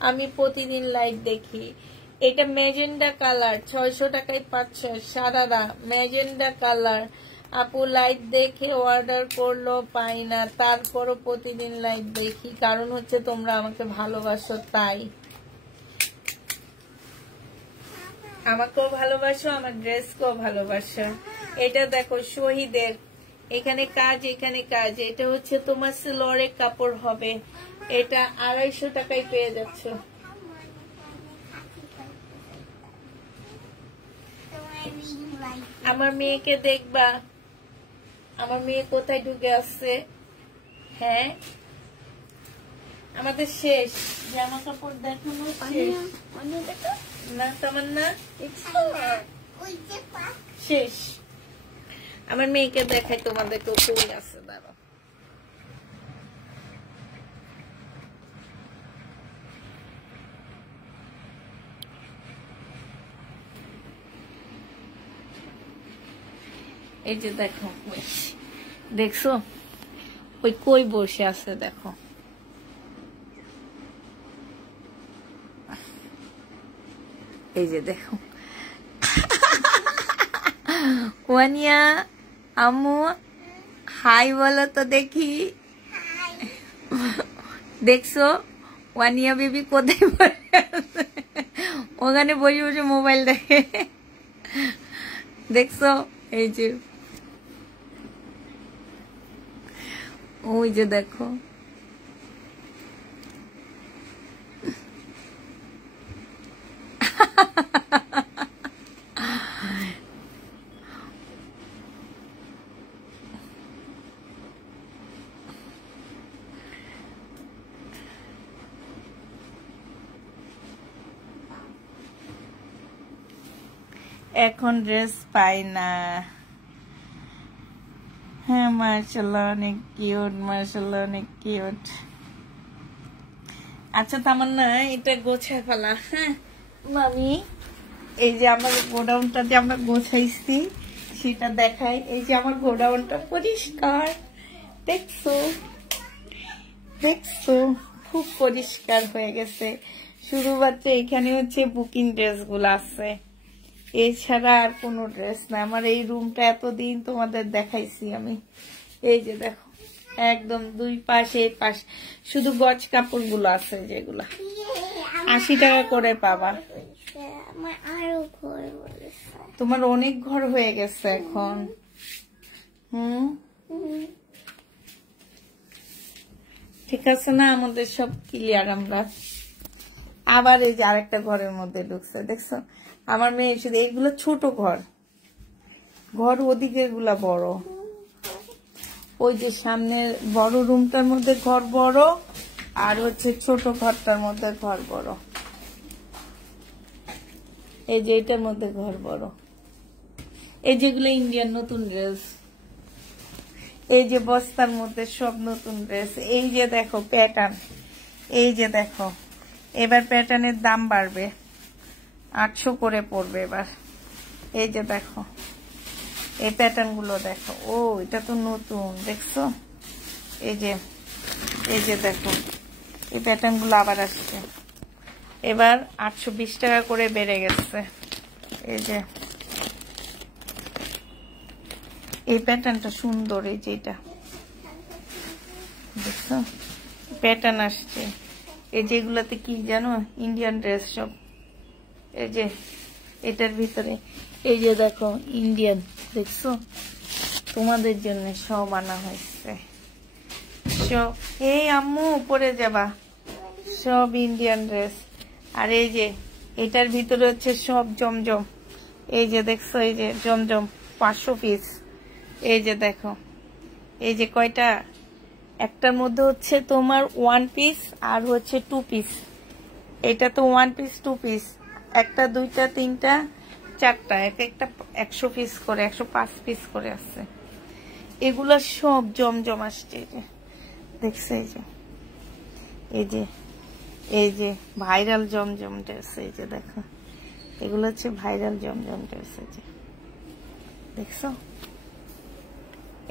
আমি প্রতিদিন লাইভ দেখি। এটা ম্যাজেন্ডা কালার, 600 টাকায় পাচ্ছে সারারা, ম্যাজেন্ডা কালার। আপু লাইভ দেখে অর্ডার করলো পাই না, তারপরও প্রতিদিন লাইভ দেখি, কারণ হচ্ছে তোমরা আমাকে ভালোবাসো, তাই আমাকেও ভালোবাসো, আমার ড্রেসকেও ভালোবাসো। এটা দেখো শহীদের, এখানে কাজ এখানে কাজ, এটা হচ্ছে তোমার সালোয়ারের কাপড় হবে, এটা 250 টাকায় পেয়ে যাচ্ছ। আমার মেয়েকে দেখবা, আমার মেয়ে কোথায় ঢুকে আসছে। হ্যাঁ আমাদের শেষ, জামা কাপড় দেখানো শেষ না তামান্না, শেষ। আমার মেয়েকে দেখাই তোমাদেরকে, কই আছে দাঁড়াও। এই যে দেখো, দেখছো ওই কই বসে আছে, দেখো এই যে দেখো। ওয়ানিয়া আম্মু হাই বলো তো দেখি, দেখছো ওয়ানিয়া বেবি কোথায় বসে আছে, ওখানে বসে বসে মোবাইল দেখে। দেখছো এই যে ওই যে দেখো এখন ড্রেস পাই না। হ্যাঁ মাশাআল্লাহ অনেক কিউট, মাশাআল্লাহ অনেক কিউট। আচ্ছা তামান্না এটা গোছায় ফেলা। হ্যাঁ মামি এই যে আমার গোডাউনটা যে আমরা গোছাইছি সেটা দেখাই। এই যে আমার গোডাউনটা পরিষ্কার, দেখছো দেখছো খুব পরিষ্কার হয়ে গেছে। শুধুমাত্র এখানে হচ্ছে বুকিং ড্রেস গুলো আছে, এছাড়া আর কোনো ড্রেস না। আমার এই রুমটা এতদিন তোমাদের দেখাইছি আমি। এই যে দেখো একদম দুই পাশে পাশ শুধু গজ কাপড় গুলো আছে যেগুলা 80 টাকা করে পাবা। তোমার অনেক ঘর হয়ে গেছে এখন। ঠিক আছে না, আমাদের সব ক্লিয়ার। আমরা আবার এই যে আরেকটা ঘরের মধ্যে ঢুকছে, দেখছো? আমার মেয়ে শুধু এইগুলো ছোট ঘর, ঘর ওদিকে গুলা বড়। ওই যে সামনের বড় রুমটার মধ্যে ঘর বড়, আর হচ্ছে ছোট ঘরটার মধ্যে ঘর বড়। এই যে এটার মধ্যে ঘর বড়। এই যেগুলো ইন্ডিয়ান নতুন ড্রেস, এই যে বস্তার মধ্যে সব নতুন ড্রেস। এই যে দেখো প্যাটার্ন, এই যে দেখো এবার প্যাটার্নের দাম বাড়বে, 800 করে পড়বে এবার। এই যে দেখো এই প্যাটার্ন গুলো দেখো, ও এটা তো নতুন, দেখছো? এই যে দেখো এই প্যাটার্ন গুলো আবার আসছে, এবার 820 টাকা করে বেড়ে গেছে। এই যে এই প্যাটার্নটা সুন্দর, এই যে এটা দেখছো প্যাটার্ন আসছে। এই যেগুলাতে কি জানো, ইন্ডিয়ান ড্রেস সব। এই যে এটার ভিতরে এই যে দেখো ইন্ডিয়ান, দেখছো? তোমাদের জন্য সব আনা হয়েছে সব। এই আম্মু পরে যাবা, সব ইন্ডিয়ান ড্রেস। আর এই যে এটার ভিতরে হচ্ছে সব জমজম। এই যে দেখছো এই যে জমজম 500 পিস। এই যে দেখো এই যে কয়টা, একটার মধ্যে হচ্ছে তোমার 1 পিস আর হচ্ছে 2 পিস। এটা তো 1 পিস 2 পিস, একটা দুইটা তিনটা চারটা, একটা 100 পিস করে 105 পিস করে আছে। এগুলা সব জমজম আসছে। এই যে দেখছো এই যে ভাইরাল জমজম ড্রেস। এই যে দেখো এগুলো হচ্ছে ভাইরাল জমজম ড্রেস। এই যে দেখছো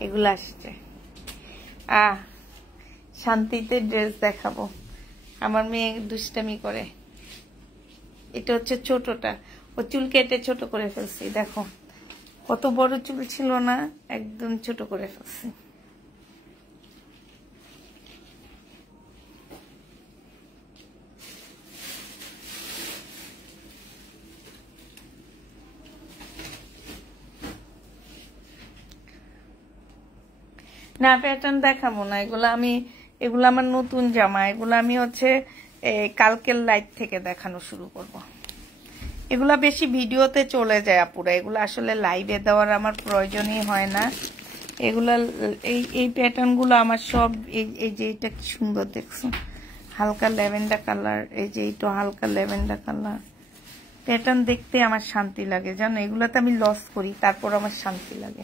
এগুলো আসছে। শান্তিতে ড্রেস দেখাবো, আমার মেয়ে দুষ্টামি করে। এটা হচ্ছে ছোটটা, ও চুল কেটে ছোট করে ফেলছি। দেখো কত বড় চুল ছিল না, একদম ছোট করে ফেলছি। না প্যাটার্ন দেখাবো না, এগুলো আমার নতুন জামা। এগুলো আমি হচ্ছে কালকের লাইভ থেকে দেখানো শুরু করব। এগুলা বেশি ভিডিওতে চলে যায় আপুরা, এগুলো আসলে লাইভে দেওয়ার আমার প্রয়োজনই হয় না। এগুলা এই প্যাটার্ন গুলো আমার সব। এই যে এটা কি সুন্দর দেখছো, হালকা ল্যাভেন্ডার কালার। এই যে এটা হালকা ল্যাভেন্ডার কালার। প্যাটার্ন দেখতে আমার শান্তি লাগে জানো, এগুলাতে আমি লস করি তারপর আমার শান্তি লাগে।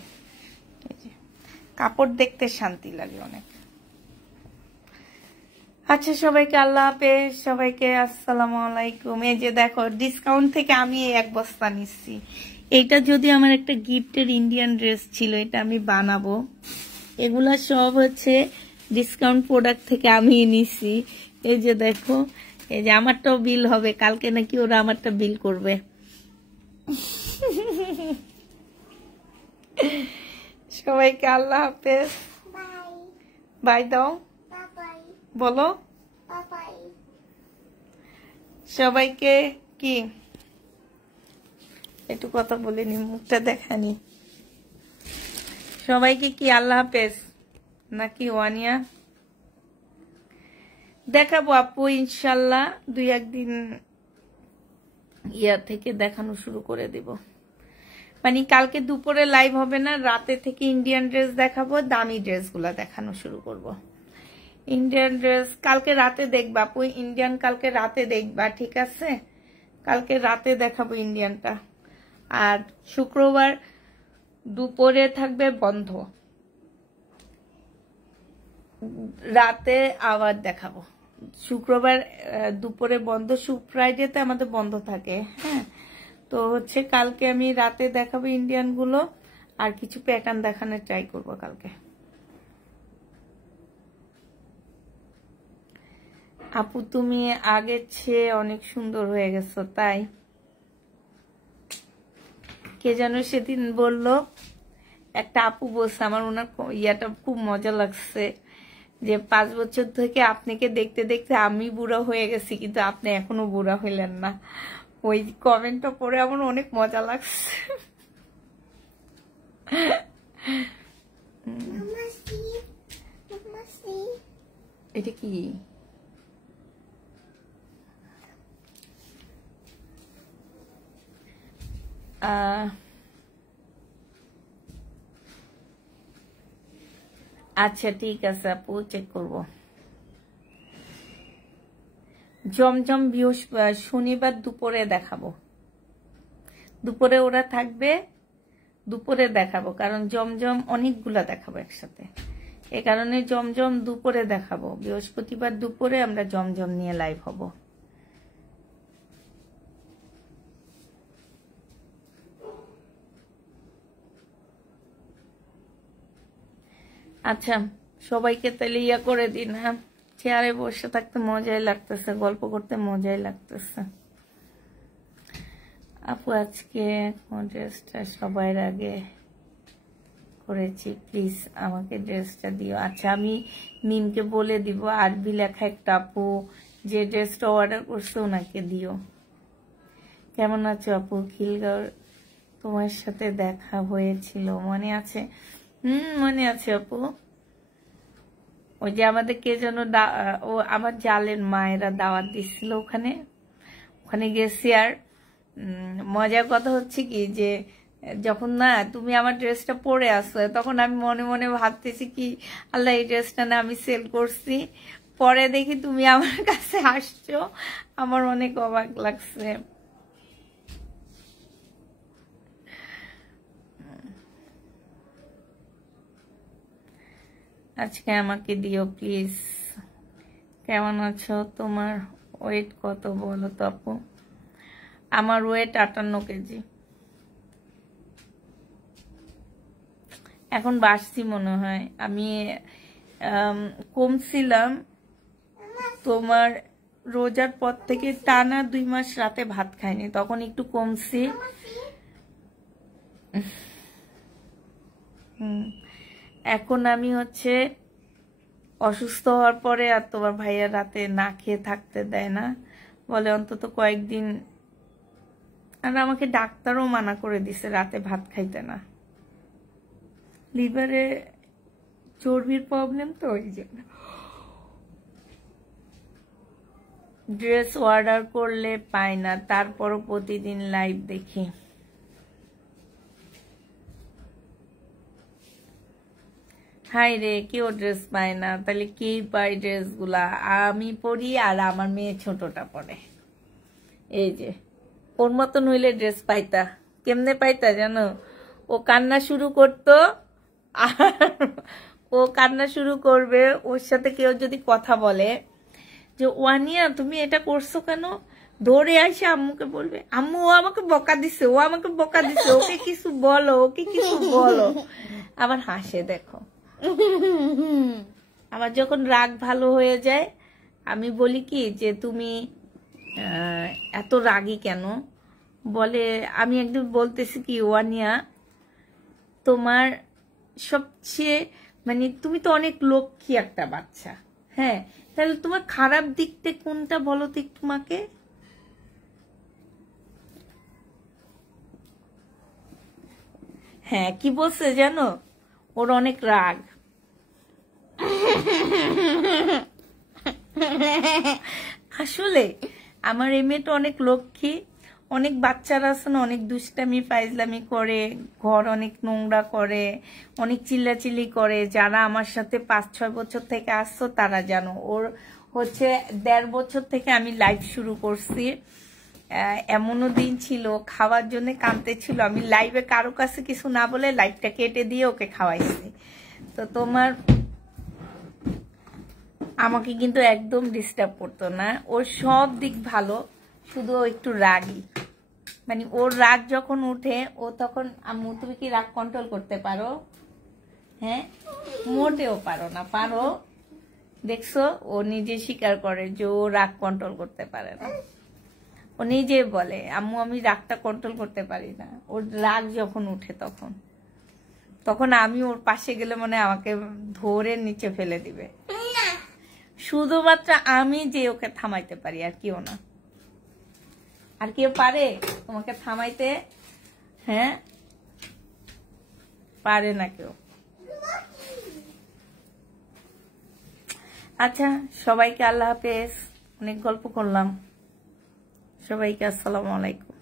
এই যে কাপড় দেখতে শান্তি লাগে অনেক। আচ্ছা সবাইকে আল্লাহ হাফেজ, সবাইকে আসসালামু আলাইকুম। এই যে দেখো ডিসকাউন্ট থেকে আমি এক বস্তা নিচ্ছি। এটা যদি আমার একটা গিফটের ইন্ডিয়ান ড্রেস ছিল, এটা আমি বানাবো। এগুলা সব হচ্ছে ডিসকাউন্ট প্রোডাক্ট থেকে আমি নিছি। এই যে দেখো এই যে আমারটাও বিল হবে কালকে, নাকি ওরা আমারটা বিল করবে। সবাইকে আল্লাহ হাফেজ, বাই দাও বলো সবাইকে। কি একটু কথা বলে নি, মুখটা দেখানি। সবাইকে কি আল্লাহ হাফেজ নাকি ওয়ানিয়া দেখাবো আপু ইনশাল্লাহ, 2-1 দিন ইয়া থেকে দেখানো শুরু করে দিব। মানে কালকে দুপুরে লাইভ হবে না, রাতে থেকে ইন্ডিয়ান ড্রেস দেখাবো, দামি ড্রেসগুলা দেখানো শুরু করব। ইন্ডিয়ান ড্রেস কালকে রাতে দেখবা আপু, ইন্ডিয়ান কালকে রাতে দেখবা, ঠিক আছে? কালকে রাতে দেখাবো ইন্ডিয়ানটা। আর শুক্রবার দুপুরে থাকবে বন্ধ, রাতে আবার দেখাবো। শুক্রবার দুপুরে বন্ধ, ফ্রাইডেতে আমাদের বন্ধ থাকে। হ্যাঁ, তো হচ্ছে কালকে আমি রাতে দেখাবো ইন্ডিয়ান গুলো, আর কিছু প্যাটার্ন দেখানোর ট্রাই করব কালকে। আপু তুমি আগের চেয়ে অনেক সুন্দর হয়ে গেছো। তাই? কে যেন সেদিন বললো, একটা আপু বলছে, আমার ওনার ইয়াটা খুব মজা লাগছে, যে 5 বছর থেকে আপনাকে দেখতে দেখতে আমি বুড়া হয়ে গেছি, কিন্তু আপনি এখনো বুড়া হইলেন না। ওই কমেন্টটা পড়ে আমার অনেক মজা লাগছে। এটা কি? আচ্ছা ঠিক আছে আপু, চেক করব। জমজম শনিবার দুপুরে দেখাবো, দুপুরে ওরা থাকবে, দুপুরে দেখাবো, কারণ জমজম অনেকগুলা দেখাবো একসাথে, এ কারণে জমজম দুপুরে দেখাবো। বৃহস্পতিবার দুপুরে আমরা জমজম নিয়ে লাইভ হব। আচ্ছা সবাইকে তাহলে ইয়া করে দিন। হ্যাঁ, চেয়ারে বসে থাকতে মজাই লাগতেছে, গল্প করতে মজাই লাগতেছে। আপু আজকে ড্রেসটা সবার আগে করেছি, প্লিজ আমাকে ড্রেসটা দিও। আচ্ছা আমি মিমকে বলে দিব, আরবি লেখা একটা আপু যে ড্রেসটা অর্ডার করছে ওনাকে দিও। কেমন আছো আপু? খিলগাঁওর তোমার সাথে দেখা হয়েছিল মনে আছে? মনে আছে আপু। ওই যে আমাদের কে যেন ও আমার জালের মায়েরা দাওয়াত দিচ্ছিল, ওখানে ওখানে গেছি। আর মজার কথা হচ্ছে কি, যে যখন না তুমি আমার ড্রেসটা পরে আসো, তখন আমি মনে মনে ভাবতেছি কি, আল্লাহ এই ড্রেসটা না আমি সেল করছি। পরে দেখি তুমি আমার কাছে আসছো, আমার অনেক অবাক লাগছে। আজকে আমাকে দিও প্লিজ। কেমন আছো? তোমার ওয়েট কত বলো তো আপু? আমার ওয়েট 58 কেজি। এখন বাড়ছি মনে হয়, আমি কমছিলাম তোমার রোজার পর থেকে, টানা 2 মাস রাতে ভাত খাইনি, তখন একটু কমছি। এখন আমি হচ্ছে অসুস্থ হওয়ার পরে আর তোমার ভাইয়া রাতে না খেয়ে থাকতে দেয় না, বলে অন্তত কয়েকদিন, আর আমাকে ডাক্তারও মানা করে দিছে রাতে ভাত খাইতে না, লিভারে চর্বির প্রবলেম, তো ওই জন্য। ড্রেস অর্ডার করলে পাই না, তারপরও প্রতিদিন লাইভ দেখি। হাই রে, কেউ ড্রেস পায় না, তাহলে কি পায় ড্রেস গুলা? আমি পরি আর আমার মেয়ে ছোটটা পরে। এই যে ওর মতন হইলে ড্রেস পাইতা। কেমনে পাইতা জানো? ও কান্না শুরু করতো, আর ও কান্না শুরু করবে, ওর সাথে কেউ যদি কথা বলে যে ওয়ানিয়া তুমি এটা করছো কেন, ধরে আসে আম্মুকে বলবে, আম্মু ও আমাকে বকা দিছে, ও আমাকে বকা দিছে, ওকে কিছু বলো, ওকে কিছু বলো। আবার হাসে দেখো। আমার যখন রাগ ভালো হয়ে যায়, আমি বলি কি যে তুমি এত রাগী কেন? বলে আমি একদিন বলতেছি কি, ওয়ানিয়া তোমার সবচেয়ে মানে তুমি তো অনেক লক্ষ্মী একটা বাচ্চা, হ্যাঁ, তাহলে তোমার খারাপ দিকটা কোনটা বলো তো একটু মাকে। হ্যাঁ কি বলছে জানো, ওর অনেক রাগ। আসলে আমার এই মেয়েটা অনেক লক্ষ্মী। অনেক বাচ্চারা আছে না, অনেক দুষ্টামি ফাইজলামি করে, ঘর অনেক নোংরা করে, অনেক চিল্লাচিল্লি করে। যারা আমার সাথে 5-6 বছর থেকে আসছো তারা জানো। ওর হচ্ছে 1.5 বছর থেকে আমি লাইভ শুরু করছি। এমনও দিন ছিল খাওয়ার জন্য কাঁদতে ছিল, আমি লাইভে কারো কাছে কিছু না বলে লাইভটা কেটে দিয়ে ওকে খাওয়াইছি। তো তোমার আমাকে কিন্তু একদম ডিস্টার্ব করতো না, ওর সব দিক ভালো, শুধু ও একটু রাগী। মানে ওর রাগ যখন উঠে ও তখন, আম্মু তুমি কি রাগ কন্ট্রোল করতে পারো? হ্যাঁ, মোটেও পারো না। পারো? দেখছো, ও নিজে স্বীকার করে যে ও রাগ কন্ট্রোল করতে পারে না। ও নিজে বলে আম্মু আমি রাগটা কন্ট্রোল করতে পারি না। ওর রাগ যখন উঠে তখন আমি ওর পাশে গেলে মনে আমাকে ধরে নিচে ফেলে দিবে। শুধুমাত্র আমি যে ওকে থামাইতে পারি, আর কেউ না। আর কেউ পারে তোমাকে থামাইতে? হ্যাঁ, পারে না কেউ। আচ্ছা, সবাইকে আল্লাহ হাফেজ। অনেক গল্প করলাম। সবাইকে আসসালামু আলাইকুম।